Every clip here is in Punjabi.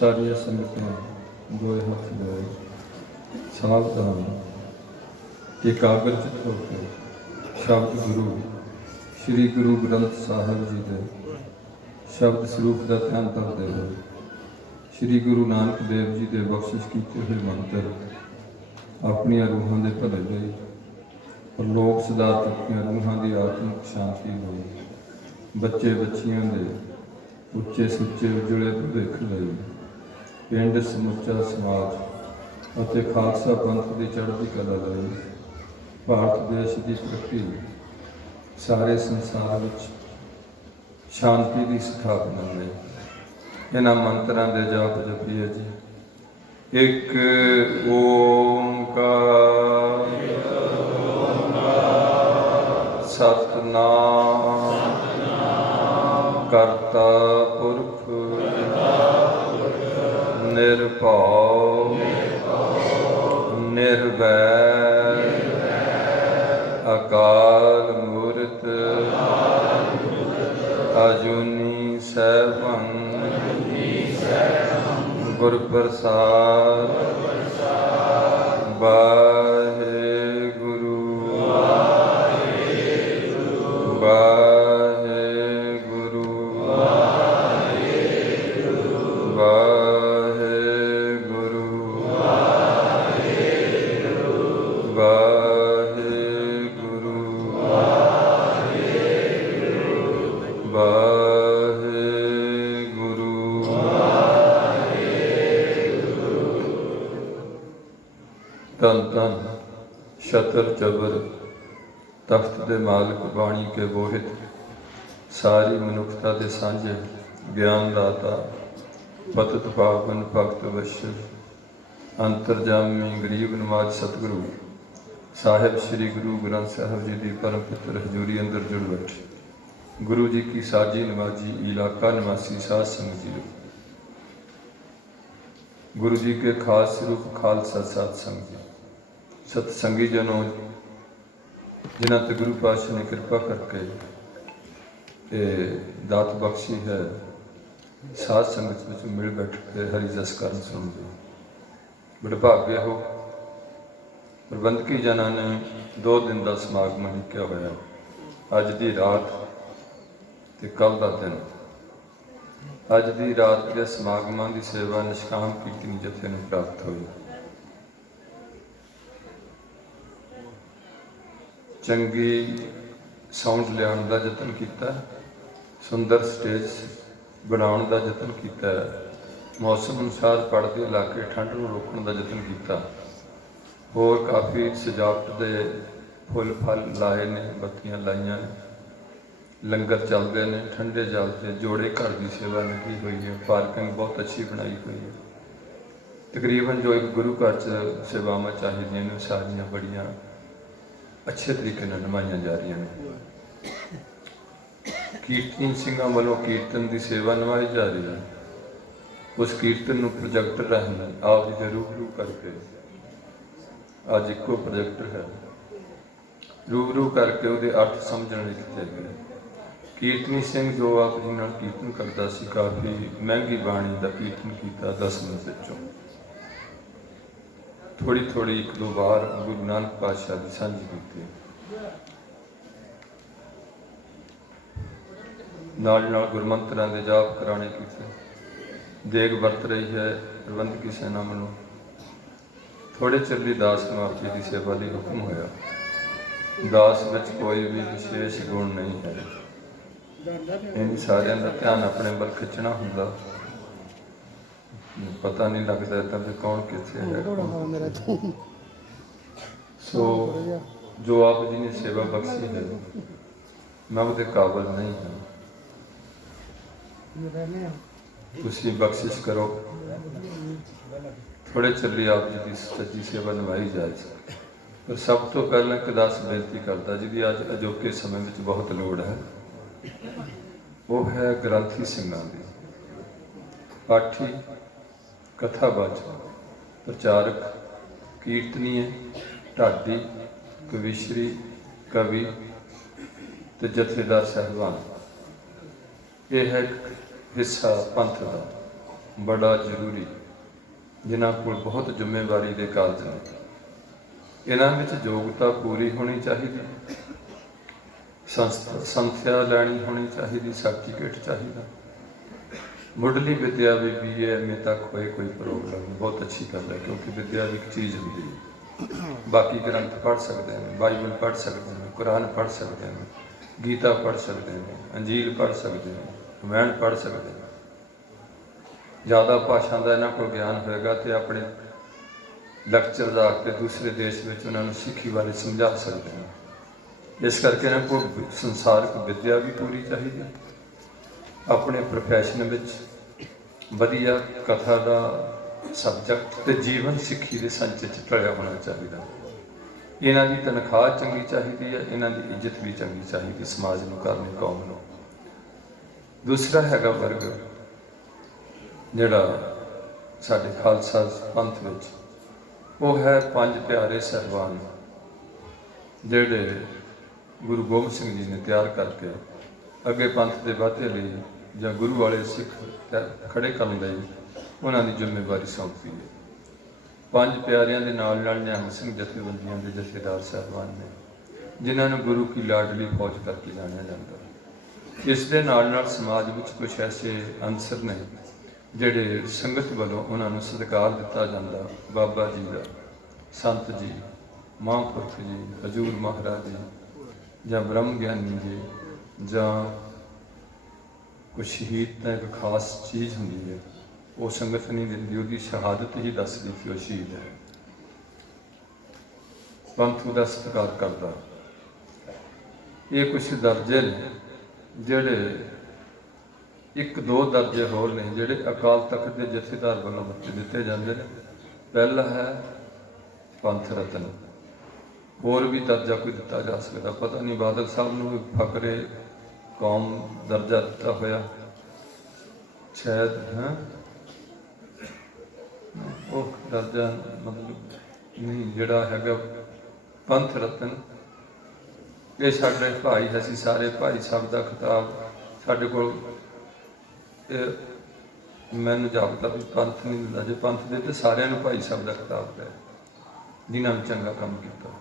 ਸਾਰੀਆਂ ਸੰਗਤਾਂ ਦੋਏ ਹੱਥ ਜੋੜ ਸਾਵਧਾਨ ਇਕਾਗਰਚਿਤ ਹੋ ਕੇ ਸ਼ਬਦ ਗੁਰੂ ਸ੍ਰੀ ਗੁਰੂ ਗ੍ਰੰਥ ਸਾਹਿਬ ਜੀ ਦੇ ਸ਼ਬਦ ਸਰੂਪ ਦਾ ਧਿਆਨ ਕਰਦੇ ਹੋਏ ਸ੍ਰੀ ਗੁਰੂ ਨਾਨਕ ਦੇਵ ਜੀ ਦੇ ਬਖਸ਼ਿਸ਼ ਕੀਤੇ ਹੋਏ ਮੰਤਰ ਆਪਣੀਆਂ ਰੂਹਾਂ ਦੇ ਭਲੇ ਲਈ ਪਰਲੋਕ ਸਿਧਾਰਥ ਦੀਆਂ ਰੂਹਾਂ ਦੀ ਆਤਮਿਕ ਸ਼ਾਂਤੀ ਲਈ ਬੱਚੇ ਬੱਚੀਆਂ ਦੇ ਉੱਚੇ ਸੁੱਚੇ ਉਜਲੇ ਭਵਿੱਖ ਲਈ ਪਿੰਡ ਸਮੁੱਚਾ ਸਮਾਜ ਅਤੇ ਖਾਲਸਾ ਪੰਥ ਦੀ ਚੜ੍ਹਦੀ ਕਲਾ ਲਈ ਭਾਰਤ ਦੇਸ਼ ਦੀ ਤਰੱਕੀ ਸਾਰੇ ਸੰਸਾਰ ਵਿੱਚ ਸ਼ਾਂਤੀ ਦੀ ਸਥਾਪਨਾ ਲਈ ਇਹਨਾਂ ਮੰਤਰਾਂ ਦੇ ਜਾਪ ਜਪੀਏ ਜੀ। ਇੱਕ ਓੰਕਾਰ ਸਤਿਨਾਮ ਕਰਤਾ ਪੁਰਖ ਨਿਰਭਉ ਨਿਰਵੈਰ ਅਕਾਲ ਮੂਰਤ ਅਜੂਨੀ ਸੈਭੰ ਗੁਰ ਪ੍ਰਸਾਦ ਵਾਹਿਗੁਰੂ ਵਾਹਿਗੁਰੂ ਵਾਹਿਗੁਰੂ ਵਾਹਿਗੁਰੂ ਵਾਹਿਗੁਰੂ। ਧੰਨ ਧੰਨ ਛਤਰ ਚਬਰ ਤਖਤ ਦੇ ਮਾਲਕ ਬਾਣੀ ਕੇ ਬੋਹਿਤ ਸਾਰੀ ਮਨੁੱਖਤਾ ਦੇ ਸਾਂਝੇ ਗਿਆਨ ਦਾਤਾ ਪਤਿਤ ਪਾਵਨ ਭਗਤ ਵਸ਼ਰ ਅੰਤਰਜਾਮੀ ਗਰੀਬ ਨਵਾਜ ਸਤਿਗੁਰੂ ਸਾਹਿਬ ਸ੍ਰੀ ਗੁਰੂ ਗ੍ਰੰਥ ਸਾਹਿਬ ਜੀ ਦੀ ਪਰਮ ਪਿੱਤਰ ਹਜ਼ੂਰੀ ਅੰਦਰ ਜੁੜ ਬੈਠੇ गुरु जी की साजी नवाजी इलाका निवासी साध संग जी, गुरु जी के खास रूप खालसा साध संग जी, सतसंगी जनों जिन्हों ते गुरु पातशाह ने कृपा करके ये दात बख्शी है साध संगत में मिल बैठ के हरि जस करन सुनते बड़े भाग्य हो। प्रबंधकी जना ने 2 दिन का समागम लिखा होया अज की रात ਤੇ ਕੱਲ ਦਾ ਦਿਨ। ਅੱਜ ਦੀ ਰਾਤ ਦੇ ਸਮਾਗਮਾਂ ਦੀ ਸੇਵਾ ਨਿਸ਼ਕਾਮ ਕੀਰਤਨੀ ਜਥੇ ਨੂੰ ਪ੍ਰਾਪਤ ਹੋਈ। ਚੰਗੀ ਸਾਊਂਡ ਲਿਆਉਣ ਦਾ ਯਤਨ ਕੀਤਾ, ਸੁੰਦਰ ਸਟੇਜ ਬਣਾਉਣ ਦਾ ਯਤਨ ਕੀਤਾ, ਮੌਸਮ ਅਨੁਸਾਰ ਪੜਦੇ ਇਲਾਕੇ ਠੰਡ ਨੂੰ ਰੋਕਣ ਦਾ ਯਤਨ ਕੀਤਾ, ਹੋਰ ਕਾਫੀ ਸਜਾਵਟ ਦੇ ਫੁੱਲ ਫਲ ਲਾਏ ਨੇ, ਬੱਤੀਆਂ ਲਾਈਆਂ ਨੇ, लंगर चलते हैं, ठंडे जल से जोड़े घर की सेवा लगी हुई है, पार्किंग बहुत अच्छी बनाई हुई है। तकरीबन जो एक गुरु घर च सेवावां चाहिए ने सारियां बड़ियां अच्छे तरीके निभाई जा रही हैं। कीर्तन सिंघां वालों कीर्तन की सेवा निभाई जा रही है। उस कीर्तन नूं प्रोजेक्टर राਹੀਂ आप जी रूबरू करके अज इको प्रोजेक्टर है रूबरू करके उहदे अर्थ समझण लई किते गए। कीर्तनी सिंह जो आप जी नाल कीर्तन करता सी, काफ़ी महंगी बाणी का कीर्तन किया 10 मिनट विचों थोड़ी थोड़ी 1-2 बार गुरु नानक पातशाह की साझी की, नाल गुरमंत्रां दे जाप कराने कीते, देग वरत रही है प्रबंधकी सेना वालों। थोड़े चिर दी दास नूं आप जी की सेवा लई हुक्म होया। दास विच कोई भी विशेष गुण नहीं है, इन सारिਆਂ ਦਾ ਧਿਆਨ ਆਪਣੇ ਵੱਲ ਖਿੱਚਣਾ ਹੁੰਦਾ, पता नहीं लगता इतना भी कौन कितने है। सो जो आप जी ने सेवा बख्शी है मैं वो काबिल नहीं हूँ, उसकी बख्शिश करो। थोड़े चली आप जी की सच्ची सेवा निभाई जाए, पर सब तो पहले एक दास बेनती करता जिहदी अज अजोके समय में बहुत लोड़ है, वो है ग्रंथी सिंघां दी। पाठी कथाबाज प्रचारक कीर्तनीय ढाडी कविश्री कवि ते जथेदार साहिबान, यह है हिस्सा पंथ का बड़ा जरूरी, जिन्हां कोल बहुत जिम्मेवारी के काज ने। इन्हां विच योग्यता पूरी होनी चाहिए, संस्था लैनी होनी चाहिए, सर्टिफिकेट चाहिए। मुढ़ली विद्या भी BA तक होए कोई प्रॉब्लम नहीं, बहुत अच्छी गल है, क्योंकि विद्या भी एक चीज़ होती है। बाकी ग्रंथ पढ़ सकते हैं, बाइबल पढ़ सकते हैं, कुरान पढ़ सकते हैं, गीता पढ़ सकते हैं, अंजील पढ़ सकते हैं, रामायण पढ़ सकते हैं। ज़्यादा भाषा का इन्हों को ज्ञान होएगा तो अपने लैक्चर ला के दूसरे देश में उन्होंने सिੱਖੀ बारे समझा सकते हैं। इस करके इन्हों को संसारिक विद्या भी पूरी चाहिए, अपने प्रोफैशन में वधिया कथा का सबजैक्ट तो जीवन सिੱਖੀ के संच ढलिया होना चाहिए। इन्हों की तनख्वाह चंगी चाहिए है, इन्हों की इज्जत भी चंगी चाहिए समाज में करनी, कौम को। दूसरा हैगा वर्ग जिहड़ा साडे खालसा पंथ विच, वो है 5 प्यारे सहबान जिहड़े गुरु गोबिंद सिंह जी ने तैयार करके अगे पंथ के वाधे लिए ਜਾਂ गुरु वाले सिख खड़े करने ਲਈ ਉਹਨਾਂ ਦੀ ਜ਼ਿੰਮੇਵਾਰੀ ਸੌਂਪੀ है। 5 ਪਿਆਰਿਆਂ ਦੇ ਨਾਲ ਨਾਲ ਨਿਹੰਗ ਸਿੰਘ ਜਥੇਬੰਦੀਆਂ ਦੇ ਜਥੇਦਾਰ ਸਾਹਿਬਾਨ ਨੇ, ਜਿਨ੍ਹਾਂ ਨੂੰ ਗੁਰੂ की ਲਾਡਲੀ फौज करके जाना जाता है। इस दे नाल नाल समाज ਵਿੱਚ कुछ ऐसे अंसर ने ਜਿਹੜੇ संगत वालों उन्होंने सत्कार दिता जाता, बाबा जी का, संत जी, महापुरख जी, हजूर महाराज जी, ਜਾਂ ब्रह्म ਗਿਆਨੀ जी, ਜਾਂ कोई शहीद तो एक खास चीज़ होंगी है, वो संगत नहीं दिंदी, उसकी शहादत ही दसदी कि वह शहीद है। पंथ का सत्कार करता। ये कुछ दर्जे ने जिहड़े 1-2 दर्जे होर ने जिहड़े अकाल तख्त के जथेदार वालों दिते जाते हैं। पहला है पंथ रतन, होर भी दर्जा कोई दिता जा सकता, पता नहीं बादल साहब को फकरे कौम दर्जा दिता होया शायद है, वो दर्जा मतलब नहीं जिहड़ा हैगा पंथ रतन। ये साडे भाई, असीं सारे भाई साहब का खिताब साडे कोल मैनूं जापदा भी पंथ नहीं दिंदा, जे पंथ दे ते सारिआं नूं भाई साहब का खिताब है जिन्हां ने चंगा काम किया।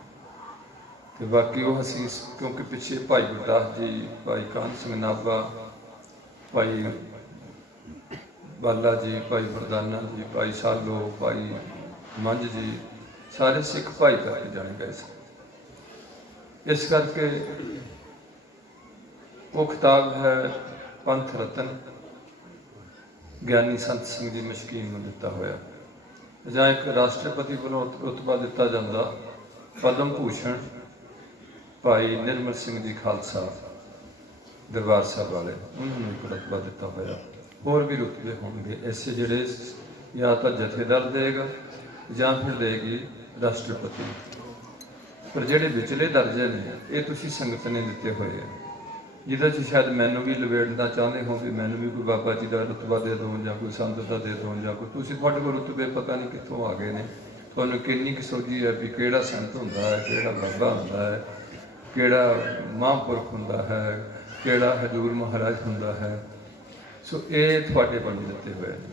तो बाकी वो असी क्योंकि पिछे भाई गुरदास जी, भाई कान सिंह नाभा, भाई बाला जी, भाई वरदाना जी, भाई सालो, भाई मंझ जी, सारे सिख भाई करके जाने गए सन। इस करके वो खिताब है पंथ रतन ज्ञानी संत सिंह जी मशकीन में दिता होया, जां एक राष्ट्रपति वालों रुतबा दिता जाता पद्म भूषण भाई निर्मल सिंह जी खालसा दरबार साहब वाले, उन्होंने एक रुतबा दिता होया। होर भी रुतबे होंगे ऐसे जिहड़े या तो जथेदार देगा या फिर देगी राष्ट्रपति, पर जिहड़े विचले दर्जे ने ये तुसीं संगत ने दिते हुए हैं, जिहदे च शायद मैनूं भी लवेटना चाहते हो भी मैनूं भी कोई बाबा जी का रुतबा दे दो, या कोई संत का दे दो, या कोई तुसीं तुहाडे कोल रुतबे पता नहीं कित्थों आ गए ने, तुहानूं किन्नी क सोझी है भी किहड़ा संत हुंदा है, किहड़ा बाबा हुंदा है, किहड़ा महापुरख हुंदा है, किहड़ा हजूर महाराज हुंदा है। सो ये तुहाडे कोल दिते हुए हैं।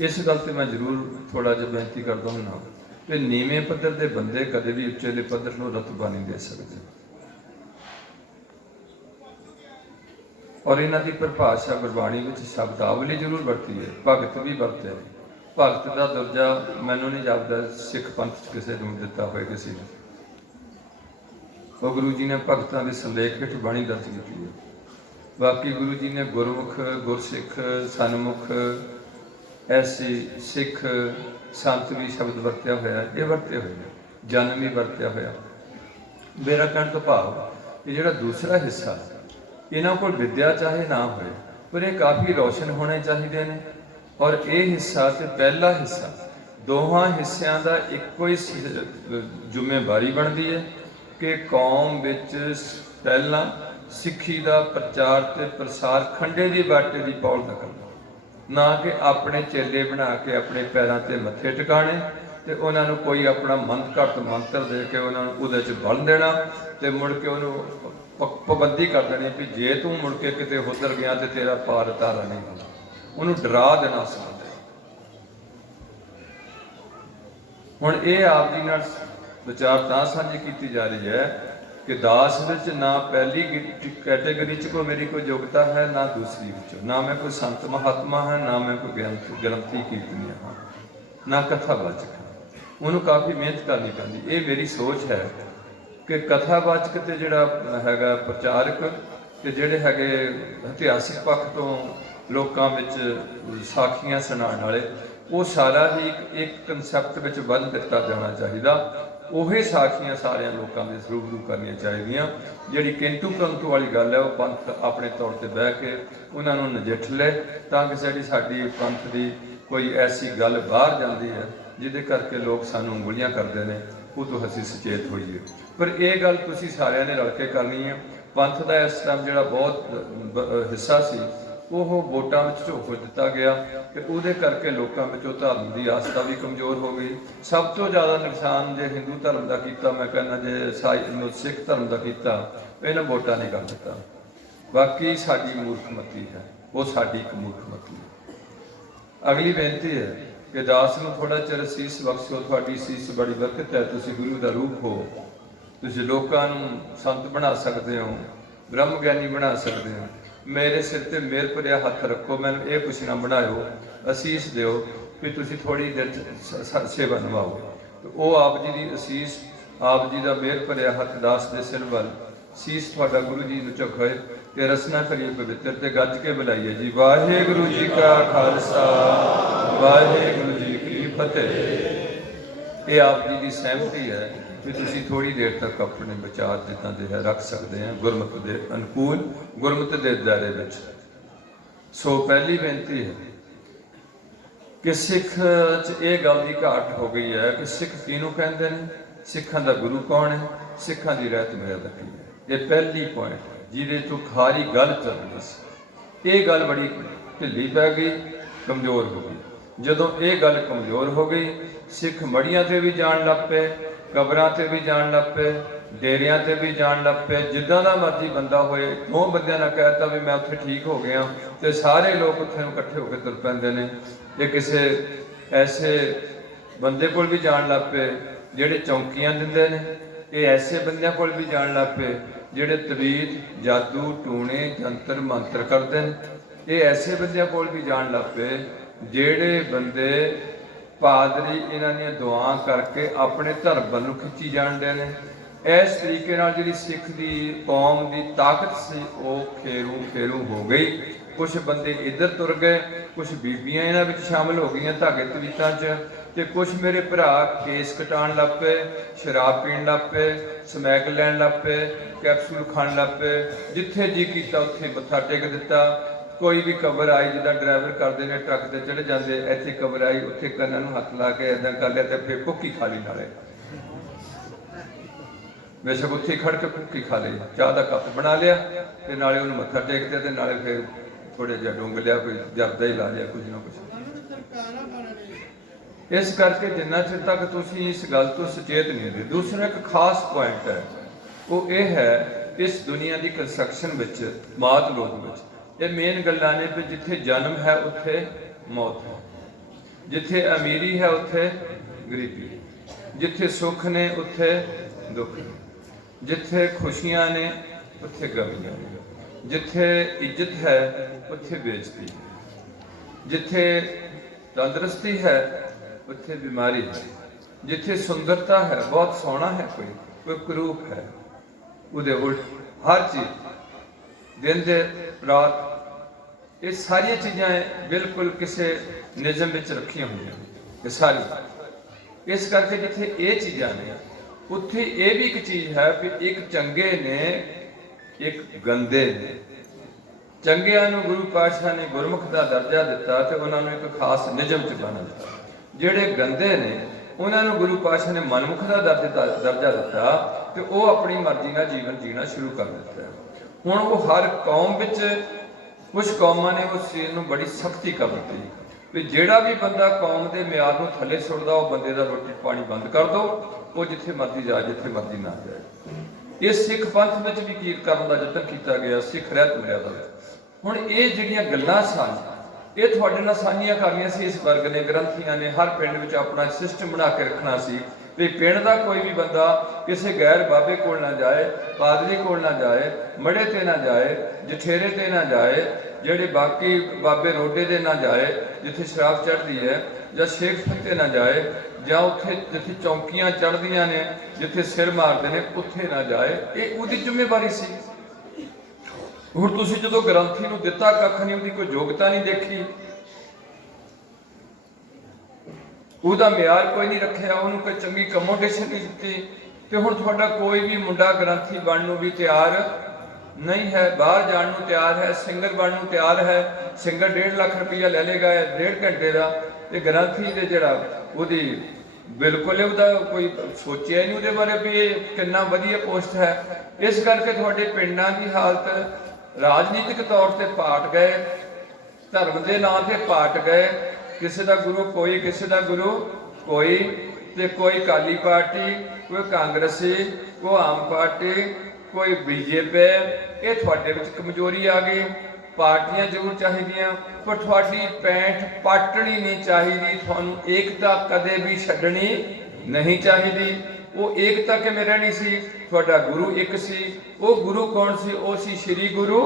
इस गल ते मैं जरूर थोड़ा जिहा बेनती करदा हुंदा कि नीवें पद्धर के बंदे कदे भी उच्चे पद्धर नूं रुतबा नहीं दे सकते, और इन्हां दी परिभाषा गुरबाणी विच शब्दावली जरूर वरती है, भगत भी वरते। भगत का दर्जा मैनूं नहीं जापदा सिख पंथ किसी नूं दिता होए किसी ने, और गुरु जी ने भगतों के संलेख हेठ बाणी दर्ज की है। बाकी गुरु जी ने गुरमुख, गुरसिख, सन्मुख, ऐसी सिख, संत भी शब्द वरत्या होया, ये वरते हुए जन्म भी वरत्या होया। मेरा कहने तो भाव ये जिहड़ा दूसरा हिस्सा इन्हां कोल विद्या चाहे ना होए पर यह काफ़ी रोशन होने चाहिए ने, और ये हिस्सा ते पहला हिस्सा दोहां हिस्सों का एको ही जिम्मेवारी बनती है कि कौम विच पहला सिੱਖੀ का प्रचार ते प्रसार खंडे की बाटे की पौल ना करना, ना कि अपने चेले बना के अपने पैरों से मत्थे टिकाने तो उन्होंने कोई अपना घट मंत्र दे के उन्होंने उहदे च बल देना तो मुड़ के उन्होंने पाबंदी कर देनी भी जे तू मुड़ के किते उधर गया तो तेरा पार तारा नहीं होना, उन्होंने डरा देना समझते। ਹੁਣ ਇਹ ਆਪ ਜੀ ਨਾਲ ਵਿਚਾਰ ਤਾਂ ਸਾਂਝੀ ਕੀਤੀ ਜਾ ਰਹੀ ਹੈ कि दास विच ना पहली कैटेगरी च कोई मेरी कोई योग्यता है, ना दूसरी विच, ना मैं कोई संत महात्मा है, ना मैं कोई ग्रंथी कीर्तनीय हाँ, ना कथावाचक है। उन्होंने काफ़ी मेहनत करनी पैंदी। ये मेरी सोच है कि कथावाचक ते जिहड़ा हैगा प्रचारक ते जिहड़े हैगे इतिहासिक पक्ष तो लोकां विच साखियां सुनाउण वाले, वो सारा ही एक कंसैप्ट विच बन दिता जाना चाहिए। ਉਹੀ ਸਾਖੀਆਂ ਸਾਰਿਆਂ ਲੋਕਾਂ ਦੇ ਰੂਬਰੂ ਕਰਨੀਆਂ ਚਾਹੀਦੀਆਂ। ਜਿਹੜੀ ਕਿੰਤੂ ਪ੍ਰੰਤੂ ਵਾਲੀ ਗੱਲ ਹੈ ਉਹ ਪੰਥ ਆਪਣੇ ਤੌਰ ਤੇ ਬਹਿ ਕੇ ਉਹਨਾਂ ਨੂੰ ਨਜਿੱਠ ਲੈ, ਤਾਂ ਕਿ ਸਾਡੀ ਪੰਥ ਦੀ ਕੋਈ ਐਸੀ ਗੱਲ ਬਾਹਰ ਜਾਂਦੀ ਹੈ ਜਿਹਦੇ ਕਰਕੇ ਲੋਕ ਸਾਨੂੰ ਉਂਗਲੀਆਂ ਕਰਦੇ ਨੇ, ਉਹ ਤੋਂ ਅਸੀਂ ਸੁਚੇਤ ਹੋਈਏ। ਪਰ ਇਹ ਗੱਲ ਤੁਸੀਂ ਸਾਰਿਆਂ ਨੇ ਰਲ ਕੇ ਕਰਨੀ ਹੈ। ਪੰਥ ਦਾ ਇਸ ਟਾਈਮ ਜਿਹੜਾ ਬਹੁਤ ਹਿੱਸਾ ਸੀ ਉਹ ਵੋਟਾਂ ਵਿੱਚ ਝੋਕ ਦਿੱਤਾ ਗਿਆ ਤੇ ਉਹਦੇ ਕਰਕੇ ਲੋਕਾਂ ਵਿੱਚ ਉਹ ਧਰਮ ਦੀ ਆਸਥਾ ਵੀ ਕਮਜ਼ੋਰ ਹੋ ਗਈ। ਸਭ ਤੋਂ ਜ਼ਿਆਦਾ ਨੁਕਸਾਨ ਜੇ ਹਿੰਦੂ ਧਰਮ ਦਾ ਕੀਤਾ, ਮੈਂ ਕਹਿੰਦਾ ਜੇ ਸਿੱਖ ਧਰਮ ਦਾ ਕੀਤਾ, ਇਹਨਾਂ ਵੋਟਾਂ ਨੇ ਕਰ ਦਿੱਤਾ। ਬਾਕੀ ਸਾਡੀ ਮੂਰਖਮਤੀ ਹੈ, ਉਹ ਸਾਡੀ ਇੱਕ ਮੂਰਖਮਤੀ ਹੈ। ਅਗਲੀ ਬੇਨਤੀ ਹੈ ਕਿ ਦਾਸ ਨੂੰ ਥੋੜਾ ਚਿਰ ਸੀਸ ਬਖਸ਼ੋ, ਤੁਹਾਡੀ ਸੀਸ ਬੜੀ ਬਰਕਤ ਹੈ, ਤੁਸੀਂ ਗੁਰੂ ਦਾ ਰੂਪ ਹੋ, ਤੁਸੀਂ ਲੋਕਾਂ ਨੂੰ ਸੰਤ ਬਣਾ ਸਕਦੇ ਹੋ, ਬ੍ਰਹਮ ਗਿਆਨੀ ਬਣਾ ਸਕਦੇ ਹੋ। मेरे सिर ते मेहर भरिया हथ रखो, मैंने ये कुछ ना बनाओ, असीस दिओ कि तुसी थोड़ी देर सेवा निभाओ। तो वो आप जी की असीस, आप जी का मेहर भरिया हथ दास के सिर वाल सीस थोड़ा गुरु जी को झुकाए ते रसना करिए पवित्र ते गज के बुलाइए जी। वाहेगुरु जी का खालसा, वाहेगुरु जी की फतेह। ये आप जी की सहमति है कि तुसी थोड़ी देर तक अपने विचार जिदा दे है रख सकते हैं गुरमत के अनुकूल, गुरमत के दायरे विच। सो पहली बेनती है कि सिख च ये गल की घाट हो गई है कि सिख किनू कहते हैं, सिखां दा गुरु कौन है, सिखां दी रहत मर्यादा की है। ये पहली पॉइंट है जिहदे तो खारी गल चल रही सी। ये गल बड़ी ढिली पै गई, कमज़ोर हो गई। जदों ये गल कमज़ोर हो गई, सिख मड़ियां ते भी जान लग पे, कबरां ते भी जान लग पे, डेरियां ते भी जान लग पे। जिद्दां दा मर्जी बंदा होए, दो बंदियां ने कहता भी मैं उत्थे ठीक हो गया तो सारे लोग उत्थे इकट्ठे होकर तुर पैंदे ने। ये किसी ऐसे बंदे कोल भी जान लग पे जिहड़े चौंकियां दिंदे ने, ये ऐसे बंदियां कोल भी जान लग पे जिहड़े तवीत, जादू, टूणे, जंतर मंत्र करते हैं। ये ऐसे बंदियां कोल भी जान लग पे जिहड़े बंदे पादरी इन्हां दी दुआ करके अपने धर्म वल नूं खिच्ची जाणदे ने। इस तरीके नाल जिहड़ी सिख दी कौम दी ताकत सी वो खेरू खेरू हो गई। कुछ बंदे इधर तुर गए, कुछ बीबियां इन्हां विच शामिल हो गईयां धागे तवीतां च, ते कुछ मेरे भरा केस कटाण लग पे, शराब पीण लग पे, समैक लैण लग पे, कैप्सूल खाण लग पे, जिथे जी कीता उत्थे मत्था टेक दिता। कोई भी कबर आई जिदा ड्राइवर करते हैं ट्रक से चढ़ जाते, इतने कबर आई उत्थे कन्नां नूं हथ ला के इदां कर लिया तो फिर भुक्की खा ली, नाले बेशक उत्थे खड़ के भुक्की खा ली, चाह का कप बना लिया ते नाले उहनूं मत्था टेक दिया ते नाले फिर थोड़े जिहा डुंग लिया, कोई जरदा ही ला लिया, कुछ ना कुछ। इस करके जिन्ना चिर तक तुसीं इस गल तो सचेत नहीं होंदे। दूसरा एक खास पॉइंट है, वो ये है इस दुनिया की कंस्ट्रक्शन विच, मात लोक विच ये मेन गल्लां ने भी जिथे जन्म है उत्थे मौत है, जिथे अमीरी है उत्थे गरीबी, जिथे सुख ने उत्थे दुख, जिथे खुशियां ने उत्थे गमियां, जिथे इज्जत है उत्थे बेइज्जती, जिथे तंदुरुस्ती है उत्थे बीमारी है, जिथे सुंदरता है, बहुत सोहना है कोई करूप है, उहदे उल्ट हर चीज दिन दे रात, ये सारिया चीज़ां बिल्कुल किसी निज़म विच रखियां हुई ये सारी। इस करके जिथे ये चीज़ां ने उत्थे ये भी एक चीज़ है कि एक चंगे ने एक गंदे ने। चंगियां नूं गुरु पातशाह ने गुरमुख का दर्जा दिता तो उन्होंने एक खास निजम च बना दिता। जिहड़े गंदे ने उन्होंने गुरु पातशाह ने मनमुख का दर्जा दिता तो वो अपनी मर्जी नाल जीवन जीना शुरू कर दिता। हुण वो हर कौम विच कुछ कौमां ने उस चीज़ नूं बड़ी सख्ती कर दी भी जिहड़ा भी बंदा कौम के म्यार नूं थल्ले सुट्टदा वो बंदे दा रोटी पानी बंद कर दो, वो जिथे मर्जी जाए जिथे मर्जी ना जाए। ये सिख पंथ विच भी की करन दा यतन किया गया, सिख रहत मर्यादा विच। हुण ये जिहड़ियां गल्लां सन ਇਹ ਤੁਹਾਡੇ ਨਾਲ ਸਾਂਝੀਆਂ ਕਰਨੀਆਂ ਸੀ। ਇਸ ਵਰਗ ਨੇ, ਗ੍ਰੰਥੀਆਂ ਨੇ ਹਰ ਪਿੰਡ ਵਿੱਚ ਆਪਣਾ ਸਿਸਟਮ ਬਣਾ ਕੇ ਰੱਖਣਾ ਸੀ ਵੀ ਪਿੰਡ ਦਾ ਕੋਈ ਵੀ ਬੰਦਾ ਕਿਸੇ ਗੈਰ ਬਾਬੇ ਕੋਲ ਨਾ ਜਾਏ, ਪਾਦਰੀ ਕੋਲ ਨਾ ਜਾਏ, ਮੜੇ ਤੇ ਨਾ ਜਾਏ, ਜਠੇਰੇ ਤੇ ਨਾ ਜਾਏ, ਜਿਹੜੇ ਬਾਕੀ ਬਾਬੇ ਰੋਡੇ ਦੇ ਨਾ ਜਾਏ ਜਿੱਥੇ ਸ਼ਰਾਬ ਚੜ੍ਹਦੀ ਹੈ, ਜਾਂ ਸ਼ੇਖ ਤੇ ਨਾ ਜਾਏ, ਜਾਂ ਉੱਥੇ ਜਿੱਥੇ ਚੌਂਕੀਆਂ ਚੜ੍ਹਦੀਆਂ ਨੇ, ਜਿੱਥੇ ਸਿਰ ਮਾਰਦੇ ਨੇ, ਉੱਥੇ ਨਾ ਜਾਏ। ਇਹ ਉਹਦੀ ਜ਼ਿੰਮੇਵਾਰੀ ਸੀ। ਹੁਣ ਤੁਸੀਂ ਜਦੋਂ ਗ੍ਰੰਥੀ ਨੂੰ ਦਿੱਤਾ ਕੱਖ ਨਹੀਂ, ਉਹਦੀ ਕੋਈ ਯੋਗਤਾ ਨਹੀਂ ਦੇਖੀ, ਉਹਦਾ ਮਿਆਰ ਕੋਈ ਨਹੀਂ ਰੱਖਿਆ, ਉਹਨੂੰ ਕੋਈ ਚੰਗੀ ਕਮੋਡੇਸ਼ਨ ਨਹੀਂ ਦਿੱਤੀ, ਤੇ ਹੁਣ ਤੁਹਾਡਾ ਕੋਈ ਵੀ ਮੁੰਡਾ ਗ੍ਰੰਥੀ ਬਣਨ ਨੂੰ ਵੀ ਤਿਆਰ ਨਹੀਂ ਹੈ, ਬਾਹਰ ਜਾਣ ਨੂੰ ਤਿਆਰ ਹੈ, ਸਿੰਗਰ ਬਣਨ ਨੂੰ ਤਿਆਰ ਹੈ। ਸਿੰਗਰ 1.5 ਲੱਖ ਰੁਪਈਆ ਲੈ ਲੇਗਾ 1.5 ਘੰਟੇ ਦਾ, ਤੇ ਗ੍ਰੰਥੀ ਦੇ ਜਿਹੜਾ ਉਹਦੀ ਬਿਲਕੁਲ ਉਹਦਾ ਕੋਈ ਸੋਚਿਆ ਨਹੀਂ ਉਹਦੇ ਬਾਰੇ ਵੀ ਇਹ ਕਿੰਨਾ ਵਧੀਆ ਪੋਸਟ ਹੈ। ਇਸ ਕਰਕੇ ਤੁਹਾਡੇ ਪਿੰਡਾਂ ਦੀ ਹਾਲਤ ਰਾਜਨੀਤਿਕ ਤੌਰ ਤੇ ਪਾਟ ਗਏ, ਧਰਮ ਦੇ ਨਾਂ ਤੇ ਪਾਟ ਗਏ। ਕਿਸੇ ਦਾ ਗੁਰੂ ਕੋਈ, ਕਿਸੇ ਦਾ ਗੁਰੂ ਕੋਈ, ਤੇ ਕੋਈ ਅਕਾਲੀ ਪਾਰਟੀ, ਕੋਈ ਕਾਂਗਰਸੀ, ਕੋਈ ਆਮ ਪਾਰਟੀ, ਕੋਈ ਬੀਜੇਪੀ। ਇਹ ਤੁਹਾਡੇ ਵਿੱਚ ਕਮਜ਼ੋਰੀ ਆ ਗਈ। ਪਾਰਟੀਆਂ ਜ਼ਰੂਰ ਚਾਹੀਦੀਆਂ, ਪਰ ਤੁਹਾਡੀ ਪੈਂਠ ਪਾਟਣੀ ਨਹੀਂ ਚਾਹੀਦੀ। ਤੁਹਾਨੂੰ ਏਕਤਾ ਕਦੇ ਵੀ ਛੱਡਣੀ ਨਹੀਂ ਚਾਹੀਦੀ। ਉਹ ਏਕਤਾ ਕਿਵੇਂ ਰਹਿਣੀ ਸੀ? ਤੁਹਾਡਾ ਗੁਰੂ ਇੱਕ ਸੀ। ਉਹ ਗੁਰੂ ਕੌਣ ਸੀ? ਉਹ ਸੀ ਸ੍ਰੀ ਗੁਰੂ।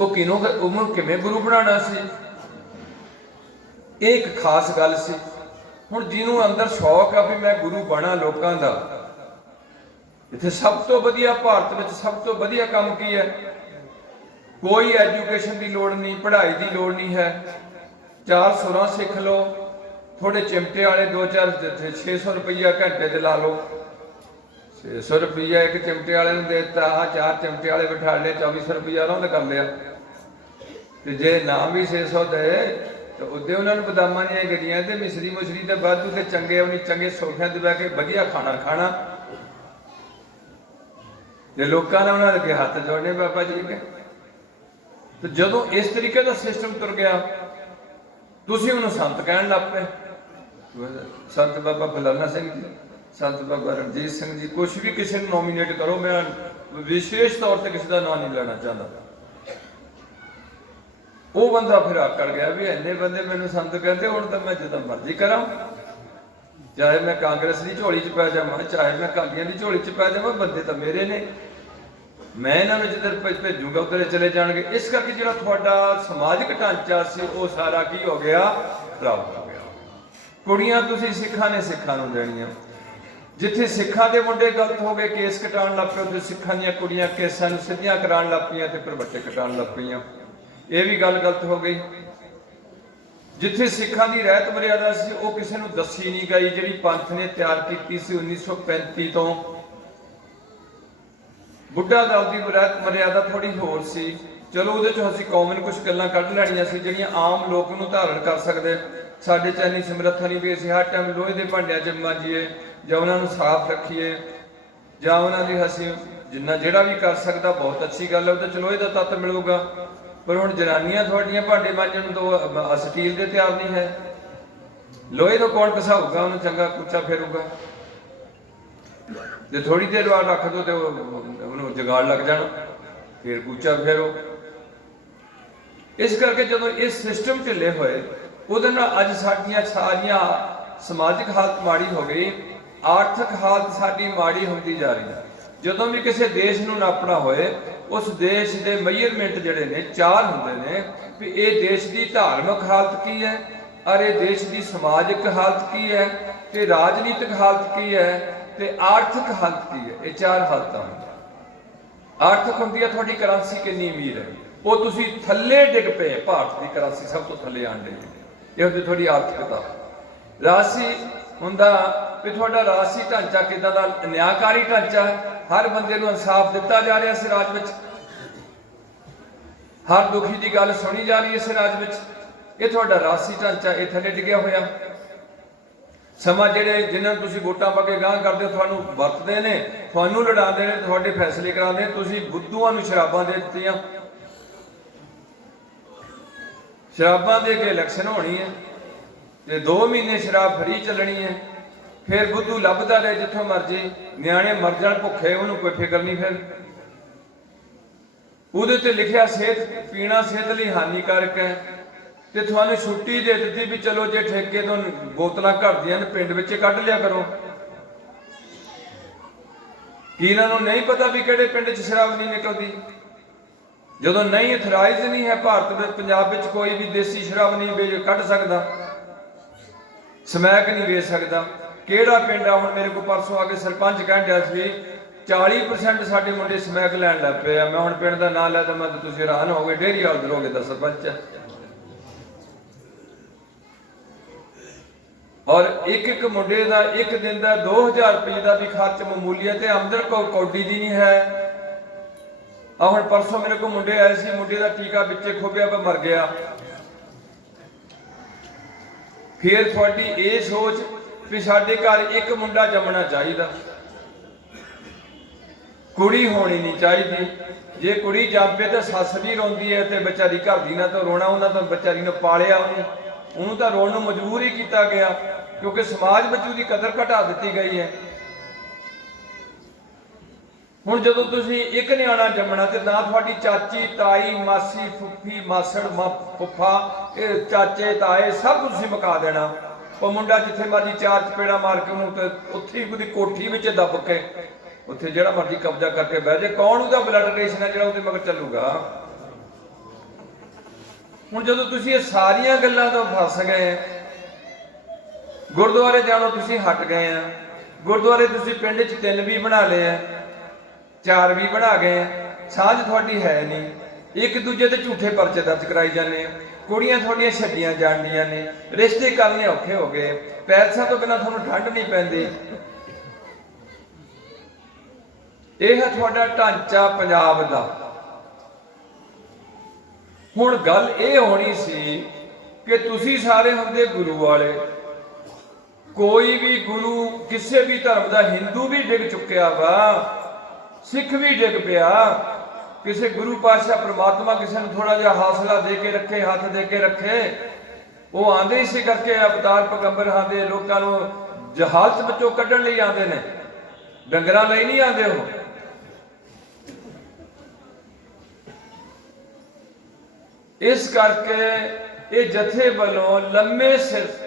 ਉਹ ਕਿਨੂੰ ਉਹਨੂੰ ਕਿਵੇਂ ਗੁਰੂ ਬਣਾਉਣਾ ਸੀ? ਇਹ ਇੱਕ ਖਾਸ ਗੱਲ ਸੀ। ਹੁਣ ਜਿਹਨੂੰ ਅੰਦਰ ਸ਼ੌਕ ਆ ਵੀ ਮੈਂ ਗੁਰੂ ਬਣਾ ਲੋਕਾਂ ਦਾ, ਇੱਥੇ ਸਭ ਤੋਂ ਵਧੀਆ, ਭਾਰਤ ਵਿੱਚ ਸਭ ਤੋਂ ਵਧੀਆ ਕੰਮ ਕੀ ਹੈ? ਕੋਈ ਐਜੂਕੇਸ਼ਨ ਦੀ ਲੋੜ ਨਹੀਂ, ਪੜ੍ਹਾਈ ਦੀ ਲੋੜ ਨਹੀਂ ਹੈ। 4 ਸੁਰਾਂ ਸਿੱਖ ਲਓ, ਥੋੜੇ ਚਿਮਟੇ ਵਾਲੇ 2-4 600 ਰੁਪਈਆ ਘੰਟੇ ਦੇ ਲਾ ਲਓ। 600 ਰੁਪਈਆ ਇੱਕ ਚਿਮਟੇ ਵਾਲੇ ਨੂੰ ਦੇ ਦਿੱਤਾ, 4 ਚਿਮਟੇ ਵਾਲੇ ਬਿਠਾ ਲਏ, 2400 ਰੁਪਈਆ ਉਹਨਾਂ ਦਾ ਕਰ ਲਿਆ। ਤੇ ਜੇ ਨਾ ਵੀ 600 ਦੇ ਤੇ ਉਹਦੇ ਉਹਨਾਂ ਨੂੰ ਬਦਾਮਾਂ ਦੀਆਂ ਗੱਡੀਆਂ ਤੇ ਮਿਸਰੀ ਮੁਸਰੀ ਤੇ ਵਾਧੂ ਤੇ ਚੰਗੇ ਉਹਨੀ ਚੰਗੇ ਸੋਫਿਆਂ ਤੇ ਬਹਿ ਕੇ ਵਧੀਆ ਖਾਣਾ ਖਾਣਾ, ਤੇ ਲੋਕਾਂ ਨੇ ਉਹਨਾਂ ਦੇ ਹੱਥ ਜੋੜਨੇ ਬਾਬਾ ਜੀ ਕੇ। ਤੇ ਜਦੋਂ ਇਸ ਤਰੀਕੇ ਦਾ ਸਿਸਟਮ ਤੁਰ ਗਿਆ, ਤੁਸੀਂ ਉਹਨੂੰ ਸੰਤ ਕਹਿਣ ਲੱਗ ਪਏ। ਸੰਤ ਬਾਬਾ ਫਲਾਨਾ ਸਿੰਘ ਜੀ, ਸੰਤ ਬਾਬਾ ਰਣਜੀਤ ਸਿੰਘ ਜੀ, ਕੁਛ ਵੀ ਕਿਸੇ ਨੂੰ ਨੋਮੀਨੇਟ ਕਰੋ, ਮੈਂ ਵਿਸ਼ੇਸ਼ ਤੌਰ ਤੇ ਕਿਸੇ ਦਾ ਨਾਂ ਨਹੀਂ ਲੈਣਾ ਚਾਹੁੰਦਾ। ਉਹ ਬੰਦਾ ਫਿਰ ਆਕੜ ਗਿਆ ਵੀ ਇੰਨੇ ਬੰਦੇ ਮੈਨੂੰ ਸੰਤ ਕਹਿੰਦੇ, ਹੁਣ ਤਾਂ ਮੈਂ ਜਦੋਂ ਮਰਜ਼ੀ ਕਰਾਂ, ਚਾਹੇ ਮੈਂ ਕਾਂਗਰਸ ਦੀ ਝੋਲੀ 'ਚ ਪੈ ਜਾਵਾਂ, ਚਾਹੇ ਮੈਂ ਅਕਾਲੀਆਂ ਦੀ ਝੋਲੀ 'ਚ ਪੈ ਜਾਵਾਂ, ਬੰਦੇ ਤਾਂ ਮੇਰੇ ਨੇ, ਮੈਂ ਇਹਨਾਂ ਵਿੱਚ ਜਿੱਧਰ ਭੇਜੂਗਾ ਉੱਧਰ ਚਲੇ ਜਾਣਗੇ। ਇਸ ਕਰਕੇ ਜਿਹੜਾ ਤੁਹਾਡਾ ਸਮਾਜਿਕ ਢਾਂਚਾ ਸੀ ਉਹ ਸਾਰਾ ਕੀ ਹੋ ਗਿਆ? ਖਰਾਬ ਹੋ ਗਿਆ। ਕੁੜੀਆਂ ਤੁਸੀਂ ਸਿੱਖਾਂ ਨੇ ਸਿੱਖਾਂ ਨੂੰ ਦੇਣੀਆਂ। ਜਿੱਥੇ ਸਿੱਖਾਂ ਦੇ ਮੁੰਡੇ ਗਲਤ ਹੋ ਗਏ, ਕੇਸ ਕਟਾਉਣ ਲੱਗ ਪਏ, ਉੱਥੇ ਸਿੱਖਾਂ ਦੀਆਂ ਕੁੜੀਆਂ ਕੇਸਾਂ ਨੂੰ ਸਿੱਧੀਆਂ ਕਰਾਉਣ ਲੱਗ ਪਈਆਂ ਤੇ ਪਰਵੱਟੇ ਕਟਾਉਣ ਲੱਗ ਪਈਆਂ। ਇਹ ਵੀ ਗੱਲ ਗਲਤ ਹੋ ਗਈ। ਜਿੱਥੇ ਸਿੱਖਾਂ ਦੀ ਰਹਿਤ ਮਰਿਆਦਾ ਸੀ ਉਹ ਕਿਸੇ ਨੂੰ ਦੱਸੀ ਨਹੀਂ ਗਈ, ਜਿਹੜੀ ਪੰਥ ਨੇ ਤਿਆਰ ਕੀਤੀ ਸੀ 1935 ਤੋਂ। ਬੁੱਢਾ ਦਲ ਦੀ ਰਹਿਤ ਮਰਿਆਦਾ ਥੋੜੀ ਹੋਰ ਸੀ। ਚਲੋ ਉਹਦੇ ਚੋਂ ਅਸੀਂ ਕਾਮਨ ਕੁਝ ਗੱਲਾਂ ਕੱਢ ਲੈਣੀਆਂ ਸੀ ਜਿਹੜੀਆਂ ਆਮ ਲੋਕ ਨੂੰ ਧਾਰਨ ਕਰ ਸਕਦੇ। ਸਾਡੇ ਚ ਇੰਨੀ ਸਮਰੱਥਾ ਨਹੀਂ ਵੀ ਅਸੀਂ ਹਰ ਟਾਈਮ ਲੋਹੇ ਦੇ ਭਾਂਡਿਆਂ 'ਚ ਮਾਂਜੀਏ, ਜਾਂ ਉਹਨਾਂ ਨੂੰ ਸਾਫ਼ ਰੱਖੀਏ, ਜਾਂ ਉਹਨਾਂ ਦੀ ਅਸੀਂ ਜਿੰਨਾ ਜਿਹੜਾ ਵੀ ਕਰ ਸਕਦਾ ਬਹੁਤ ਅੱਛੀ ਗੱਲ ਹੈ, ਉਹਦੇ ਚ ਲੋਹੇ ਦਾ ਤੱਤ ਮਿਲੂਗਾ। ਪਰ ਹੁਣ ਜਨਾਨੀਆਂ ਤੁਹਾਡੀਆਂ ਭਾਂਡੇ ਮਾਂਜਣ ਤੋਂ ਸਟੀਲ ਦੇ ਤਿਆਰ ਨਹੀਂ ਹੈ। ਲੋਹੇ ਤੋਂ ਕੌਣ ਘਸਾਊਗਾ ਉਹਨੂੰ, ਚੰਗਾ ਕੁੱਚਾ ਫੇਰੂਗਾ। ਜੇ ਥੋੜੀ ਦੇਰ ਬਾਅਦ ਰੱਖ ਦੋ ਤੇ ਉਹਨੂੰ ਜਗਾੜ ਲੱਗ ਜਾਣਾ, ਫਿਰ ਕੁੱਚਾ ਫੇਰੋ। ਇਸ ਕਰਕੇ ਜਦੋਂ ਇਹ ਸਿਸਟਮ ਢਿੱਲੇ ਹੋਏ, ਉਹਦੇ ਨਾਲ ਅੱਜ ਸਾਡੀਆਂ ਸਾਰੀਆਂ ਸਮਾਜਿਕ ਹਾਲਤ ਮਾੜੀ ਹੋ ਗਈ, ਆਰਥਿਕ ਹਾਲਤ ਸਾਡੀ ਮਾੜੀ ਹੁੰਦੀ ਜਾ ਰਹੀ ਹੈ। ਜਦੋਂ ਵੀ ਕਿਸੇ ਦੇਸ਼ ਨੂੰ ਨਾਪਣਾ ਹੋਏ, ਉਸ ਦੇਸ਼ ਦੇ ਮੇਜਰਮੈਂਟ ਜਿਹੜੇ ਨੇ 4 ਹੁੰਦੇ ਨੇ ਵੀ ਇਹ ਦੇਸ਼ ਦੀ ਧਾਰਮਿਕ ਹਾਲਤ ਕੀ ਹੈ, ਔਰ ਇਹ ਦੇਸ਼ ਦੀ ਸਮਾਜਿਕ ਹਾਲਤ ਕੀ ਹੈ, ਤੇ ਰਾਜਨੀਤਿਕ ਹਾਲਤ ਕੀ ਹੈ, ਤੇ ਆਰਥਿਕ ਹਾਲਤ ਕੀ ਹੈ। ਇਹ 4 ਹਾਲਤਾਂ ਹੁੰਦੀਆਂ। ਆਰਥਿਕ ਹੁੰਦੀ ਹੈ ਤੁਹਾਡੀ ਕਰੰਸੀ ਕਿੰਨੀ ਅਮੀਰ ਹੈ, ਉਹ ਤੁਸੀਂ ਥੱਲੇ ਡਿੱਗ ਪਏ, ਭਾਰਤ ਦੀ ਕਰੰਸੀ ਸਭ ਤੋਂ ਥੱਲੇ ਆਣ ਡਈ, ਇਹ ਹੁੰਦੀ ਤੁਹਾਡੀ ਆਰਥਿਕਤਾ। ਰਾਜਸੀ ਹੁੰਦਾ ਵੀ ਤੁਹਾਡਾ ਰਾਜਸੀ ਢਾਂਚਾ ਕਿੱਦਾਂ ਦਾ, ਨਿਆਂਕਾਰੀ ਢਾਂਚਾ, ਹਰ ਬੰਦੇ ਨੂੰ ਇਨਸਾਫ ਦਿੱਤਾ ਜਾ ਰਿਹਾ ਇਸ ਰਾਜ ਵਿੱਚ, ਹਰ ਦੁਖੀ ਦੀ ਗੱਲ ਸੁਣੀ ਜਾ ਰਹੀ ਇਸ ਰਾਜ ਵਿੱਚ। ਇਹ ਤੁਹਾਡਾ ਰਾਜਸੀ ਢਾਂਚਾ, ਇਹ ਥੱਲੇ ਡਿੱਗਿਆ ਹੋਇਆ। ਸਮਾਂ ਜਿਹੜੇ ਜਿਨ੍ਹਾਂ ਨੂੰ ਤੁਸੀਂ ਵੋਟਾਂ ਪਾ ਕੇ ਗਾਂਹ ਕਰਦੇ ਹੋ, ਤੁਹਾਨੂੰ ਵਰਤਦੇ ਨੇ, ਤੁਹਾਨੂੰ ਲੜਾਉਂਦੇ ਨੇ, ਤੁਹਾਡੇ ਫੈਸਲੇ ਕਰਾਉਂਦੇ ਨੇ। ਤੁਸੀਂ ਬੁੱਧੂਆਂ ਨੂੰ ਸ਼ਰਾਬਾਂ ਦੇ ਦਿੱਤੀਆਂ, ਸ਼ਰਾਬਾਂ ਦੇ ਕੇ ਇਲੈਕਸ਼ਨ ਹੋਣੀ ਹੈ ਤੇ 2 ਮਹੀਨੇ ਸ਼ਰਾਬ ਫਰੀ ਚੱਲਣੀ ਹੈ। ਫਿਰ ਬੁੱਧੂ ਲੱਭਦਾ ਰਹੇ ਜਿੱਥੋਂ ਮਰਜੀ, ਨਿਆਣੇ ਮਰ ਜਾਣ ਭੁੱਖੇ, ਉਹਨੂੰ ਕੋਈ ਫਿਕਰ ਨਹੀਂ। ਫਿਰ ਉਹਦੇ ਤੇ ਲਿਖਿਆ ਸਿਹਤ ਪੀਣਾ ਸਿਹਤ ਲਈ ਹਾਨੀਕਾਰਕ ਹੈ, ਤੇ ਤੁਹਾਨੂੰ ਛੁੱਟੀ ਦੇ ਦਿੱਤੀ ਵੀ ਚਲੋ ਜੇ ਠੇਕੇ ਤੋਂ ਬੋਤਲਾਂ ਘੜਦੀਆਂ ਨੇ ਪਿੰਡ ਵਿੱਚ ਕੱਢ ਲਿਆ ਕਰੋ। ਕੀ ਇਹਨਾਂ ਨੂੰ ਨਹੀਂ ਪਤਾ ਵੀ ਕਿਹੜੇ ਪਿੰਡ 'ਚ ਸ਼ਰਾਬ ਨਹੀਂ ਨਿਕਲਦੀ? ਜਦੋਂ ਨਹੀਂ ਅਥਰਾਈਜ਼ ਨਹੀਂ ਹੈ ਭਾਰਤ ਵਿੱਚ, ਪੰਜਾਬ ਵਿੱਚ ਕੋਈ ਵੀ ਦੇਸੀ ਸ਼ਰਾਬ ਨਹੀਂ ਕੱਢ ਸਕਦਾ, ਸਮੈਕ ਨਹੀਂ ਵੇਚ ਸਕਦਾ। ਕਿਹੜਾ ਪਿੰਡ ਆ? ਹੁਣ ਮੇਰੇ ਕੋਲ ਪਰਸੋਂ ਆ ਕੇ ਸਰਪੰਚ ਕਹਿਣ ਡਿਆ ਸੀ 40% ਸਾਡੇ ਮੁੰਡੇ ਸਮੈਕ ਲੈਣ ਲੱਗ ਪਏ ਆ। ਮੈਂ ਹੁਣ ਪਿੰਡ ਦਾ ਨਾਂ ਲਿਆ ਤਾਂ ਮੈਂ ਤੁਸੀਂ ਹੈਰਾਨ ਹੋ ਗਏ, ਡੇਰੀ ਹਾਲ ਦਰੋਗੇ ਦਾ ਸਰਪੰਚ। ਔਰ ਇੱਕ ਮੁੰਡੇ ਦਾ ਇੱਕ ਦਿਨ ਦਾ 2000 ਰੁਪਏ ਦਾ ਵੀ ਖਰਚ ਮਾਮੂਲੀ ਹੈ ਤੇ ਆਮਦਨ ਕੌਡੀ ਦੀ ਨਹੀਂ ਹੈ। ਆ ਹੁਣ ਪਰਸੋਂ ਮੇਰੇ ਕੋਲ ਮੁੰਡੇ ਆਏ ਸੀ, ਮੁੰਡੇ ਦਾ ਟੀਕਾ ਵਿੱਚੇ ਖੋਬਿਆ ਪਰ ਮਰ ਗਿਆ। ਫਿਰ ਤੁਹਾਡੀ ਇਹ ਸੋਚ ਵੀ ਸਾਡੇ ਘਰ ਇੱਕ ਮੁੰਡਾ ਜੰਮਣਾ ਚਾਹੀਦਾ, ਕੁੜੀ ਹੋਣੀ ਨਹੀਂ ਚਾਹੀਦੀ। ਜੇ ਕੁੜੀ ਜੰਮੇ ਤਾਂ ਸੱਸ ਵੀ ਰੋਂਦੀ ਹੈ ਤੇ ਵਿਚਾਰੀ ਘਰ ਦੀ ਨਾ ਤਾਂ ਰੋਣਾ, ਉਹਨਾਂ ਤਾਂ ਵਿਚਾਰੀ ਨੂੰ ਪਾਲਿਆ, ਉਹਨੂੰ ਤਾਂ ਰੋਣ ਨੂੰ ਮਜਬੂਰ ਹੀ ਕੀਤਾ ਗਿਆ ਕਿਉਂਕਿ ਸਮਾਜ ਵਿੱਚ ਉਹਦੀ ਕਦਰ ਘਟਾ ਦਿੱਤੀ ਗਈ ਹੈ। ਹੁਣ ਜਦੋਂ ਤੁਸੀਂ ਇੱਕ ਨਿਆਣਾ ਜੰਮਣਾ ਤੇ ਨਾ ਤੁਹਾਡੀ ਚਾਚੀ, ਤਾਈ, ਮਾਸੀ, ਫੁੱਫੀ, ਮਾਸੜ, ਫੁੱਫਾ, ਇਹ ਚਾਚੇ, ਤਾਏ ਸਭ ਤੁਸੀਂ ਮੁਕਾ ਦੇਣਾ। ਉਹ ਮੁੰਡਾ ਜਿੱਥੇ ਮਰਜੀ ਚਾਰ ਚਪੇੜਾ ਮਾਰ ਕੇ ਉਹਨੂੰ ਤੇ ਉੱਥੇ ਹੀ ਉਹਦੀ ਕੋਠੀ ਵਿੱਚ ਦੱਬ ਕੇ ਉੱਥੇ ਜਿਹੜਾ ਮਰਜੀ ਕਬਜ਼ਾ ਕਰਕੇ ਬਹਿ ਜਾਏ। ਕੌਣ ਉਹਦਾ ਬਲੱਡ ਰਿਲੇਸ਼ਨ ਹੈ ਜਿਹੜਾ ਉਹਦੇ ਮਗਰ ਚੱਲੂਗਾ? ਹੁਣ ਜਦੋਂ ਤੁਸੀਂ ਇਹ ਸਾਰੀਆਂ ਗੱਲਾਂ ਤੋਂ ਫਸ ਗਏ, ਗੁਰਦੁਆਰੇ ਜਾਣੋ ਤੁਸੀਂ ਹਟ ਗਏ ਆ। ਗੁਰਦੁਆਰੇ ਤੁਸੀਂ ਪਿੰਡ 'ਚ 3 ਵੀ ਬਣਾ ਲਏ ਆ, 4 ਵੀ ਬਣਾ ਗਏ ਆ, ਸਾਂਝ ਤੁਹਾਡੀ ਹੈ ਨਹੀਂ। ਇੱਕ ਦੂਜੇ ਤੇ ਝੂਠੇ ਪਰਚੇ ਦਰਜ ਕਰਾਈ ਜਾਂਦੇ ਆ। ਕੁੜੀਆਂ ਤੁਹਾਡੀਆਂ ਛੱਡੀਆਂ ਜਾਂਦੀਆਂ ਨੇ, ਰਿਸ਼ਤੇ ਕਰਨੇ ਔਖੇ ਹੋ ਗਏ, ਪੈਸਿਆਂ ਤੋਂ ਬਿਨਾਂ ਤੁਹਾਨੂੰ ਠੰਡ ਨਹੀਂ ਪੈਂਦੀ। ਇਹ ਹੈ ਤੁਹਾਡਾ ਢਾਂਚਾ ਪੰਜਾਬ ਦਾ। ਹੁਣ ਗੱਲ ਇਹ ਹੋਣੀ ਸੀ ਕਿ ਤੁਸੀਂ ਸਾਰੇ ਹੁੰਦੇ ਗੁਰੂ ਵਾਲੇ। ਕੋਈ ਵੀ ਗੁਰੂ ਕਿਸੇ ਵੀ ਧਰਮ ਦਾ, ਹਿੰਦੂ ਵੀ ਡਿੱਗ ਚੁੱਕਿਆ ਵਾ, ਸਿੱਖ ਵੀ ਡਿੱਗ ਪਿਆ। ਕਿਸੇ ਗੁਰੂ ਪਾਤਸ਼ਾਹ ਪ੍ਰਮਾਤਮਾ ਕਿਸੇ ਨੂੰ ਥੋੜਾ ਜਿਹਾ ਹੌਸਲਾ ਦੇ ਕੇ ਰੱਖੇ, ਹੱਥ ਦੇ ਕੇ ਰੱਖੇ। ਉਹ ਆਂਦੇ ਇਸੇ ਕਰਕੇ ਅਵਤਾਰ ਪੈਗੰਬਰ ਆਂਦੇ, ਲੋਕਾਂ ਨੂੰ ਜਹਾਲਤ ਵਿੱਚੋਂ ਕੱਢਣ ਲਈ ਆਂਦੇ ਨੇ, ਡੰਗਰਾਂ ਲਈ ਨਹੀਂ ਆਂਦੇ। ਉਹ ਇਸ ਕਰਕੇ ਇਹ ਜਥੇ ਵੱਲੋਂ ਲੰਮੇ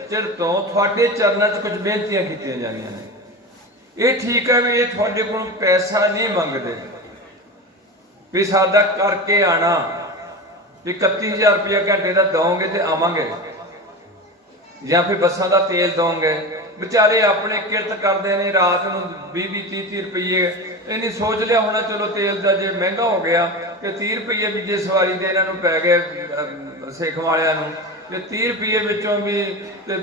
ਚਿਰ ਤੋਂ ਤੁਹਾਡੇ ਚਰਨਾਂ 'ਚ ਕੁਝ ਬੇਨਤੀਆਂ ਕੀਤੀਆਂ ਜਾਂਦੀਆਂ ਨੇ। ਇਹ ਠੀਕ ਹੈ ਵੀ ਇਹ ਤੁਹਾਡੇ ਕੋਲ ਪੈਸਾ ਨਹੀਂ ਮੰਗਦੇ ਵੀ ਸਾਡਾ ਕਰਕੇ ਆਣਾ, ਵੀ 31,000 ਰੁਪਇਆ ਘੰਟੇ ਦਾ ਦਓਗੇ ਤੇ ਆਵਾਂਗੇ, ਜਾਂ ਫਿਰ ਬੱਸਾਂ ਦਾ ਤੇਲ ਦਓਗੇ। ਵਿਚਾਰੇ ਆਪਣੇ ਕਿਰਤ ਕਰਦੇ ਨੇ, ਰਾਤ ਨੂੰ 20-30 ਰੁਪਏ। ਇਹਨੇ ਸੋਚ ਲਿਆ ਹੋਣਾ ਚਲੋ ਤੇਲ ਦਾ ਜੇ ਮਹਿੰਗਾ ਹੋ ਗਿਆ ਤੇ 30 ਰੁਪਏ ਵੀ ਜੇ ਸਵਾਰੀ ਦੇ ਇਹਨਾਂ ਨੂੰ ਪੈ ਗਏ ਸਿੱਖ ਵਾਲਿਆਂ ਨੂੰ, ਤੇ 30 ਰੁਪਏ ਵਿੱਚੋਂ ਵੀ ਤੇ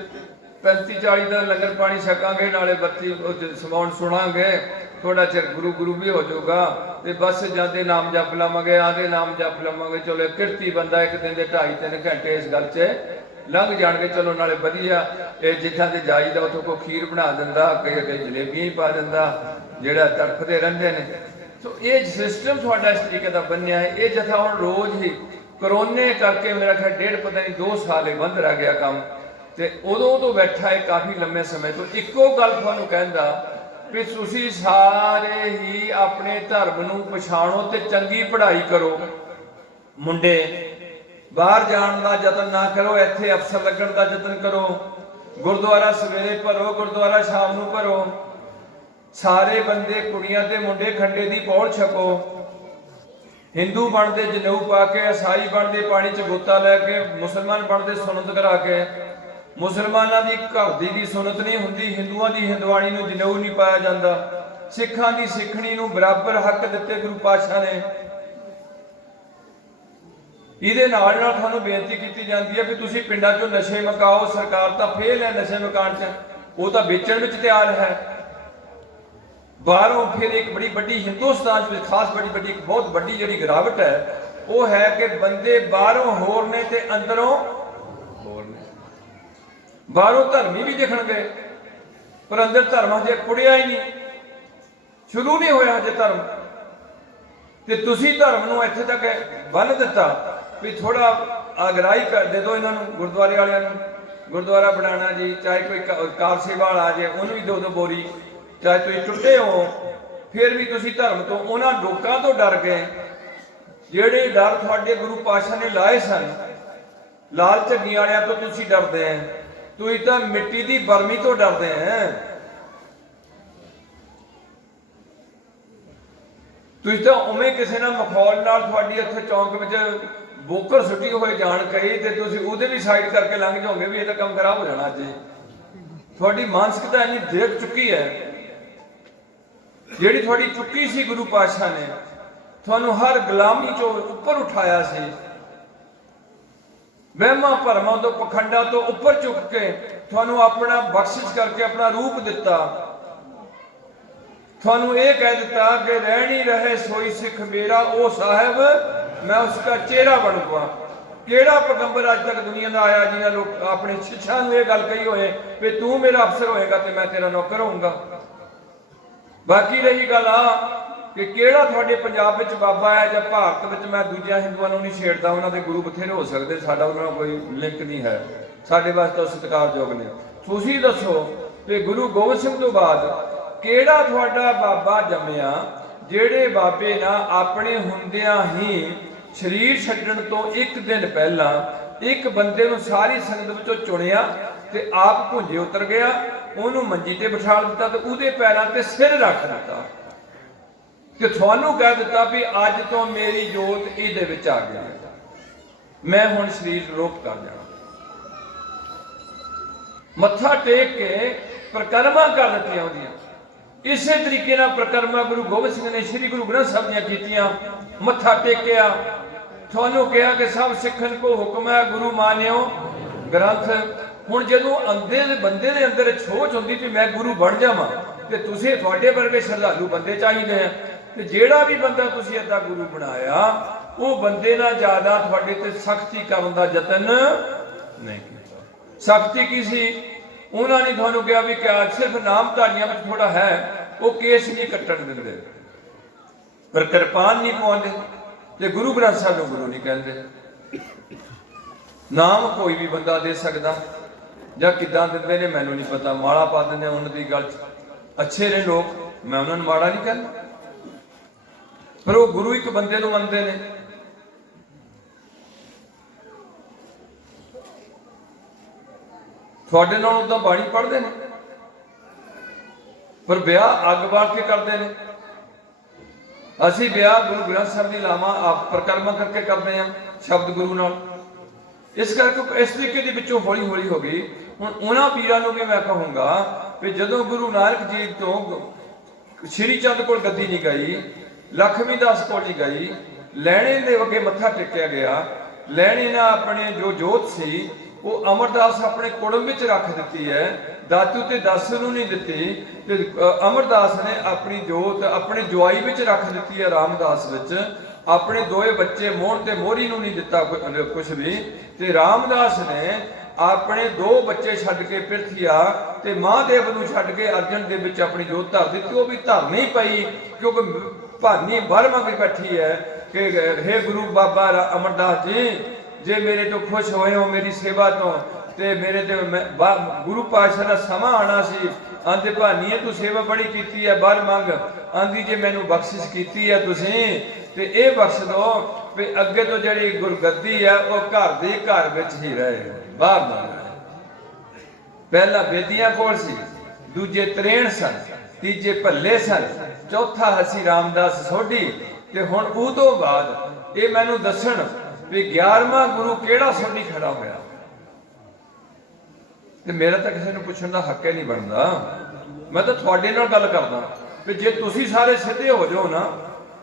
35-40 ਦਾ ਲੰਗਰ ਪਾਣੀ ਛਕਾਂਗੇ, ਨਾਲੇ ਬੱਤੀ ਸਮਾਉਣ ਸੁਣਾਂਗੇ, ਥੋੜਾ ਚਿਰ ਗੁਰੂ ਵੀ ਹੋ ਜਾਊਗਾ। ਤੇ ਬਸ ਜਾਂਦੇ ਨਾਮ ਜਪ ਲਵਾਂਗੇ, ਆਂਦੇ ਨਾਮ ਜਪ ਲਵਾਂਗੇ। ਚਲੋ ਕਿਰਤੀ ਬੰਦਾ ਇੱਕ ਦਿਨ ਦੇ 2.5-3 ਘੰਟੇ ਇਸ ਗੱਲ 'ਚ ਲੰਘ ਜਾਣਗੇ। ਚਲੋ ਨਾਲੇ ਵਧੀਆ ਇਹ ਜਿੱਥਾਂ ਤੇ ਜਾਈਦਾ ਉੱਥੋਂ ਕੋਈ ਖੀਰ ਬਣਾ ਦਿੰਦਾ, ਕਈ ਜਲੇਬੀਆਂ ਹੀ ਪਾ ਦਿੰਦਾ, ਜਿਹੜਾ ਤੜਫਦੇ ਰਹਿੰਦੇ ਨੇ। ਸੋ ਇਹ ਸਿਸਟਮ ਤੁਹਾਡਾ ਇਸ ਤਰੀਕੇ ਦਾ ਬਣਿਆ ਹੈ। ਇਹ ਜਥਾ ਹੁਣ ਰੋਜ਼ ਹੀ ਕਰੋਨੇ ਕਰਕੇ ਮੇਰਾ ਖਿਆਲ 1.5 ਪਤਾ ਨਹੀਂ 2 ਸਾਲ ਹੀ ਬੰਦ ਰਹਿ ਗਿਆ ਕੰਮ, ਤੇ ਉਦੋਂ ਤੋਂ ਬੈਠਾ ਹੈ ਕਾਫੀ ਲੰਮੇ ਸਮੇਂ ਤੋਂ। ਇੱਕੋ ਗੱਲ ਤੁਹਾਨੂੰ ਕਹਿੰਦਾ ਵੀ ਤੁਸੀਂ ਸਾਰੇ ਹੀ ਆਪਣੇ ਧਰਮ ਨੂੰ ਪਛਾਣੋ ਤੇ ਚੰਗੀ ਪੜ੍ਹਾਈ ਕਰੋ। ਮੁੰਡੇ ਬਾਹਰ ਜਾਣ ਦਾ ਯਤਨ ਨਾ ਕਰੋ, ਇੱਥੇ ਅਫਸਰ ਲੱਗਣ ਦਾ ਯਤਨ ਕਰੋ। ਗੁਰਦੁਆਰਾ ਸਵੇਰੇ ਭਰੋ, ਗੁਰਦੁਆਰਾ ਸ਼ਾਮ ਨੂੰ ਭਰੋ। ਸਾਰੇ ਬੰਦੇ, ਕੁੜੀਆਂ ਤੇ ਮੁੰਡੇ ਖੰਡੇ ਦੀ ਪੌੜ ਛਕੋ। ਹਿੰਦੂ ਬਣਦੇ ਜਨੇਊ ਪਾ ਕੇ, ਈਸਾਈ ਬਣਦੇ ਪਾਣੀ 'ਚ ਗੋਤਾ ਲੈ ਕੇ, ਮੁਸਲਮਾਨ ਬਣਦੇ ਸੁਨਤ ਕਰਾ ਕੇ। ਮੁਸਲਮਾਨਾਂ ਦੀ ਘਰ ਦੀ ਵੀ ਸੁਨਤ ਨਹੀਂ ਹੁੰਦੀ, ਹਿੰਦੂਆਂ ਦੀ ਹਿੰਦਵਾਣੀ ਨੂੰ ਜਨੇਊ ਨਹੀਂ ਪਾਇਆ ਜਾਂਦਾ। ਸਿੱਖਾਂ ਦੀ ਸਿੱਖਣੀ ਨੂੰ ਬਰਾਬਰ ਹੱਕ ਦਿੱਤੇ ਗੁਰੂ ਪਾਤਸ਼ਾਹ ਨੇ। ਇਹਦੇ ਨਾਲ ਨਾਲ ਤੁਹਾਨੂੰ ਬੇਨਤੀ ਕੀਤੀ ਜਾਂਦੀ ਹੈ ਕਿ ਤੁਸੀਂ ਪਿੰਡਾਂ 'ਚੋਂ ਨਸ਼ੇ ਮੁਕਾਓ। ਸਰਕਾਰ ਤਾਂ ਫੇਲ ਹੈ ਨਸ਼ੇ ਮੁਕਾਉਣ 'ਚ, ਉਹ ਤਾਂ ਵੇਚਣ ਵਿੱਚ ਤਿਆਰ ਹੈ। ਬਾਹਰੋਂ ਫਿਰ ਇੱਕ ਬੜੀ ਵੱਡੀ ਹਿੰਦੁਸਤਾਨ 'ਚ ਖਾਸ ਬੜੀ ਇੱਕ ਬਹੁਤ ਵੱਡੀ ਜਿਹੜੀ ਗਿਰਾਵਟ ਹੈ ਉਹ ਹੈ ਕਿ ਬੰਦੇ ਬਾਹਰੋਂ ਹੋਰ ਨੇ ਤੇ ਅੰਦਰੋਂ ਹੋਰ ਨੇ। ਬਾਹਰੋਂ ਧਰਮੀ ਵੀ ਦਿਖਣਗੇ ਪਰ ਅੰਦਰ ਧਰਮ ਹਜੇ ਕੁੜਿਆ ਹੀ ਨਹੀਂ, ਸ਼ੁਰੂ ਨਹੀਂ ਹੋਇਆ ਹਜੇ ਧਰਮ। ਤੇ ਤੁਸੀਂ ਧਰਮ ਨੂੰ ਇੱਥੇ ਤੱਕ ਬੰਨ ਦਿੱਤਾ ਵੀ ਥੋੜਾ ਆਗਰਾਈ ਕਰ ਦੇ ਦਿਓ ਇਹਨਾਂ ਨੂੰ, ਗੁਰਦੁਆਰੇ ਵਾਲਿਆਂ ਨੂੰ। ਗੁਰਦੁਆਰਾ ਬਣਾਉਣਾ ਜੀ, ਚਾਹੇ ਕੋਈ ਕਾਰ ਸੇਵਾ ਵਾਲਾ ਆ ਜਾਏ ਉਹਨੂੰ ਵੀ 2-2 ਬੋਰੀ, ਚਾਹੇ ਤੁਸੀਂ ਟੁੱਟੇ ਹੋ ਫਿਰ ਵੀ ਤੁਸੀਂ ਧਰਮ ਤੋਂ, ਉਹਨਾਂ ਲੋਕਾਂ ਤੋਂ ਡਰ ਗਏ ਜਿਹੜੇ ਡਰ ਤੁਹਾਡੇ ਗੁਰੂ ਪਾਤਸ਼ਾਹ ਨੇ ਲਾਏ ਸਨ लाल झग्गी वालियां तो तुसी डरदे हैं, तुसी तो मिट्टी की बरमी तो डरदे हैं। तुसी तो उवें किसी ना मखौल नाल तुहाडी इत्थे चौंक विच बोकर सुट्टी होए जान कही ते तुसी उहदे भी साइड करके लंघ जाओगे भी ये तो काम खराब हो जाना अज। थोड़ी मानसिकता इन्नी देख चुकी है, जिहड़ी थोड़ी चुकी सी गुरु पातशाह ने थानू हर गुलामी चो उपर उठाया सी, वहमां भरमां तो पखंडा तो उपर चुक के थानू अपना बख्शिश करके अपना रूप दिता। थानू ये कह दिता कि रहनी रहे सोई सिख मेरा, ओ साहब मैं उसका चेहरा बनूंगा। केड़ा पैगंबर अज तक दुनिया का आया जिन्हें लोग अपने शिष्यां नूं ये गल कही होए भी तू मेरा अफसर होएगा तो मैं तेरा नौकर होऊंगा। बाकी रही गल आ कि केड़ा तुहाडे पंजाब विच बाबा है जां भारत विच, मैं दूजिया हिंदुआं नूं नहीं छेड़दा, उन्हां दे गुरु बथेरे हो सकदे, साडा उन्हां नाल कोई लिंक नहीं है, साडे वास्ते सत्कारयोग ने। तुसीं दसो कि गुरु गोबिंद सिंह तो बाद केड़ा तुहाडा बाबा जम्मिया ਜਿਹੜੇ ਬਾਬੇ ਨਾ ਆਪਣੇ ਹੁੰਦਿਆਂ ਹੀ शरीर छड्डण तो एक दिन पहला एक बंदे नूं सारी संगत विचों चुनिया ते आप भुंजे उतर गया, उहनूं मंजी ते बिठा दिता ते उहदे पैरां ते सिर रख दिता ते तुहानूं कह दिता भी अज तो मेरी जोत इहदे विच आ गई, मैं हुण शरीर रोक कर जाना। मत्था टेक के प्रकरमा कर दित्तियां होंदियां। इसे तरीके नाल प्रकरमा गुरु गोबिंद सिंह ने श्री गुरु ग्रंथ साहिब दीआं कीतियां, मत्था टेकिया, थानू कहा कि सब सिखन को हुक्म है गुरु मानियो ग्रंथ। हुण जदों अंधे दे बंदे दे अंदर सोच हुंदी कि मैं गुरु बन जावां ते तुसीं तुहाडे वर्गे श्रद्धालु बंदे चाहिए हैं, ते जेड़ा भी बंदा तुसीं अद्धा गुरु बनाया वो बंदे नाल ज़्यादा तुहाडे ते सख्ती करन दा यतन नहीं कीता। सख्ती की सी उन्होंने ने थानू कहा भी क्या सिर्फ नामधारियां में थोड़ा है, वो केस नहीं कट्टण दिंदे पर किरपान नहीं पाउंदे ते गुरु ग्रंथ साहिब नूं गुरु नहीं कहंदे। नाम कोई भी बंदा दे सकदा जां किदां दिंदे ने मैनूं नहीं पता, माड़ा पा दिंदे उन्हां दी गल अच्छे ने लोग, मैं उन्हां नूं माड़ा नहीं कहंदा, पर वो गुरु एक बंदे नूं मनदे ने। थोड़े नालों तो बाणी पढ़ते हैं पर ब्याह अग बाल के करते हैं। असी ब्याह गुरु ग्रंथ साहिब की लावां आप परिक्रमा करके करते हैं शब्द गुरु नाल। इस करके इस तरीके के विचों हौली हौली हो गई। हुण उन्हां पीरां नूं भी मैं कहूँगा कि जदों गुरु नानक जी तो श्री चंद कोल गद्दी नहीं गई, लक्ष्मी दास कोल नहीं गई, लैणे दे अगे मत्था टेकिया गया, लैणे ने अपने जो जोत सी वो अमरदास अपने कुड़म विच रख दी है, दातू ते दस नूं नहीं दिती ते अमरदास ने अपनी जोत अपने जवाई विच रख दी है, रामदास विच अपने दोए बच्चे मोहन ते मोहरी नूं नहीं दिता कुछ भी, ते रामदास ने अपने दो बच्चे छड्ड के पिरथिया ते महादेव नूं छड्ड के अर्जन दे विच अपनी जोत धर दी। वो भी धर नहीं पई क्योंकि भानी बाहर मंग बैठी है कि हे गुरु बाबा अमरदास जी जे मेरे तो खुश होए हो मेरी सेवा तो ते मेरे ते गुरु पातशाह दा समा आना सी, आंदे भानीए तू सेवा बड़ी कीती है बाहर मंग, आंदी जे मैनू बख्शिश कीती है तुसीं ते ए बख्श दो भी अगे तो जिहड़ी गुरगद्दी है वो घर दे घर विच ही रहे, बाहर ना रहे। पहला बेदियां कोल सी, दूजे त्रेण सन, तीजे भल्ले सन, चौथा हसी रामदास सोढी ते हुण उह तों बाद ये मैनू दसण भी 11वां गुरु केड़ा सोढी खड़ा होया। ते मेरा तो किसी ने पुछण दा हक ही नहीं बनता, मैं तो तुहाडे नाल गल करदा भी जे तुसीं सारे सीधे हो जाओ ना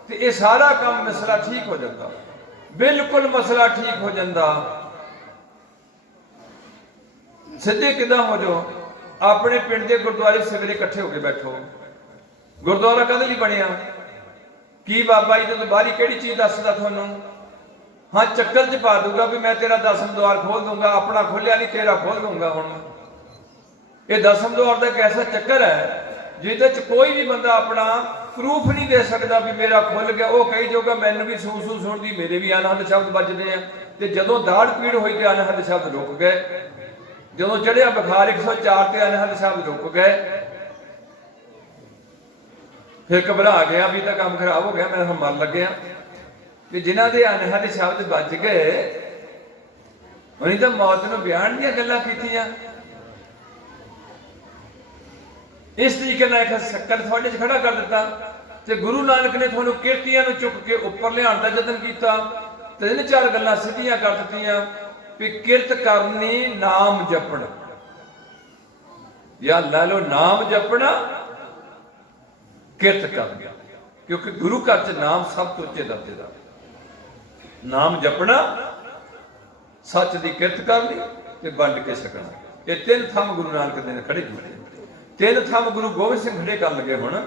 तो ये सारा काम मसला ठीक हो जाता, बिल्कुल मसला ठीक हो जाता। सीधे किदां हो जाओ, अपने पिंड के गुरुद्वारे सवेरे इकट्ठे होके बैठो। गुरुद्वारा कदे लई बनिया की बाबा जी तो बाहरी किहड़ी चीज़ दसदा तुहानूं? हाँ चक्कर च पा दूंगा भी मैं तेरा दसम द्वार खोल दूंगा, अपना खोलिया नहीं तेरा खोल दूंगा। हुण ये दसम द्वार का एक ऐसा चक्कर है जिहदे च कोई भी बंदा अपना प्रूफ नहीं दे सकता भी मेरा खुल गया। वो कही जाऊगा मैनूं भी सू सू सुणदी, मेरे भी अनहद शब्द बजते हैं, तो जदों दाड़ पीड़ हुई तो अनहद शब्द रुक गए, जदों चढ़िया बुखार 104 तो अनहद शब्द रुक गए। फिर घबरा गया भी तो काम खराब हो गया, मैं मर लग्या कि जिन्हां दे अनहद शब्द बज गए ਉਹਨੇ ਤਾਂ ਮੌਤ ਨੂੰ ਬਿਆਨ ਦੀਆਂ ਗੱਲਾਂ ਕੀਤੀਆਂ। ਇਸ ਤਰੀਕੇ ਨਾਲ ਇੱਕ ਸ਼ੱਕਰ ਤੁਹਾਡੇ 'ਚ ਖੜਾ ਕਰ ਦਿੱਤਾ ਤੇ ਗੁਰੂ ਨਾਨਕ ਨੇ ਤੁਹਾਨੂੰ ਕਿਰਤੀਆਂ ਨੂੰ ਚੁੱਕ ਕੇ ਉੱਪਰ ਲਿਆਉਣ ਦਾ ਯਤਨ ਕੀਤਾ। ਤਿੰਨ ਚਾਰ ਗੱਲਾਂ ਸਿੱਧੀਆਂ ਕਰ ਦਿੱਤੀਆਂ ਵੀ ਕਿਰਤ ਕਰਨੀ, ਨਾਮ ਜਪਣਾ, ਜਾਂ ਲੈ ਲਓ ਨਾਮ ਜਪਣਾ, ਕਿਰਤ ਕਰਨੀ। ਕਿਉਂਕਿ ਗੁਰੂ ਘਰ 'ਚ ਨਾਮ ਸਭ ਤੋਂ ਉੱਚੇ ਦਰਜੇ ਦਾ। ਨਾਮ ਜਪਣਾ, ਸੱਚ ਦੀ ਕਿਰਤ ਕਰਨੀ ਤੇ ਵੰਡ ਕੇ ਛਕਣਾ। ਇਹ ਤਿੰਨ ਥੰਮ ਗੁਰੂ ਨਾਨਕ ਦੇਵ ਨੇ ਖੜੇ ਕੀਤੇ। ਤਿੰਨ ਥੰਮ ਗੁਰੂ ਗੋਬਿੰਦ ਸਿੰਘ ਖੜੇ ਕਰਨ ਲੱਗੇ ਹੁਣ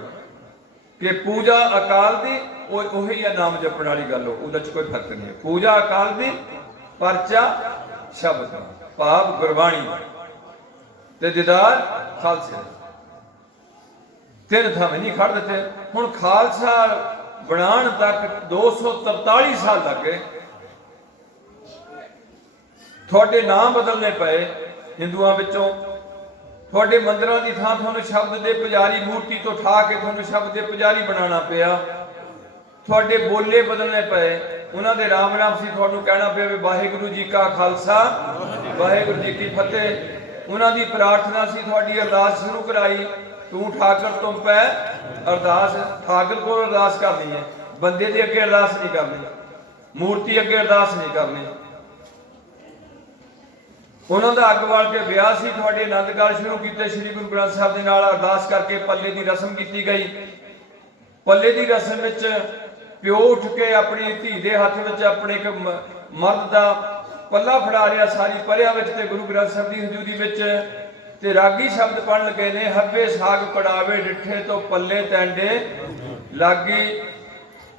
ਕਿ ਪੂਜਾ ਅਕਾਲ ਦੀ, ਉਹੀ ਆ ਨਾਮ ਜਪਣ ਵਾਲੀ ਗੱਲ, ਉਹਦੇ 'ਚ ਕੋਈ ਫਰਕ ਨਹੀਂ ਹੈ। ਪੂਜਾ ਅਕਾਲ ਦੀ, ਪਰਚਾ ਸ਼ਬਦ ਦਾ, ਭਾਵ ਗੁਰਬਾਣੀ ਤੇ ਦੀਦਾਰ ਖਾਲਸੇ। ਤਿੰਨ ਥੰਮ ਨਹੀਂ ਖੜ ਦਿੱਤੇ। ਹੁਣ ਖਾਲਸਾ ਬਣਾਉਣ ਤੱਕ 243 ਸਾਲ ਲੱਗ ਗਏ। ਤੁਹਾਡੇ ਨਾਮ ਬਦਲਨੇ ਪਏ ਹਿੰਦੂਆਂ ਵਿੱਚੋਂ। ਤੁਹਾਡੇ ਮੰਦਿਰਾਂ ਦੀ ਥਾਂ ਤੁਹਾਨੂੰ ਸ਼ਬਦ ਦੇ ਪੁਜਾਰੀ, ਮੂਰਤੀ ਤੋਂ ਠਾ ਕੇ ਤੁਹਾਨੂੰ ਸ਼ਬਦ ਦੇ ਪੁਜਾਰੀ ਬਣਾਉਣਾ ਪਿਆ। ਤੁਹਾਡੇ ਬੋਲੇ ਬਦਲਨੇ ਪਏ। ਉਹਨਾਂ ਦੇ ਰਾਮ ਨਾਮ ਸੀ ਤੁਹਾਨੂੰ ਕਹਿਣਾ ਪਿਆ ਵੀ ਵਾਹਿਗੁਰੂ ਜੀ ਕਾ ਖਾਲਸਾ, ਵਾਹਿਗੁਰੂ ਜੀ ਕੀ ਫਤਿਹ। ਉਹਨਾਂ ਦੀ ਪ੍ਰਾਰਥਨਾ ਸੀ, ਤੁਹਾਡੀ ਅਰਦਾਸ ਸ਼ੁਰੂ ਕਰਾਈ, ਤੂੰ ਠਾਕਰ ਤੁਮ ਪੈ ਅਰਦਾਸ। ਠਾਕਰ ਕੋਲ ਅਰਦਾਸ ਕਰਨੀ ਹੈ, ਬੰਦੇ ਦੇ ਅੱਗੇ ਅਰਦਾਸ ਨਹੀਂ ਕਰਨੀ, ਮੂਰਤੀ ਅੱਗੇ ਅਰਦਾਸ ਨਹੀਂ ਕਰਨੀ। ਉਹਨਾਂ ਦਾ ਅੱਗ ਵਾਲ ਕੇ ਵਿਆਹ ਸੀ, ਤੁਹਾਡੇ ਆਨੰਦ ਕਾਰਜ ਸ਼ੁਰੂ ਕੀਤੇ ਸ੍ਰੀ ਗੁਰੂ ਗ੍ਰੰਥ ਸਾਹਿਬ ਦੇ ਨਾਲ। ਅਰਦਾਸ ਕਰਕੇ ਪੱਲੇ ਦੀ ਰਸਮ ਕੀਤੀ ਗਈ। ਪੱਲੇ ਦੀ ਰਸਮ ਵਿੱਚ ਪਿਓ ਉੱਠ ਕੇ ਆਪਣੀ ਧੀ ਦੇ ਹੱਥ ਵਿੱਚ ਆਪਣੇ ਇੱਕ ਮਰਦ ਦਾ ਪੱਲਾ ਫੜਾ ਰਿਹਾ ਸਾਰੀ ਪਰਿਆਂ ਵਿੱਚ ਤੇ ਗੁਰੂ ਗ੍ਰੰਥ ਸਾਹਿਬ ਦੀ ਹਜ਼ੂਰੀ ਵਿੱਚ, ਤੇ ਰਾਗੀ ਸ਼ਬਦ ਪੜ੍ਹਨ ਲੱਗੇ ਨੇ, ਹੱਬੇ ਸਾਗ ਕੜਾਵੇ ਡਿੱਠੇ ਤੋਂ ਪੱਲੇ ਤੈਂਡੇ ਲਾਗੀ।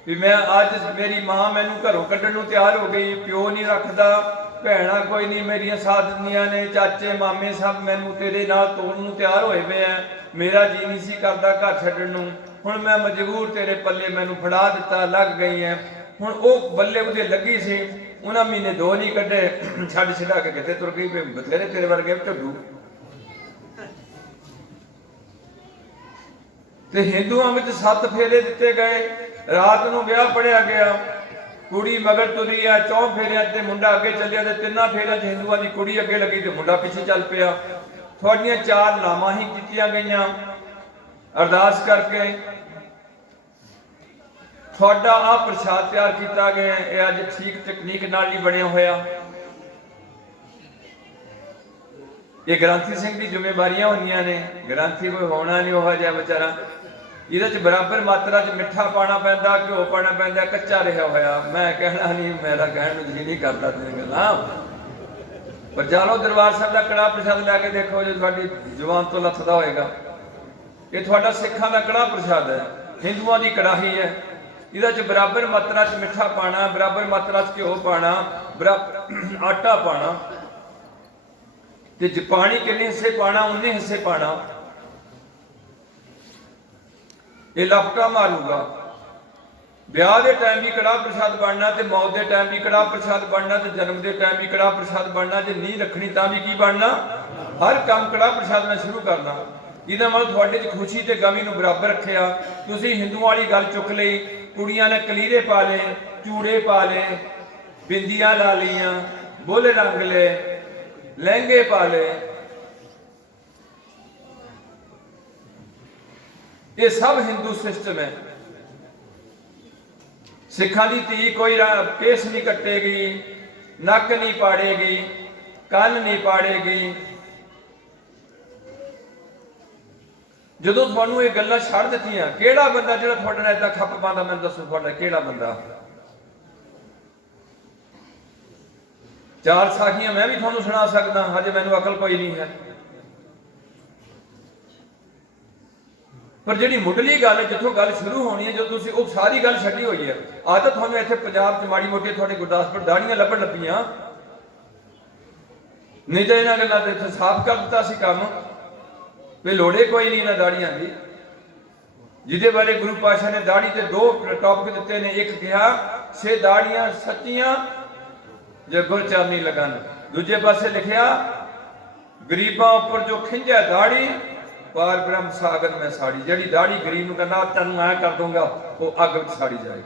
ਵੀ ਮੈਂ ਅੱਜ ਮੇਰੀ ਮਾਂ ਮੈਨੂੰ ਘਰੋਂ ਕੱਢਣ ਨੂੰ ਤਿਆਰ ਹੋ ਗਈ, ਪਿਓ ਨਹੀਂ ਰੱਖਦਾ, ਭੈਣਾਂ ਕੋਈ ਨਹੀਂ ਮੇਰੀਆਂ ਸਾਥ ਦਿੰਦੀਆਂ ਨੇ, ਚਾਚੇ ਮਾਮੇ ਸਭ ਮੈਨੂੰ ਤੇਰੇ ਨਾਲ ਤੋਰਨ ਨੂੰ ਤਿਆਰ ਹੋਏ ਪਏ ਆ। ਮੇਰਾ ਜੀ ਨਹੀਂ ਸੀ ਕਰਦਾ ਘਰ ਛੱਡਣ ਨੂੰ, ਹੁਣ ਮੈਂ ਮਜਬੂਰ ਤੇਰੇ ਪੱਲੇ ਮੈਨੂੰ ਫੜਾ ਦਿੱਤਾ, ਲੱਗ ਗਈ ਹੈ। ਹੁਣ ਉਹ ਬੱਲੇ ਉਹਦੇ ਲੱਗੀ ਸੀ, ਉਹਨਾਂ ਮਹੀਨੇ ਦੋ ਨਹੀਂ ਕੱਢੇ, ਛੱਡ ਛਡਾ ਕੇ ਕਿਤੇ ਤੁਰ ਗਈ। ਬਥੇਰੇ ਤੇਰੇ ਵਰਗੇ ਢੱਡੂ। ਤੇ ਹਿੰਦੂਆਂ ਵਿੱਚ 7 ਫੇਰੇ ਦਿੱਤੇ ਗਏ। ਰਾਤ ਨੂੰ ਵਿਆਹ ਪੜਿਆ ਗਿਆ, ਕੁੜੀ ਮਗਰ ਤੁਰੀ ਆ, 4 ਫੇਰਿਆਂ ਤੇ ਮੁੰਡਾ ਅੱਗੇ ਚੱਲਿਆ, ਤੇ 3 ਫੇਰਿਆਂ 'ਚ ਹਿੰਦੂਆਂ ਦੀ ਕੁੜੀ ਅੱਗੇ ਲੱਗੀ ਤੇ ਮੁੰਡਾ ਪਿੱਛੇ ਚੱਲ ਪਿਆ। ਤੁਹਾਡੀਆਂ 4 ਲਾਵਾਂ ਹੀ ਕੀਤੀਆਂ ਗਈਆਂ। ਅਰਦਾਸ ਕਰਕੇ ਤੁਹਾਡਾ ਆ ਪ੍ਰਸ਼ਾਦ ਤਿਆਰ ਕੀਤਾ ਗਿਆ। ਇਹ ਅੱਜ ਠੀਕ ਤਕਨੀਕ ਨਾਲ ਨਹੀਂ ਬਣਿਆ ਹੋਇਆ। ਇਹ ਗ੍ਰੰਥੀ ਸਿੰਘ ਦੀ ਜ਼ਿੰਮੇਵਾਰੀਆਂ ਹੁੰਦੀਆਂ ਨੇ। ਗ੍ਰੰਥੀ ਕੋਈ ਹੋਣਾ ਨਹੀਂ ਉਹ ਜਿਹਾ ਵਿਚਾਰਾ। ਇਹਦੇ 'ਚ ਬਰਾਬਰ ਮਾਤਰਾ 'ਚ ਮਿੱਠਾ ਪਾਣਾ ਪੈਂਦਾ, ਘਿਓ ਪਾਣਾ ਪੈਂਦਾ, ਕੱਚਾ ਰਿਹਾ ਹੋਇਆ। ਮੈਂ ਕਹਿਣਾ ਨਹੀਂ, ਮੇਰਾ ਕਹਿਣ ਨੂੰ ਜੀ ਨਹੀਂ ਕਰਦਾ ਤੇਰੀ ਗੱਲਾਂ। ਪਰ ਜਾਲੋ ਦਰਬਾਰ ਸਾਹਿਬ ਦਾ ਕੜਾਹ ਪ੍ਰਸ਼ਾਦ ਲੈ ਕੇ ਦੇਖੋ, ਜੇ ਤੁਹਾਡੀ ਜ਼ੁਬਾਨ ਤੋਂ ਲੱਥਦਾ ਹੋਏਗਾ। ਇਹ ਤੁਹਾਡਾ ਸਿੱਖਾਂ ਦਾ ਕੜਾਹ ਪ੍ਰਸ਼ਾਦ ਹੈ, ਹਿੰਦੂਆਂ ਦੀ ਕੜਾਹੀ ਹੈ। ਇਹਦੇ 'ਚ ਬਰਾਬਰ ਮਾਤਰਾ 'ਚ ਮਿੱਠਾ ਪਾਣਾ, ਬਰਾਬਰ ਮਾਤਰਾ 'ਚ ਘਿਓ ਪਾਣਾ, ਬਰਾਬਰ ਆਟਾ ਪਾਣਾ, ਤੇ ਪਾਣੀ ਕਿੰਨੇ ਹਿੱਸੇ ਪਾਣਾ, ਉਨੇ ਹਿੱਸੇ ਪਾਣਾ। ਇਹ ਲਪਟਾ ਮਾਰੂਗਾ। ਵਿਆਹ ਦੇ ਟਾਈਮ ਵੀ ਕੜਾਹ ਪ੍ਰਸ਼ਾਦ ਬਣਨਾ, ਤੇ ਮੌਤ ਦੇ ਟਾਈਮ ਵੀ ਕੜਾਹ ਪ੍ਰਸ਼ਾਦ ਬਣਨਾ, ਤੇ ਜਨਮ ਦੇ ਟਾਈਮ ਵੀ ਕੜਾਹ ਪ੍ਰਸ਼ਾਦ ਬਣਨਾ। ਜੇ ਨਹੀਂ ਰੱਖਣੀ ਤਾਂ ਵੀ ਕੀ ਬਣਨਾ? ਹਰ ਕੰਮ ਕੜਾਹ ਪ੍ਰਸ਼ਾਦ ਨਾਲ ਸ਼ੁਰੂ ਕਰਨਾ। ਇਹਦਾ ਮਤਲਬ ਤੁਹਾਡੇ 'ਚ ਖੁਸ਼ੀ ਤੇ ਗਮੀ ਨੂੰ ਬਰਾਬਰ ਰੱਖਿਆ। ਤੁਸੀਂ ਹਿੰਦੂਆਂ ਵਾਲੀ ਗੱਲ ਚੁੱਕ ਲਈ। ਕੁੜੀਆਂ ਨੇ ਕਲੀਰੇ ਪਾ ਲਏ, ਚੂੜੇ ਪਾ ਲਏ, ਬਿੰਦੀਆਂ ਲਾ ਲਈਆਂ, ਬੁੱਲ ਰੰਗ ਲਏ, ਲਹਿੰਗੇ ਪਾ ਲਏ। ਇਹ ਸਭ ਹਿੰਦੂ ਸਿਸਟਮ ਹੈ। ਸਿੱਖਾਂ ਦੀ ਧੀ ਕੋਈ ਕੇਸ ਨਹੀਂ ਕੱਟੇਗੀ, ਨੱਕ ਨਹੀਂ ਪਾੜੇਗੀ, ਕੰਨ ਨਹੀਂ ਪਾੜੇਗੀ। ਜਦੋਂ ਤੁਹਾਨੂੰ ਇਹ ਗੱਲਾਂ ਛੱਡ ਦਿੱਤੀਆਂ, ਕਿਹੜਾ ਬੰਦਾ ਜਿਹੜਾ ਤੁਹਾਡੇ ਨਾਲ ਏਦਾਂ ਖੱਪ ਪਾਉਂਦਾ, ਮੈਨੂੰ ਦੱਸੋ ਤੁਹਾਡਾ ਕਿਹੜਾ ਬੰਦਾ? 4 ਸਾਖੀਆਂ ਮੈਂ ਵੀ ਤੁਹਾਨੂੰ ਸੁਣਾ ਸਕਦਾ, ਹਜੇ ਮੈਨੂੰ ਅਕਲ ਕੋਈ ਨਹੀਂ ਹੈ। ਪਰ ਜਿਹੜੀ ਮੁੱਢਲੀ ਗੱਲ, ਜਿੱਥੋਂ ਗੱਲ ਸ਼ੁਰੂ ਹੋਣੀ ਹੈ, ਜਦੋਂ ਤੁਸੀਂ ਉਹ ਸਾਰੀ ਗੱਲ ਛੱਡੀ ਹੋਈ ਹੈ। ਆ ਤਾਂ ਤੁਹਾਨੂੰ ਇੱਥੇ ਪੰਜਾਬ 'ਚ ਮਾੜੀ ਮੋਟੀ ਤੁਹਾਡੇ ਗੁਰਦਾਸਪੁਰ ਦਾੜੀਆਂ ਲੱਭਣ ਲੱਗੀਆਂ, ਨਹੀਂ ਤਾਂ ਇਹਨਾਂ ਗੱਲਾਂ ਤੇ ਇੱਥੇ ਸਾਫ਼ ਕਰ ਦਿੱਤਾ ਸੀ ਕੰਮ ਵੀ ਲੋੜੇ ਕੋਈ ਨਹੀਂ ਇਹਨਾਂ ਦਾੜੀਆਂ ਦੀ। ਜਿਹਦੇ ਬਾਰੇ ਗੁਰੂ ਪਾਤਸ਼ਾਹ ਨੇ ਦਾੜੀ ਤੇ 2 ਟੌਪਿਕ ਦਿੱਤੇ ਨੇ। ਇੱਕ ਕਿਹਾ ਸੇ ਦਾੜੀਆਂ ਸੱਚੀਆਂ ਜੇ ਗੁਰ ਚਾਨੀ ਲਗਨ। ਦੂਜੇ ਪਾਸੇ ਲਿਖਿਆ ਗਰੀਬਾਂ ਉੱਪਰ ਜੋ ਖਿੰਝੇ ਦਾੜੀ ਪਾਰ ਬ੍ਰਹਮ ਸਾਗਰ ਮੈਂ ਸਾੜੀ। ਜਿਹੜੀ ਦਾੜੀ ਗਰੀਬ ਨੂੰ ਕਹਿੰਦਾ ਤੈਨੂੰ ਐ ਕਰ ਦੂੰਗਾ, ਉਹ ਅੱਗ ਵਿੱਚ ਸਾੜੀ ਜਾਏਗੀ।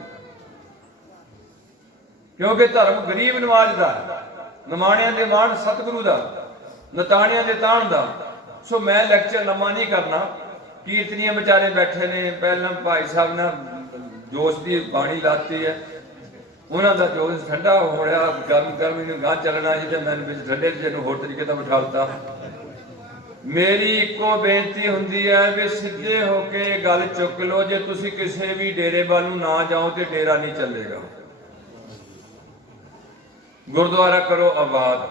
ਕਿਉਂਕਿ ਧਰਮ ਗਰੀਬ ਨਵਾਜ ਦਾ, ਨਿਮਾਣਿਆਂ ਦੇ ਮਾਣ ਸਤਿਗੁਰੂ ਦਾ, ਨਤਾਣਿਆਂ ਦੇ ਤਾਣ ਦਾ। ਸੋ ਮੈਂ ਲੈਕਚਰ ਲੰਮਾ ਨਹੀਂ ਕਰਨਾ। ਕੀਰਤਨੀਆਂ ਵਿਚਾਰੇ ਬੈਠੇ ਨੇ, ਪਹਿਲਾਂ ਭਾਈ ਸਾਹਿਬ ਨੇ ਜੋਸ਼ ਦੀ ਬਾਣੀ ਲਾਤੀ ਹੈ, ਉਹਨਾਂ ਦਾ ਜੋਸ਼ ਠੰਡਾ ਹੋ ਰਿਹਾ, ਗਰਮੀ ਨੂੰ ਗਾਂ ਚੱਲਣਾ ਜੀ, ਤੇ ਮੈਨੂੰ ਵਿੱਚ ਠੰਡੇ ਚ ਨੂੰ ਹੋਰ ਤਰੀਕੇ ਦਾ ਬਿਠਾ ਦਿੱਤਾ। ਮੇਰੀ ਇੱਕੋ ਬੇਨਤੀ ਹੁੰਦੀ ਹੈ ਵੀ ਸਿੱਧੇ ਹੋ ਕੇ ਗੱਲ ਚੁੱਕ ਲਓ। ਜੇ ਤੁਸੀਂ ਕਿਸੇ ਵੀ ਡੇਰੇ ਵੱਲ ਨੂੰ ਨਾ ਜਾਓ ਤੇ ਡੇਰਾ ਨਹੀਂ ਚੱਲੇਗਾ। ਗੁਰਦੁਆਰਾ ਕਰੋ ਆਬਾਦ।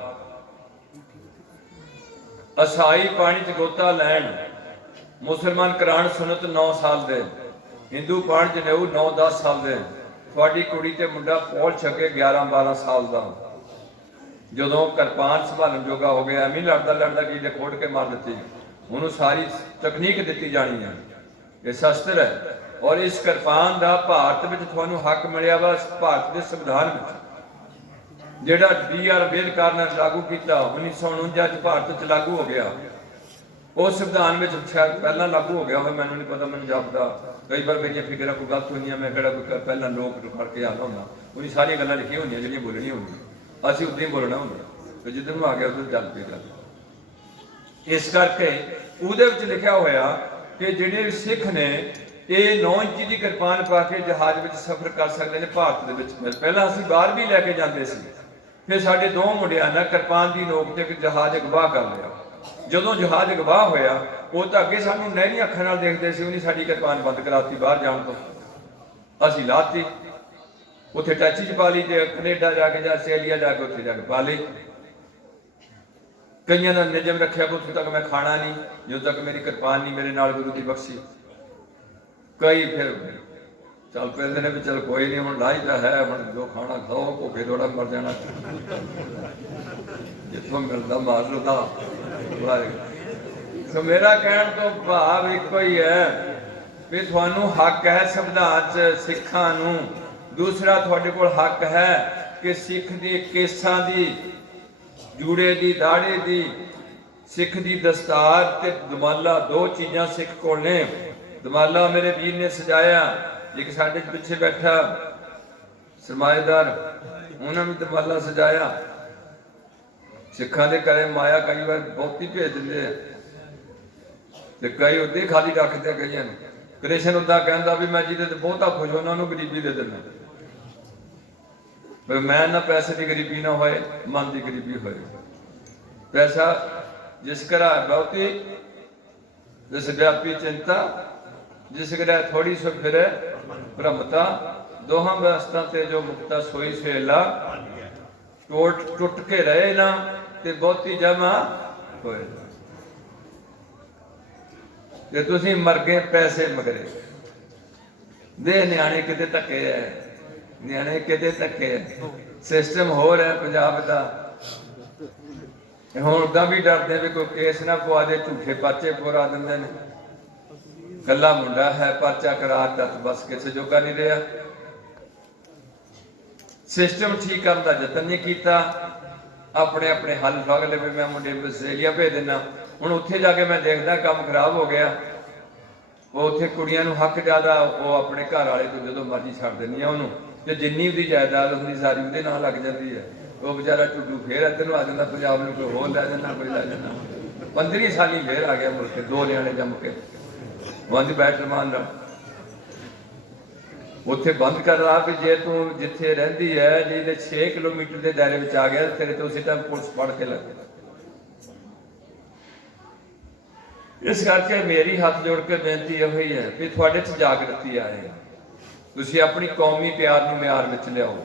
ਅਸਾਈ ਪਾਣੀ ਚ ਗੋਤਾ ਲੈਣ, ਮੁਸਲਮਾਨ ਕਰਾਣ ਸੁਨਤ 9 ਸਾਲ ਦੇ, ਹਿੰਦੂ ਪਾਣ ਜਨੇਊ 9-10 ਸਾਲ ਦੇ। ਤੁਹਾਡੀ ਕੁੜੀ ਤੇ ਮੁੰਡਾ ਪਹੁੰਚ ਸਕੇ 11-12 ਸਾਲ ਦਾ। ਜਦੋਂ ਕਿਰਪਾਨ ਸੰਭਾਲਣ ਜੋਗਾ ਹੋ ਗਿਆ, ਐਵੇਂ ਲੜਦਾ ਕੀਲੇ ਖੋਟ ਕੇ ਮਾਰ ਦਿੱਤੀ। ਉਹਨੂੰ ਸਾਰੀ ਤਕਨੀਕ ਦਿੱਤੀ ਜਾਣੀ ਹੈ, ਇਹ ਸ਼ਸਤਰ ਹੈ। ਔਰ ਇਸ ਕਿਰਪਾਨ ਦਾ ਭਾਰਤ ਵਿੱਚ ਤੁਹਾਨੂੰ ਹੱਕ ਮਿਲਿਆ ਵਾ। ਭਾਰਤ ਦੇ ਸੰਵਿਧਾਨ ਵਿੱਚ ਜਿਹੜਾ B.R. ਅੰਬੇਦਕਰ ਨੇ ਲਾਗੂ ਕੀਤਾ 1949 ਚ ਭਾਰਤ ਚ ਲਾਗੂ ਹੋ ਗਿਆ। ਉਸ ਸੰਵਿਧਾਨ ਵਿੱਚ ਸ਼ਾਇਦ ਪਹਿਲਾਂ ਲਾਗੂ ਹੋ ਗਿਆ ਹੋਵੇ, ਮੈਨੂੰ ਨਹੀਂ ਪਤਾ, ਮੈਨੂੰ ਜਾਪਦਾ। ਕਈ ਵਾਰ ਮੇਰੀਆਂ ਫਿਕਰਾਂ ਕੋਈ ਗਲਤ ਹੋਈਆਂ, ਮੈਂ ਕਿਹੜਾ ਕੋਈ ਪਹਿਲਾਂ ਲੋਕ ਫੜ ਕੇ ਆਉਂਦਾ ਹੁੰਦਾ। ਉਹਦੀ ਸਾਰੀਆਂ ਗੱਲਾਂ ਲਿਖੀਆਂ ਹੁੰਦੀਆਂ ਜਿਹੜੀਆਂ ਬੋਲਣੀਆਂ ਹੁੰਦੀਆਂ, ਅਸੀਂ ਉੱਦਾਂ ਹੀ ਬੋਲਣਾ ਹੁੰਦਾ। ਤੇ ਜਿੱਧਰ ਨੂੰ ਆ ਗਿਆ ਉਧਰ ਚੱਲ ਪਈ ਗੱਲ। ਇਸ ਕਰਕੇ ਉਹਦੇ ਵਿੱਚ ਲਿਖਿਆ ਹੋਇਆ ਕਿ ਜਿਹੜੇ ਵੀ ਸਿੱਖ ਨੇ ਇਹ 9 ਇੰਚੀ ਦੀ ਕਿਰਪਾਨ ਪਾ ਕੇ ਜਹਾਜ਼ ਵਿੱਚ ਸਫ਼ਰ ਕਰ ਸਕਦੇ ਨੇ ਭਾਰਤ ਦੇ ਵਿੱਚ। ਪਹਿਲਾਂ ਅਸੀਂ ਬਾਹਰ ਵੀ ਲੈ ਕੇ ਜਾਂਦੇ ਸੀ। ਫਿਰ ਸਾਡੇ 2 ਮੁੰਡਿਆਂ ਨੇ ਕਿਰਪਾਨ ਦੀ ਨੋਕ ਤੇ ਇੱਕ ਜਹਾਜ਼ ਅਗਵਾ ਕਰ ਲਿਆ। ਜਦੋਂ ਜਹਾਜ਼ ਅਗਵਾ ਹੋਇਆ, ਉਹ ਤਾਂ ਅੱਗੇ ਸਾਨੂੰ ਨਹਿਰੀਆਂ ਅੱਖਾਂ ਨਾਲ ਦੇਖਦੇ ਸੀ, ਉਹਨੇ ਸਾਡੀ ਕਿਰਪਾਨ ਬੰਦ ਕਰਾਤੀ ਬਾਹਰ ਜਾਣ ਤੋਂ। ਅਸੀਂ ਲਾਤੀ, ਉੱਥੇ ਟੈਚੀ ਚ ਪਾ ਲਈ, ਤੇ ਕੈਨੇਡਾ ਜਾ ਕੇ ਜਾਂ ਆਸਟ੍ਰੇਲੀਆ ਜਾ ਕੇ ਉੱਥੇ ਜਾ ਕੇ ਪਾ ਲਈ। ਕਈਆਂ ਦਾ ਨਿਯਮ ਰੱਖਿਆ ਕਿ ਉੱਥੇ ਤੱਕ ਮੈਂ ਖਾਣਾ ਨਹੀਂ ਜਦੋਂ ਤੱਕ ਮੇਰੀ ਕਿਰਪਾਨ ਨਹੀਂ ਮੇਰੇ ਨਾਲ ਗੁਰੂ ਦੀ ਬਖਸ਼ੀ। ਕਈ ਫਿਰ ਚੱਲ ਪੈਂਦੇ ਨੇ ਵੀ ਚੱਲ ਕੋਈ ਨਹੀਂ, ਹੁਣ ਲਾਈ ਤਾਂ ਹੈ, ਹੁਣ ਜੋ ਖਾਣਾ ਖਾਓ, ਭੁੱਖੇ ਥੋੜਾ ਮਰ ਜਾਣਾ, ਜਿੱਥੋਂ ਮਿਲਦਾ ਮਾਰ ਲਦਾ। ਸੋ ਮੇਰਾ ਕਹਿਣ ਤੋਂ ਭਾਵ ਇੱਕੋ ਹੀ ਹੈ ਵੀ ਤੁਹਾਨੂੰ ਹੱਕ ਹੈ ਸੰਵਿਧਾਨ 'ਚ ਸਿੱਖਾਂ ਨੂੰ। ਦੂਸਰਾ ਤੁਹਾਡੇ ਕੋਲ ਹੱਕ ਹੈ ਕਿ ਸਿੱਖ ਦੇ ਕੇਸਾਂ ਦੀ, ਜੂੜੇ ਦੀ, ਦਾੜੇ ਦੀ, ਸਿੱਖ ਦੀ ਦਸਤਾਰ ਤੇ ਦਮਾਲਾ, 2 ਚੀਜ਼ਾਂ ਸਿੱਖ ਕੋਲ ਨੇ। ਦਮਾਲਾ ਮੇਰੇ ਵੀਰ ਨੇ ਸਜਾਇਆ, ਇੱਕ ਸਾਡੇ ਪਿੱਛੇ ਬੈਠਾ ਸਰਮਾਏਦਾਰ, ਉਹਨਾਂ ਵੀ ਦਮਾਲਾ ਸਜਾਇਆ। ਸਿੱਖਾਂ ਦੇ ਘਰੇ ਮਾਇਆ ਕਈ ਵਾਰ ਬਹੁਤੀ ਭੇਜ ਦਿੰਦੇ ਆ, ਤੇ ਕਈ ਉੱਦਾਂ ਹੀ ਖਾਲੀ ਰੱਖਦੇ ਆ ਕਈਆਂ ਨੂੰ। ਕ੍ਰਿਸ਼ਨ ਉੱਦਾਂ ਕਹਿੰਦਾ ਵੀ ਮੈਂ ਜਿਹਦੇ ਤੇ ਬਹੁਤਾ ਖੁਸ਼ ਉਹਨਾਂ ਨੂੰ ਗਰੀਬੀ ਦੇ ਦਿੰਦਾ, ਪਰ ਮੈਂ ਨਾ ਪੈਸੇ ਦੀ ਗਰੀਬੀ ਨਾ ਹੋਏ, ਮਨ ਦੀ ਗਰੀਬੀ ਹੋਏ। ਪੈਸਾ ਜਿਸ ਘਰ ਬਹੁਤੀ ਜਿਸ ਵਿਆਪੀ ਚਿੰਤਾ, ਜਿਸ ਘਰ ਥੋੜੀ ਸੋ ਫਿਰੇ ਭ੍ਰਮਤਾ, ਦੋਹਾਂ ਵਿਅਸਤਾਂ ਤੇ ਜੋ ਮੁਕਤਾ ਸੋਈ ਸੇਲਾ। ਟੁੱਟ ਕੇ ਰਹੇ ਨਾ ਤੇ ਬਹੁਤੀ ਜਮਾ ਹੋਏ। ਤੇ ਤੁਸੀਂ ਮਰ ਗਏ ਪੈਸੇ ਮਗਰੇ। ਦੇ ਨਿਆਣੇ ਕਿਤੇ ਧੱਕੇ ਐ, ਨਿਆਣੇ ਕਿਤੇ ਧੱਕੇ ਐ। ਸਿਸਟਮ ਹੋਰ ਹੈ ਪੰਜਾਬ ਦਾ। ਹੁਣ ਉਦਾਂ ਵੀ ਡਰਦੇ ਵੀ ਕੋਈ ਕੇਸ ਨਾ ਪਵਾ ਦੇ, ਝੂਠੇ ਪਰਚੇ ਪਵਾ ਦਿੰਦੇ ਨੇ। ਕੱਲਾ ਮੁੰਡਾ ਹੈ, ਪਰਚਾ ਕਰਾਤਾ ਬਸ ਕਿਸੇ ਜੋਗਾ ਨਹੀਂ ਰਿਹਾ। ਸਿਸਟਮ ਠੀਕ ਕਰਨ ਦਾ ਯਤਨ ਨਹੀਂ ਕੀਤਾ, ਆਪਣੇ ਆਪਣੇ ਹੱਲ ਫੜ ਲਏ ਵੀ ਮੈਂ ਮੁੰਡੇ ਨੂੰ ਆਸਟ੍ਰੇਲੀਆ ਭੇਜ ਦਿੰਦਾ। ਹੁਣ ਉੱਥੇ ਜਾ ਕੇ ਮੈਂ ਦੇਖਦਾ ਕੰਮ ਖਰਾਬ ਹੋ ਗਿਆ। ਉਹ ਉੱਥੇ ਕੁੜੀਆਂ ਨੂੰ ਹੱਕ ਜ਼ਿਆਦਾ, ਉਹ ਆਪਣੇ ਘਰ ਵਾਲੇ ਤੋਂ ਜਦੋਂ ਮਰਜ਼ੀ ਛੱਡ ਦਿੰਦੀਆਂ ਉਹਨੂੰ, ਤੇ ਜਿੰਨੀ ਉਹਦੀ ਜਾਇਦਾਦ ਹੁੰਦੀ ਸਾਰੀ ਉਹਦੇ ਨਾਲ ਲੱਗ ਜਾਂਦੀ ਹੈ। ਉਹ ਵਿਚਾਰਾ ਟੁੱਟੂ ਫੇਰ ਇੱਧਰ ਨੂੰ ਆ ਜਾਂਦਾ, ਪੰਜਾਬ ਨੂੰ ਕੋਈ ਹੋਰ ਲੈ ਜਾਂਦਾ, ਕੋਈ ਲੈ ਜਾਂਦਾ। 15 ਸਾਲੀ ਫੇਰ ਆ ਗਿਆ ਮੁੜ ਕੇ, 2 ਨਿਆਣੇ ਜੰਮ ਕੇ। ਬੰਦ ਬੈਠ ਰਮਾਨ ਨਾਲ ਉੱਥੇ ਬੰਦ ਕਰ ਰਹਾ ਵੀ ਜੇ ਤੂੰ ਜਿੱਥੇ ਰਹਿੰਦੀ ਹੈ, ਜਿਹਦੇ 6 ਕਿਲੋਮੀਟਰ ਦੇ ਦਾਇਰੇ ਵਿੱਚ ਆ ਗਿਆ, ਤੇਰੇ ਤੋਂ ਉਸੇ ਟਾਈਮ ਪੁਲਿਸ ਫੜ ਕੇ ਲੱਗ ਗਿਆ। ਇਸ ਕਰਕੇ ਮੇਰੀ ਹੱਥ ਜੋੜ ਕੇ ਬੇਨਤੀ ਇਹੋ ਹੀ ਹੈ ਵੀ ਤੁਹਾਡੇ 'ਚ ਜਾਗਰਤੀ ਆਏ, ਤੁਸੀਂ ਆਪਣੀ ਕੌਮੀ ਪਿਆਰ ਨੂੰ ਮਿਆਰ ਵਿੱਚ ਲਿਆਓ।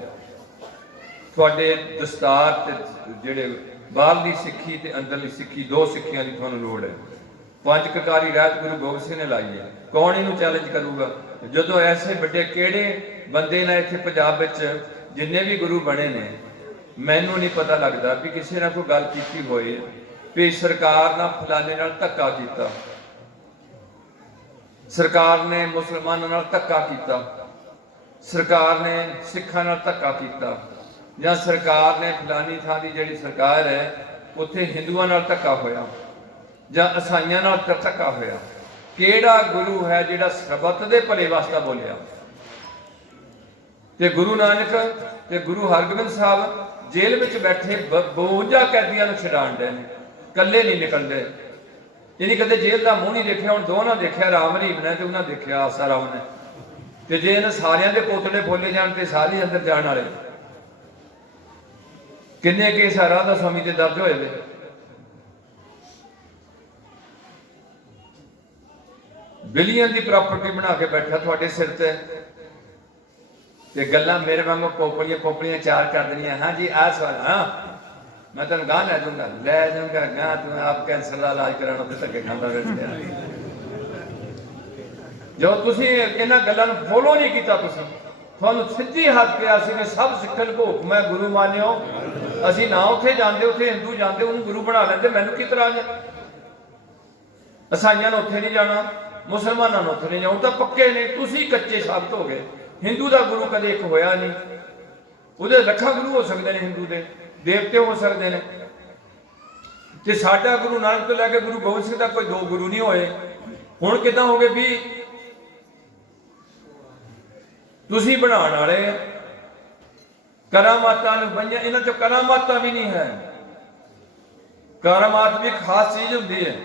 ਤੁਹਾਡੇ ਦਸਤਾਰ ਤੇ ਜਿਹੜੇ ਬਾਹਰਲੀ ਸਿੱਖੀ ਤੇ ਅੰਦਰਲੀ ਸਿੱਖੀ, 2 ਸਿੱਖੀਆਂ ਦੀ ਤੁਹਾਨੂੰ ਲੋੜ ਹੈ। 5 ਕਕਾਰੀ ਰਾਤ ਗੁਰੂ ਗੋਬਿੰਦ ਸਿੰਘ ਨੇ ਲਾਈ ਹੈ। ਕੌਣ ਇਹਨੂੰ ਚੈਲੰਜ ਕਰੂਗਾ? ਜਦੋਂ ਐਸੇ ਵੱਡੇ ਕਿਹੜੇ ਬੰਦੇ ਨੇ ਇੱਥੇ ਪੰਜਾਬ ਵਿੱਚ, ਜਿੰਨੇ ਵੀ ਗੁਰੂ ਬਣੇ ਨੇ, ਮੈਨੂੰ ਨਹੀਂ ਪਤਾ ਲੱਗਦਾ ਵੀ ਕਿਸੇ ਨਾਲ ਕੋਈ ਗੱਲ ਕੀਤੀ ਹੋਏ ਵੀ ਸਰਕਾਰ ਨਾਲ ਫਲਾਣੇ ਨਾਲ ਧੱਕਾ ਕੀਤਾ, ਸਰਕਾਰ ਨੇ ਮੁਸਲਮਾਨਾਂ ਨਾਲ ਧੱਕਾ ਕੀਤਾ, ਸਰਕਾਰ ਨੇ ਸਿੱਖਾਂ ਨਾਲ ਧੱਕਾ ਕੀਤਾ, ਜਾਂ ਸਰਕਾਰ ਨੇ ਫਲਾਣੀ ਥਾਂ ਦੀ ਜਿਹੜੀ ਸਰਕਾਰ ਹੈ ਉੱਥੇ ਹਿੰਦੂਆਂ ਨਾਲ ਧੱਕਾ ਹੋਇਆ, ਜਾਂ ਈਸਾਈਆਂ ਨਾਲ ਧੱਕਾ ਹੋਇਆ। ਕਿਹੜਾ ਗੁਰੂ ਹੈ ਜਿਹੜਾ ਸਰਬੱਤ ਦੇ ਭਲੇ ਵਾਸਤੇ ਬੋਲਿਆ? ਤੇ ਗੁਰੂ ਨਾਨਕ ਤੇ ਗੁਰੂ ਹਰਗੋਬਿੰਦ ਸਾਹਿਬ ਜੇਲ੍ਹ ਵਿੱਚ ਬੈਠੇ 52 ਕੈਦੀਆਂ ਨੂੰ ਛਡਾਣ ਦੇ ਨੇ, ਇਕੱਲੇ ਨਹੀਂ ਨਿਕਲਦੇ। ਇਹਨੀ ਕਦੇ ਜੇਲ੍ਹ ਦਾ ਮੂੰਹ ਨਹੀਂ ਦੇਖਿਆ, ਹੁਣ ਦੋਨਾਂ ਦੇਖਿਆ, ਰਾਮ ਰਹੀਮ ਨੇ ਤੇ ਉਹਨਾਂ ਦੇਖਿਆ ਆਸਾ ਰਾਮ ਨੇ। ਤੇ ਜੇ ਇਹਨਾਂ ਸਾਰਿਆਂ ਦੇ ਪੋਤੜੇ ਬੋਲੇ ਜਾਣ ਤੇ ਸਾਰੇ ਅੰਦਰ ਜਾਣ ਵਾਲੇ। ਕਿੰਨੇ ਕੇਸ ਰਾਧਾ ਸਵਾਮੀ ਤੇ ਦਰਜ ਹੋਏ ਨੇ। ਬਿਲੀਅਨ ਦੀ ਪ੍ਰਾਪਰਟੀ ਬਣਾ ਕੇ ਬੈਠਾ ਤੁਹਾਡੇ ਸਿਰ ਤੇ ਗੱਲਾਂ ਮੇਰੇ ਵਾਂਗੂ ਪੋਪੜੀਆਂ ਚਾਰ ਕਰ ਦੇਣੀਆਂ। ਹਾਂ ਜੀ ਆਹ ਸਵਾਲ, ਹਾਂ ਮੈਂ ਤੈਨੂੰ ਗਾਂ ਲੈ ਜਾਊਂਗਾ ਗਾਂ, ਤੂੰ ਆਪ ਕੈਂਸਰ ਦਾ ਇਲਾਜ ਕਰਾਉਣ ਤੇ ਧੱਕੇ ਖਾਂਦਾ ਬੈਠਿਆ। ਜੋ ਤੁਸੀਂ ਇਹਨਾਂ ਗੱਲਾਂ ਨੂੰ ਫੋਲੋ ਨਹੀਂ ਕੀਤਾ, ਤੁਹਾਨੂੰ ਸਿੱਧੀ ਹੱਥ ਪਿਆ ਸੀ ਕਿ ਸਭ ਸਿੱਖਣ ਕੋ ਹੁਕਮ ਹੈ ਗੁਰੂ ਮਾਨਿਓ। ਅਸੀਂ ਨਾ ਉੱਥੇ ਜਾਂਦੇ, ਉੱਥੇ ਹਿੰਦੂ ਜਾਂਦੇ, ਉਹਨੂੰ ਗੁਰੂ ਬਣਾ ਲੈਂਦੇ, ਮੈਨੂੰ ਕੀ ਤਰ੍ਹਾਂ ਹੈ। ਈਸਾਈਆਂ ਨੂੰ ਉੱਥੇ ਨਹੀਂ ਜਾਣਾ, ਮੁਸਲਮਾਨਾਂ ਨੂੰ ਉੱਥੇ ਨਹੀਂ ਜਾਣਾ, ਤਾਂ ਪੱਕੇ ਨੇ। ਤੁਸੀਂ ਕੱਚੇ ਸਾਬਤ ਹੋ ਗਏ। ਹਿੰਦੂ ਦਾ ਗੁਰੂ ਕਦੇ ਇੱਕ ਹੋਇਆ ਨਹੀਂ, ਉਹਦੇ ਲੱਖਾਂ ਗੁਰੂ ਹੋ ਸਕਦੇ ਨੇ, ਹਿੰਦੂ ਦੇ ਦੇਵਤੇ ਹੋ ਸਕਦੇ ਨੇ। ਤੇ ਸਾਡਾ ਗੁਰੂ ਨਾਨਕ ਤੋਂ ਲੈ ਕੇ ਗੁਰੂ ਗੋਬਿੰਦ ਸਿੰਘ ਦਾ ਕੋਈ ਦੋ ਗੁਰੂ ਨਹੀਂ ਹੋਏ। ਹੁਣ ਕਿੱਦਾਂ ਹੋ ਗਏ ਵੀ ਤੁਸੀਂ ਬਣਾਉਣ ਵਾਲੇ ਕਰਾਮਾਤਾਂ ਨੂੰ ਬਈਆਂ। ਇਹਨਾਂ ਚੋਂ ਕਰਾਮਾਤਾਂ ਵੀ ਨਹੀਂ ਹੈ। ਕਰਾਮਾਤ ਵੀ ਖਾਸ ਚੀਜ਼ ਹੁੰਦੀ ਹੈ।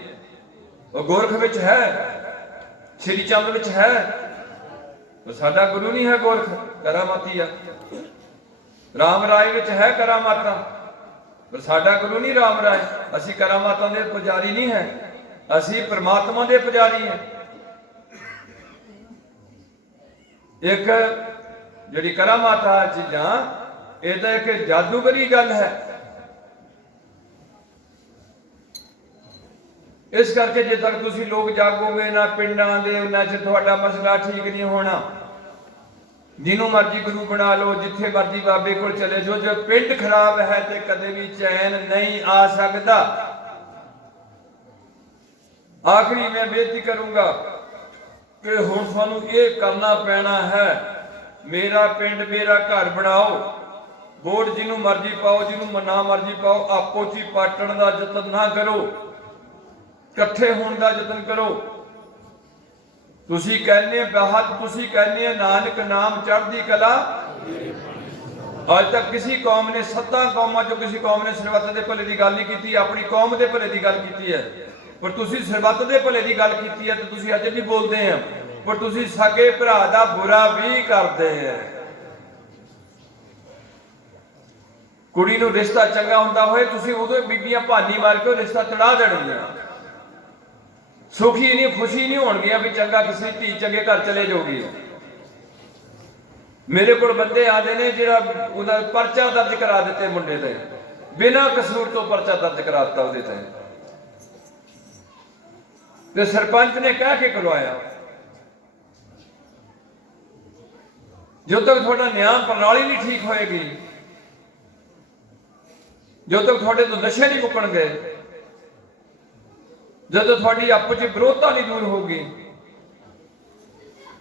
ਉਹ ਗੋਰਖ ਵਿੱਚ ਹੈ, ਸ਼੍ਰੀ ਚੰਦ ਵਿੱਚ ਹੈ। ਉਹ ਸਾਡਾ ਗੁਰੂ ਨਹੀਂ ਹੈ ਗੋਰਖ, ਕਰਾਮਾਤੀ ਆ। ਰਾਮ ਰਾਏ ਵਿੱਚ ਹੈ ਕਰਾਮਾਤਾਂ, ਪਰ ਸਾਡਾ ਗੁਰੂ ਨਹੀਂ ਰਾਮ ਰਾਏ। ਅਸੀਂ ਕਰਾਮਾਤਾਂ ਦੇ ਪੁਜਾਰੀ ਨਹੀਂ ਹੈ, ਅਸੀਂ ਪ੍ਰਮਾਤਮਾ ਦੇ ਪੁਜਾਰੀ ਹਾਂ। ਇੱਕ ਜਿਹੜੀ ਕਰਾਮਾਤਾਂ ਚੀਜ਼ਾਂ, ਇਹ ਤਾਂ ਇੱਕ ਜਾਦੂਗਰੀ ਗੱਲ ਹੈ। ਇਸ ਕਰਕੇ ਜੇ ਤੱਕ ਤੁਸੀਂ ਲੋਕ ਜਾਗੋਗੇ ਨਾ ਪਿੰਡਾਂ ਦੇ, ਉਹਨਾਂ 'ਚ ਤੁਹਾਡਾ ਮਸਲਾ ਠੀਕ ਨਹੀਂ ਹੋਣਾ। ਜਿਹਨੂੰ ਮਰਜ਼ੀ ਗੁਰੂ ਬਣਾ ਲਓ, ਜਿੱਥੇ ਮਰਜ਼ੀ ਬਾਬੇ ਕੋਲ ਚਲੇ ਜਾਓ, ਜੋ ਪਿੰਡ ਖਰਾਬ ਹੈ ਤੇ ਕਦੇ ਵੀ ਚੈਨ ਨਹੀਂ ਆ ਸਕਦਾ। ਆਖਰੀ ਮੈਂ ਬੇਨਤੀ ਕਰੂੰਗਾ ਕਿ ਹੁਣ ਤੁਹਾਨੂੰ ਇਹ ਕਰਨਾ ਪੈਣਾ ਹੈ, ਮੇਰਾ ਪਿੰਡ ਮੇਰਾ ਘਰ ਬਣਾਓ। ਵੋਟ ਜਿਹਨੂੰ ਮਰਜ਼ੀ ਪਾਓ, ਜਿਹਨੂੰ ਨਾ ਮਰਜ਼ੀ ਪਾਓ, ਆਪੋ 'ਚ ਹੀ ਪਾਟਣ ਦਾ ਯਤਨ ਨਾ ਕਰੋ, ਇਕੱਠੇ ਹੋਣ ਦਾ ਯਤਨ ਕਰੋ। ਤੁਸੀਂ ਕਹਿੰਦੇ ਬਹੁਤ, ਤੁਸੀਂ ਕਹਿੰਦੇ ਨਾਨਕ ਨਾਮ ਚੜ੍ਹਦੀ ਕਲਾ। ਅੱਜ ਤੱਕ ਕਿਸੇ ਕੌਮ ਨੇ, 7 ਕੌਮਾਂ ਚੋਂ ਕਿਸੇ ਕੌਮ ਨੇ ਸਰਬੱਤ ਦੇ ਭਲੇ ਦੀ ਗੱਲ ਨਹੀਂ ਕੀਤੀ, ਆਪਣੀ ਕੌਮ ਦੇ ਭਲੇ ਦੀ ਗੱਲ ਕੀਤੀ ਹੈ। ਪਰ ਤੁਸੀਂ ਸਰਬੱਤ ਦੇ ਭਲੇ ਦੀ ਗੱਲ ਕੀਤੀ ਹੈ ਤੇ ਤੁਸੀਂ ਅੱਜ ਵੀ ਬੋਲਦੇ ਆ, ਪਰ ਤੁਸੀਂ ਸਕੇ ਭਰਾ ਦਾ ਬੁਰਾ ਵੀ ਕਰਦੇ ਆ। ਕੁੜੀ ਨੂੰ ਰਿਸ਼ਤਾ ਚੰਗਾ ਹੁੰਦਾ ਹੋਏ, ਤੁਸੀਂ ਉਦੋਂ ਬੀਬੀਆਂ ਭਾਨੀ ਮਾਰ ਕੇ ਰਿਸ਼ਤਾ ਤੜਾ ਦੇਣਗੀਆਂ। ਸੁਖੀ ਨਹੀਂ, ਖੁਸ਼ੀ ਨਹੀਂ ਹੋਣਗੀਆਂ ਵੀ ਚੰਗਾ ਕਿਸੇ ਧੀ ਚੰਗੇ ਘਰ ਚਲੇ ਜਾਊਗੀ। ਮੇਰੇ ਕੋਲ ਬੰਦੇ ਆਦੇ ਨੇ ਜਿਹੜਾ ਉਹਦਾ ਪਰਚਾ ਦਰਜ ਕਰਾ ਦਿੱਤੇ ਮੁੰਡੇ ਤੇ, ਬਿਨਾਂ ਕਸੂਰ ਤੋਂ ਪਰਚਾ ਦਰਜ ਕਰਾ ਦਿੱਤਾ ਉਹਦੇ ਤੇ ਸਰਪੰਚ ਨੇ ਕਹਿ ਕੇ ਕਰਵਾਇਆ। ਜਦੋਂ ਤੱਕ ਤੁਹਾਡਾ ਨਿਆਂ ਪ੍ਰਣਾਲੀ ਨਹੀਂ ਠੀਕ ਹੋਏਗੀ, ਜਦੋਂ ਤੱਕ ਤੁਹਾਡੇ ਤੋਂ ਨਸ਼ੇ ਨਹੀਂ ਮੁੱਕਣਗੇ, ਜਦੋਂ ਤੁਹਾਡੀ ਆਪਸ ਵਿੱਚ ਵਿਰੋਧਤਾ ਨਹੀਂ ਦੂਰ ਹੋਊਗੀ,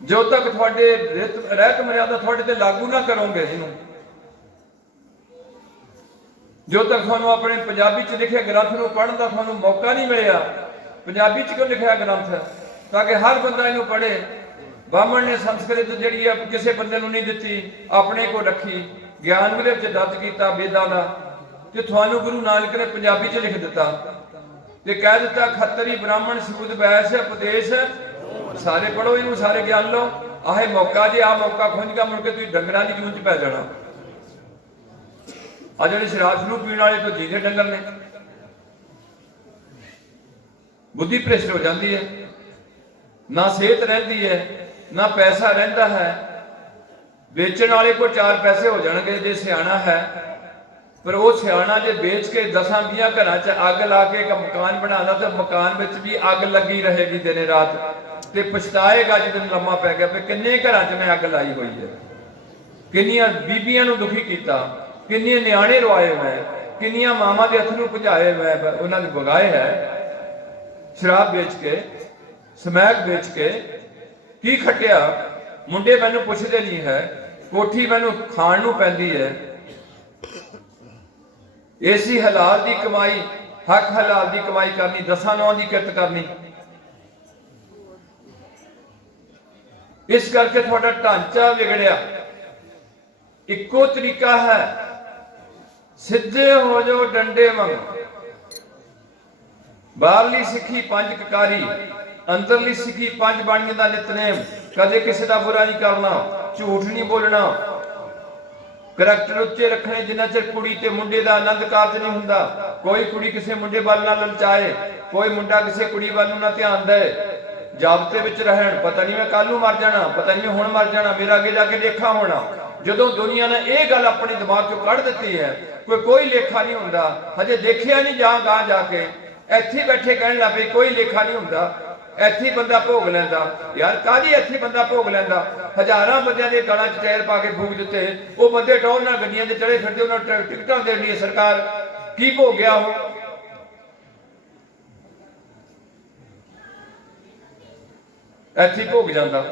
ਜਦੋਂ ਤੱਕ ਤੁਹਾਡੇ ਰਹਿਤ ਮਰਿਆਦਾ ਤੁਹਾਡੇ ਤੇ ਲਾਗੂ ਨਾ ਕਰੋਗੇ ਇਹਨੂੰ, ਜਦੋਂ ਤੱਕ ਤੁਹਾਨੂੰ ਆਪਣੇ ਪੰਜਾਬੀ 'ਚ ਲਿਖੇ ਗ੍ਰੰਥ ਨੂੰ ਪੜ੍ਹਨ ਦਾ ਤੁਹਾਨੂੰ ਮੌਕਾ ਨਹੀਂ ਮਿਲਿਆ। ਪੰਜਾਬੀ 'ਚ ਕਿਉਂ ਲਿਖਿਆ ਗ੍ਰੰਥ? ਤਾਂ ਕਿ ਹਰ ਬੰਦਾ ਇਹਨੂੰ ਪੜ੍ਹੇ। ਬਾਹਮਣ ਨੇ ਸੰਸਕ੍ਰਿਤ ਜਿਹੜੀ ਆ ਕਿਸੇ ਬੰਦੇ ਨੂੰ ਨਹੀਂ ਦਿੱਤੀ, ਆਪਣੇ ਕੋਲ ਰੱਖੀ, ਗਿਆਨ ਮਿਲੇ ਵਿੱਚ ਦਰਜ ਕੀਤਾ ਵੇਦਾਂ ਦਾ, ਤੇ ਤੁਹਾਨੂੰ ਗੁਰੂ ਨਾਨਕ ਨੇ ਪੰਜਾਬੀ 'ਚ ਲਿਖ ਦਿੱਤਾ ਤੇ ਕਹਿ ਦਿੱਤਾ ਖੱਤਰੀ ਬ੍ਰਾਹਮਣ ਸੂਦ ਵੈਸ ਉਪਦੇਸ਼ ਸਾਰੇ ਪੜੋ, ਇਹਨੂੰ ਸਾਰੇ ਗਿਆਨ ਲਓ। ਆਹੇ ਮੌਕਾ ਜੇ ਆਹ ਮੌਕਾ ਖੁੰਝਗਾ, ਮੁੜ ਕੇ ਤੁਸੀਂ ਡੰਗਰਾਂ ਦੀ ਜੂਨ 'ਚ ਪੈ ਜਾਣਾ। ਆ ਜਿਹੜੇ ਸ਼ਰਾਬ ਸ਼ੁਰੂ ਪੀਣ ਵਾਲੇ ਤੋਂ ਜੀਂਦੇ ਡੰਗਰ ਨੇ, ਬੁੱਧੀ ਭ੍ਰਿਸ਼ਟ ਹੋ ਜਾਂਦੀ ਹੈ, ਨਾ ਸਿਹਤ ਰਹਿੰਦੀ ਹੈ, ਨਾ ਪੈਸਾ ਰਹਿੰਦਾ ਹੈ। ਵੇਚਣ ਵਾਲੇ ਕੋਲ 4 ਪੈਸੇ ਹੋ ਜਾਣਗੇ ਜੇ ਸਿਆਣਾ ਹੈ, ਪਰ ਉਹ ਸਿਆਣਾ ਜੇ ਵੇਚ ਕੇ 10-20 ਘਰਾਂ 'ਚ ਅੱਗ ਲਾ ਕੇ ਇੱਕ ਮਕਾਨ ਬਣਾਉਣਾ, ਤੇ ਮਕਾਨ ਵਿੱਚ ਵੀ ਅੱਗ ਲੱਗੀ ਰਹੇਗੀ ਦਿਨੇ ਰਾਤ, ਤੇ ਪਛਤਾਏਗਾ ਜਦੋਂ ਲੰਮਾ ਪੈ ਗਿਆ ਵੀ ਕਿੰਨੇ ਘਰਾਂ 'ਚ ਮੈਂ ਅੱਗ ਲਾਈ ਹੋਈ ਹੈ, ਕਿੰਨੀਆਂ ਬੀਬੀਆਂ ਨੂੰ ਦੁਖੀ ਕੀਤਾ, ਕਿੰਨੇ ਨਿਆਣੇ ਰਵਾਏ ਮੈਂ, ਕਿੰਨੀਆਂ ਮਾਵਾਂ ਦੇ ਹੱਥ ਨੂੰ ਭਜਾਏ ਮੈਂ, ਉਹਨਾਂ ਨੂੰ ਵਗਾਏ ਹੈ ਸ਼ਰਾਬ ਵੇਚ ਕੇ, ਸਮੈਕ ਵੇਚ ਕੇ। ਕੀ ਖੱਟਿਆ? ਮੁੰਡੇ ਮੈਨੂੰ ਪੁੱਛਦੇ ਨਹੀਂ ਹੈ, ਕੋਠੀ ਮੈਨੂੰ ਖਾਣ ਨੂੰ ਪੈਂਦੀ ਹੈ, ਏਸੀ ਹਲਾਲ ਦੀ ਕਮਾਈ, ਹੱਕ ਹਲਾਲ ਦੀ ਕਮਾਈ ਕਰਨੀ, 10-9 ਦੀ ਕਿਰਤ ਕਰਨੀ। ਇਸ ਕਰਕੇ ਤੁਹਾਡਾ ਢਾਂਚਾ ਵਿਗੜਿਆ। ਇੱਕੋ ਤਰੀਕਾ ਹੈ ਸਿੱਧੇ ਹੋ ਜਾਓ ਡੰਡੇ ਵਾਂਗ। ਬਾਹਰਲੀ ਸਿੱਖੀ ਪੰਜ ਕਕਾਰੀ, ਅੰਦਰਲੀ ਸਿੱਖੀ ਪੰਜ ਬਾਣੀਆਂ ਦਾ ਨਿਤਨੇਮ। ਕਦੇ ਕਿਸੇ ਦਾ ਬੁਰਾ ਨਹੀਂ ਕਰਨਾ, ਝੂਠ ਨਹੀਂ ਬੋਲਣਾ, ਕਰੈਕਟਰ ਉੱਚੇ ਰੱਖਣੇ। ਜਿੰਨਾ ਚਿਰ ਕੁੜੀ ਤੇ ਮੁੰਡੇ ਦਾ ਆਨੰਦ ਕਾਰਜ ਨਹੀਂ ਹੁੰਦਾ, ਕੋਈ ਕੁੜੀ ਕਿਸੇ ਮੁੰਡੇ ਵੱਲ ਨਾ ਲਲਚਾਏ, ਕੋਈ ਮੁੰਡਾ ਕਿਸੇ ਕੁੜੀ ਵੱਲ ਨਾ ਧਿਆਨ ਦੇ, ਜਾਬਤੇ ਵਿੱਚ ਰਹਿਣ। ਪਤਾ ਨਹੀਂ ਮੈਂ ਕੱਲ ਨੂੰ ਮਰ ਜਾਣਾ, ਪਤਾ ਨਹੀਂ ਹੁਣ ਮਰ ਜਾਣਾ, ਮੇਰਾ ਅੱਗੇ ਜਾ ਕੇ ਲੇਖਾ ਹੋਣਾ। ਜਦੋਂ ਦੁਨੀਆ ਨੇ ਇਹ ਗੱਲ ਆਪਣੇ ਦਿਮਾਗ ਚੋਂ ਕੱਢ ਦਿੱਤੀ ਹੈ, ਕੋਈ ਲੇਖਾ ਨਹੀਂ ਹੁੰਦਾ। ਹਜੇ ਦੇਖਿਆ ਨਹੀਂ ਜਾਂ ਗਾਂ ਜਾ ਕੇ ਇੱਥੇ ਬੈਠੇ ਕਹਿਣ ਲੱਗ ਪਏ ਕੋਈ ਲੇਖਾ ਨਹੀਂ ਹੁੰਦਾ, ਇੱਥੇ ਬੰਦਾ ਭੋਗ ਲੈਂਦਾ। ਯਾਰ ਕਾਹਦੀ ਇੱਥੇ ਬੰਦਾ ਭੋਗ ਲੈਂਦਾ? ਹਜ਼ਾਰਾਂ ਬੰਦਿਆਂ ਦੇ ਗਲਾਂ 'ਚ ਟਾਇਰ ਪਾ ਕੇ ਫੂਕ ਦਿੱਤੇ, ਉਹ ਬੰਦੇ ਟੌਰ ਨਾਲ ਗੱਡੀਆਂ ਤੇ ਚੜੇ ਫਿਰਦੇ, ਉਹਨਾਂ ਨੂੰ ਟਿਕਟਾਂ ਦੇਣੀ ਹੈ ਸਰਕਾਰ। ਕੀ ਭੋਗਿਆ ਉਹ? ਇੱਥੇ ਭੋਗ ਜਾਂਦਾ।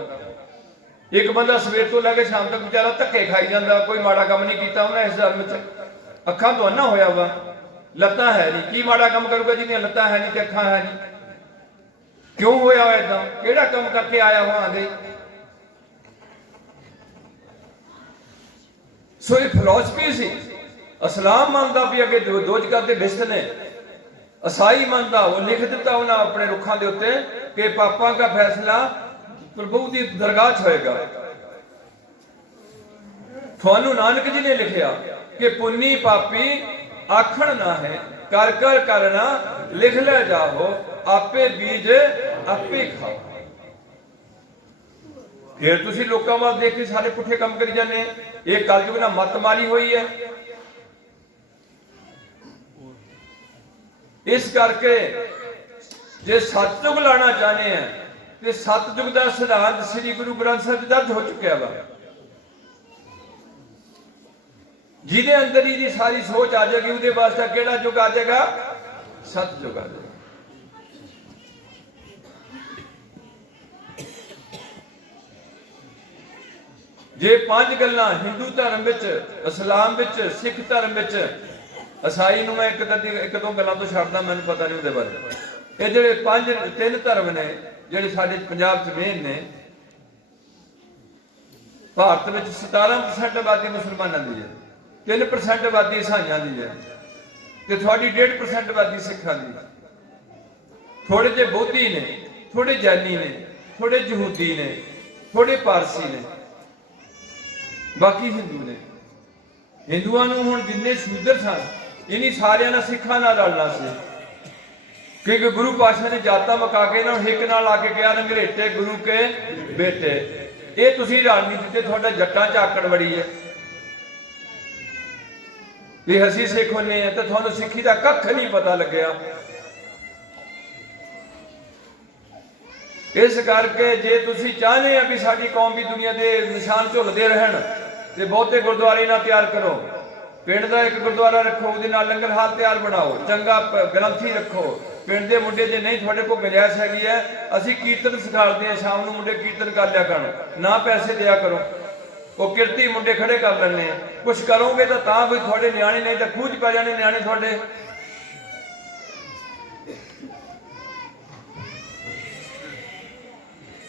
ਇੱਕ ਬੰਦਾ ਸਵੇਰ ਤੋਂ ਲੈ ਕੇ ਸ਼ਾਮ ਤੱਕ ਵਿਚਾਰਾ ਧੱਕੇ ਖਾਈ ਜਾਂਦਾ, ਕੋਈ ਮਾੜਾ ਕੰਮ ਨਹੀਂ ਕੀਤਾ ਉਹਨੇ ਇਸ ਧਰਮ 'ਚ। ਅੱਖਾਂ ਤੋਂ ਅੰਨਾ ਹੋਇਆ ਵਾ, ਲੱਤਾਂ ਹੈ ਨਹੀਂ, ਕੀ ਮਾੜਾ ਕੰਮ ਕਰੂਗਾ ਜਿਹਦੀਆਂ ਲੱਤਾਂ ਹੈ ਨਹੀਂ ਤੇ ਅੱਖਾਂ ਹੈ ਨਹੀਂ? ਕਿਉਂ ਹੋਇਆ ਵਾ ਏਦਾਂ? ਕਿਹੜਾ ਕੰਮ ਕਰਕੇ ਆਇਆ ਹੋਇਆ ਦੇ? ਸੋ ਇਹ ਫਿਲਾਸਫੀ ਸੀ। ਇਸਲਾਮ ਮੰਨਦਾ ਵੀ ਅੱਗੇ ਦੋਜ਼ਖ ਦੇ ਬਿਸ਼ਤ ਨੇ, ईसाई ਮੰਨਦਾ, ਉਹ ਲਿਖ ਦਿੱਤਾ ਉਹਨਾਂ ਆਪਣੇ ਰੁੱਖਾਂ ਦੇ ਉੱਤੇ ਕਿ ਪਾਪਾਂ ਦਾ ਫੈਸਲਾ ਪ੍ਰਭੂ ਦੀ ਦਰਗਾਹ 'ਚ ਹੋਏਗਾ। ਤੁਹਾਨੂੰ ਨਾਨਕ ਜੀ ਨੇ ਲਿਖਿਆ ਕਿ ਪੁੰਨੀ ਪਾਪੀ ਆਖਣ ਨਾ ਹੈ, ਕਰ ਕਰ ਕਰਨਾ ਲਿਖ ਲੈ ਜਾਓ, ਆਪੇ ਬੀਜ ਆਪੇ ਖਾਓ। ਫਿਰ ਤੁਸੀਂ ਲੋਕਾਂ ਵੱਲ ਦੇਖ ਕੇ ਸਾਰੇ ਪੁੱਠੇ ਕੰਮ ਕਰੀ ਜਾਂਦੇ। ਇਹ ਕਲਯੁਗ ਨਾਲ ਮੱਤ ਮਾਰੀ ਹੋਈ ਹੈ। ਇਸ ਕਰਕੇ ਜੇ ਸਤਿਯੁਗ ਲਾਣਾ ਚਾਹਨੇ ਆ ਤੇ ਸਤਿਯੁਗ ਦਾ ਸਿਧਾਂਤ ਸ੍ਰੀ ਗੁਰੂ ਗ੍ਰੰਥ ਸਾਹਿਬ ਦਰਜ ਹੋ ਚੁੱਕਿਆ ਵਾ। ਜਿਹਦੇ ਅੰਦਰ ਹੀ ਦੀ ਸਾਰੀ ਸੋਚ ਆ ਜਾਏਗੀ, ਉਹਦੇ ਵਾਸਤੇ ਕਿਹੜਾ ਯੁੱਗ ਆ ਜਾਏਗਾ? ਸਤਿਯੁਗ ਆ ਜਾਏਗਾ। ਜੇ ਪੰਜ ਗੱਲਾਂ ਹਿੰਦੂ ਧਰਮ ਵਿੱਚ, ਇਸਲਾਮ ਵਿੱਚ, ਸਿੱਖ ਧਰਮ ਵਿੱਚ, ईसाई ਨੂੰ ਮੈਂ ਇੱਕ ਦੋ ਗੱਲਾਂ ਤੋਂ ਛੱਡਦਾ, ਮੈਨੂੰ ਪਤਾ ਨਹੀਂ ਉਹਦੇ ਬਾਰੇ। ਇਹ ਜਿਹੜੇ ਤਿੰਨ ਧਰਮ ਨੇ ਜਿਹੜੇ ਸਾਡੇ ਪੰਜਾਬ 'ਚ ਮੇਨ ਨੇ। ਭਾਰਤ ਵਿੱਚ 17% ਆਬਾਦੀ ਮੁਸਲਮਾਨਾਂ ਦੀ ਹੈ, 3% ਆਬਾਦੀ ਈਸਾਈਆਂ ਦੀ ਹੈ, ਤੇ ਤੁਹਾਡੀ 1.5% ਆਬਾਦੀ ਸਿੱਖਾਂ ਦੀ। ਥੋੜੇ ਜਿਹੇ ਬੋਧੀ ਨੇ, ਥੋੜੇ ਜੈਨੀ ਨੇ, ਥੋੜੇ ਯਹੂਦੀ ਨੇ, ਥੋੜੇ ਪਾਰਸੀ ਨੇ, ਬਾਕੀ ਹਿੰਦੂ ਨੇ। ਹਿੰਦੂਆਂ ਨੂੰ ਹੁਣ ਜਿੰਨੇ ਸ਼ੂਦਰ ਸਨ, ਇਨੀ ਸਾਰਿਆਂ ਨਾਲ ਸਿੱਖਾਂ ਨਾਲ ਰਲਣਾ ਸੀ, ਕਿਉਂਕਿ ਗੁਰੂ ਪਾਤਸ਼ਾਹ ਨੇ ਜਾਤਾਂ ਮਕਾ ਕੇ ਇਹਨਾਂ ਨੂੰ ਹਿੱਕ ਨਾਲ ਲਾ ਕੇ ਕਿਹਾ, ਅੰਗਰੇਟੇ ਗੁਰੂ ਕੇ ਬੇਟੇ। ਇਹ ਤੁਸੀਂ ਰਾਜਨੀਤੀ ਤੇ ਤੁਹਾਡਾ ਜੱਟਾਂ 'ਚ ਆਕੜ ਬੜੀ ਹੈ ਵੀ ਅਸੀਂ ਸਿੱਖ ਹੁੰਨੇ ਆ, ਤੇ ਤੁਹਾਨੂੰ ਸਿੱਖੀ ਦਾ ਕੱਖ ਨਹੀਂ ਪਤਾ ਲੱਗਿਆ। ਇਸ ਕਰਕੇ ਜੇ ਤੁਸੀਂ ਚਾਹੁੰਦੇ ਆ ਵੀ ਸਾਡੀ ਕੌਮ ਵੀ ਦੁਨੀਆ ਦੇ ਨਿਸ਼ਾਨ ਝੁੱਲਦੇ ਰਹਿਣ, ਤੇ ਬਹੁਤੇ ਗੁਰਦੁਆਰੇ ਨਾ ਤਿਆਰ ਕਰੋ। ਪਿੰਡ ਦਾ ਇੱਕ ਗੁਰਦੁਆਰਾ ਰੱਖੋ, ਉਹਦੇ ਨਾਲ ਲੰਗਰ ਹਾਲ ਤਿਆਰ ਬਣਾਓ, ਚੰਗਾ ਗ੍ਰੰਥੀ ਰੱਖੋ। ਪਿੰਡ ਦੇ ਮੁੰਡੇ ਜੇ ਨਹੀਂ ਤੁਹਾਡੇ ਕੋਲ ਗੁੰਜਾਇਸ਼ ਹੈਗੀ ਹੈ, ਅਸੀਂ ਕੀਰਤਨ ਸਿਖਾਉਂਦੇ ਹਾਂ, ਸ਼ਾਮ ਨੂੰ ਮੁੰਡੇ ਕੀਰਤਨ ਕਰ ਲਿਆ ਕਰਨ, ਨਾ ਪੈਸੇ ਦਿਆ ਕਰੋ। ਉਹ ਕਿਰਤੀ ਮੁੰਡੇ ਖੜੇ ਕਰ ਲੈਣੇ ਆ। ਕੁਛ ਕਰੋਗੇ ਤਾਂ ਕੋਈ ਤੁਹਾਡੇ ਨਿਆਣੇ, ਨਹੀਂ ਤਾਂ ਖੂਹ 'ਚ ਪੈ ਜਾਣੇ ਨਿਆਣੇ ਤੁਹਾਡੇ।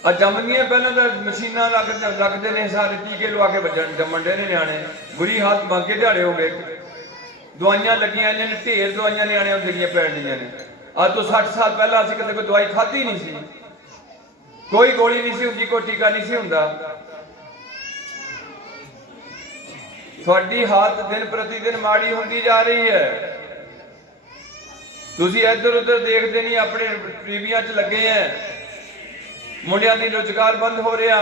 ਆ ਜੰਮਦੀਆਂ ਪਹਿਲਾਂ ਤਾਂ ਮਸ਼ੀਨਾਂ ਲੱਗਦੇ ਨੇ, ਸਾਰੇ ਟੀਕੇ ਲਵਾ ਕੇ ਜੰਮਣ ਦੇ ਨੇ ਨਿਆਣੇ। ਬੁਰੀ ਹਾਲਤ, ਮੰਗ ਕੇ ਦਿਹਾੜੇ ਹੋ ਗਏ। ਦਵਾਈਆਂ ਲੱਗੀਆਂ ਨੇ, ਢੇਰ ਦਵਾਈਆਂ ਨਿਆਣਿਆਂ ਨੂੰ ਦੇਣੀਆਂ ਪੈਣੀਆਂ ਨੇ। ਅੱਜ ਤੋਂ 60 ਸਾਲ ਪਹਿਲਾਂ ਅਸੀਂ ਕਦੇ ਕੋਈ ਦਵਾਈ ਖਾਧੀ ਨਹੀਂ ਸੀ, ਕੋਈ ਗੋਲੀ ਨਹੀਂ ਸੀ ਹੁੰਦੀ, ਕੋਈ ਟੀਕਾ ਨਹੀਂ ਸੀ ਹੁੰਦਾ। ਤੁਹਾਡੀ ਹਾਲਤ ਦਿਨ ਪ੍ਰਤੀ ਦਿਨ ਮਾੜੀ ਹੁੰਦੀ ਜਾ ਰਹੀ ਹੈ। ਤੁਸੀਂ ਇੱਧਰ ਉੱਧਰ ਦੇਖਦੇ ਨਹੀਂ, ਆਪਣੇ ਟੀਵੀਆਂ 'ਚ ਲੱਗੇ ਐ। ਮੁੰਡਿਆਂ ਦੀ ਰੁਜ਼ਗਾਰ ਬੰਦ ਹੋ ਰਿਹਾ।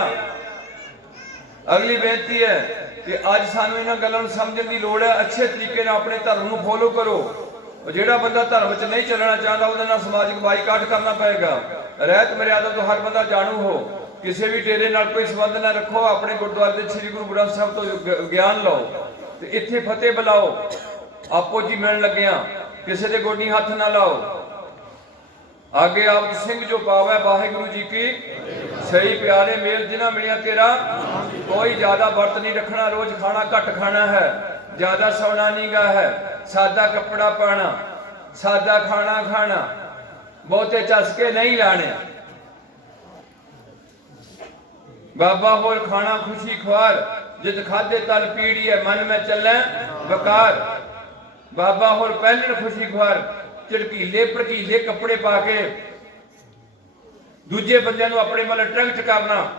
ਅਗਲੀ ਬੇਨਤੀ ਹੈ ਕਿ ਅੱਜ ਸਾਨੂੰ ਇਹਨਾਂ ਗੱਲਾਂ ਨੂੰ ਸਮਝਣ ਦੀ ਲੋੜ ਹੈ। ਅੱਛੇ ਤਰੀਕੇ ਨਾਲ ਆਪਣੇ ਧਰਮ ਨੂੰ ਫੋਲੋ ਕਰੋ। ਜਿਹੜਾ ਬੰਦਾ ਧਰਮ 'ਚ ਨਹੀਂ ਚੱਲਣਾ ਚਾਹੁੰਦਾ, ਉਹਦੇ ਨਾਲ ਸਮਾਜਿਕ ਬਾਈਕਾਟ ਕਰਨਾ ਪਏਗਾ। ਰਹਿਤ ਮਰਿਆਦਾ ਤੋਂ ਹਰ ਬੰਦਾ ਜਾਣੂ ਹੋ। ਕਿਸੇ ਵੀ ਡੇਰੇ ਨਾਲ ਕੋਈ ਸੰਬੰਧ ਨਾ ਰੱਖੋ। ਆਪਣੇ ਗੁਰਦੁਆਰੇ ਦੇ ਸ੍ਰੀ ਗੁਰੂ ਗ੍ਰੰਥ ਸਾਹਿਬ ਤੋਂ ਗਿਆਨ ਲਓ ਤੇ ਇੱਥੇ ਫਤਿਹ ਬੁਲਾਓ। ਆਪੋ ਜੀ ਮਿਲਣ ਲੱਗਿਆ, ਕਿਸੇ ਦੇ ਗੋਡੀ ਹੱਥ ਨਾ ਲਾਓ। आगे आप सिंह जो पावे वाहिगुरु जी की सही प्यारे मेल जिना मिलिया तेरा। कोई ज्यादा वर्त नहीं रखना, रोज खाना घट खाना है, ज्यादा सोना नहीं गा है, सादा कपड़ा पाना, सादा खाना खाना, बहुते चस्के नहीं लाने। बाबा होर खाना खुशी खुआर, जिद खादे तल पीड़ी है, मन में चले बकार। ਬਾਬਾ ਹੋਰ ਪਹਿਲਣ ਖੁਸ਼ੀ ਖੁਆਰ ਝੜਕੀਲੇ ਭੜਕੀਲੇ ਕੱਪੜੇ ਪਾ ਕੇ ਦੂਜੇ ਬੰਦਿਆਂ ਨੂੰ ਆਪਣੇ ਵੱਲ ਅਟਰੈਕਟ ਕਰਨਾ,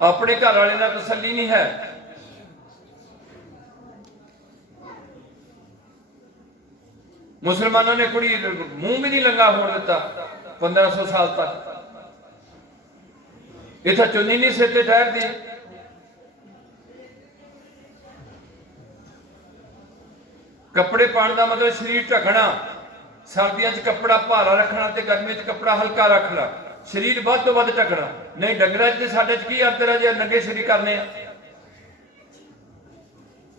ਆਪਣੇ ਘਰ ਵਾਲੇ ਨਾਲ ਤਸੱਲੀ ਨਹੀਂ ਹੈ। ਮੁਸਲਮਾਨਾਂ ਨੇ ਕੁੜੀ ਮੂੰਹ ਵੀ ਨਹੀਂ ਲੰਗਾ ਹੋਣ ਦਿੱਤਾ 1500 ਸਾਲ ਤੱਕ। ਇੱਥੇ ਚੁੰਨੀ ਨਹੀਂ ਸਿਰ ਤੇ ਠਹਿਰਦੀ। ਕੱਪੜੇ ਪਾਉਣ ਦਾ ਮਤਲਬ ਸਰੀਰ ਢਕਣਾ, ਸਰਦੀਆਂ 'ਚ ਕੱਪੜਾ ਭਾਰਾ ਰੱਖਣਾ ਤੇ ਗਰਮੀਆਂ 'ਚ ਕੱਪੜਾ ਹਲਕਾ ਰੱਖਣਾ, ਸਰੀਰ ਵੱਧ ਤੋਂ ਵੱਧ ਢਕਣਾ। ਨਹੀਂ ਡੰਗਰਾਂ 'ਚ ਤੇ ਸਾਡੇ 'ਚ ਕੀ ਅੰਤਰ ਹੈ ਜੇ ਨੰਗੇ ਸਰੀਰ ਕਰਨੇ ਆ।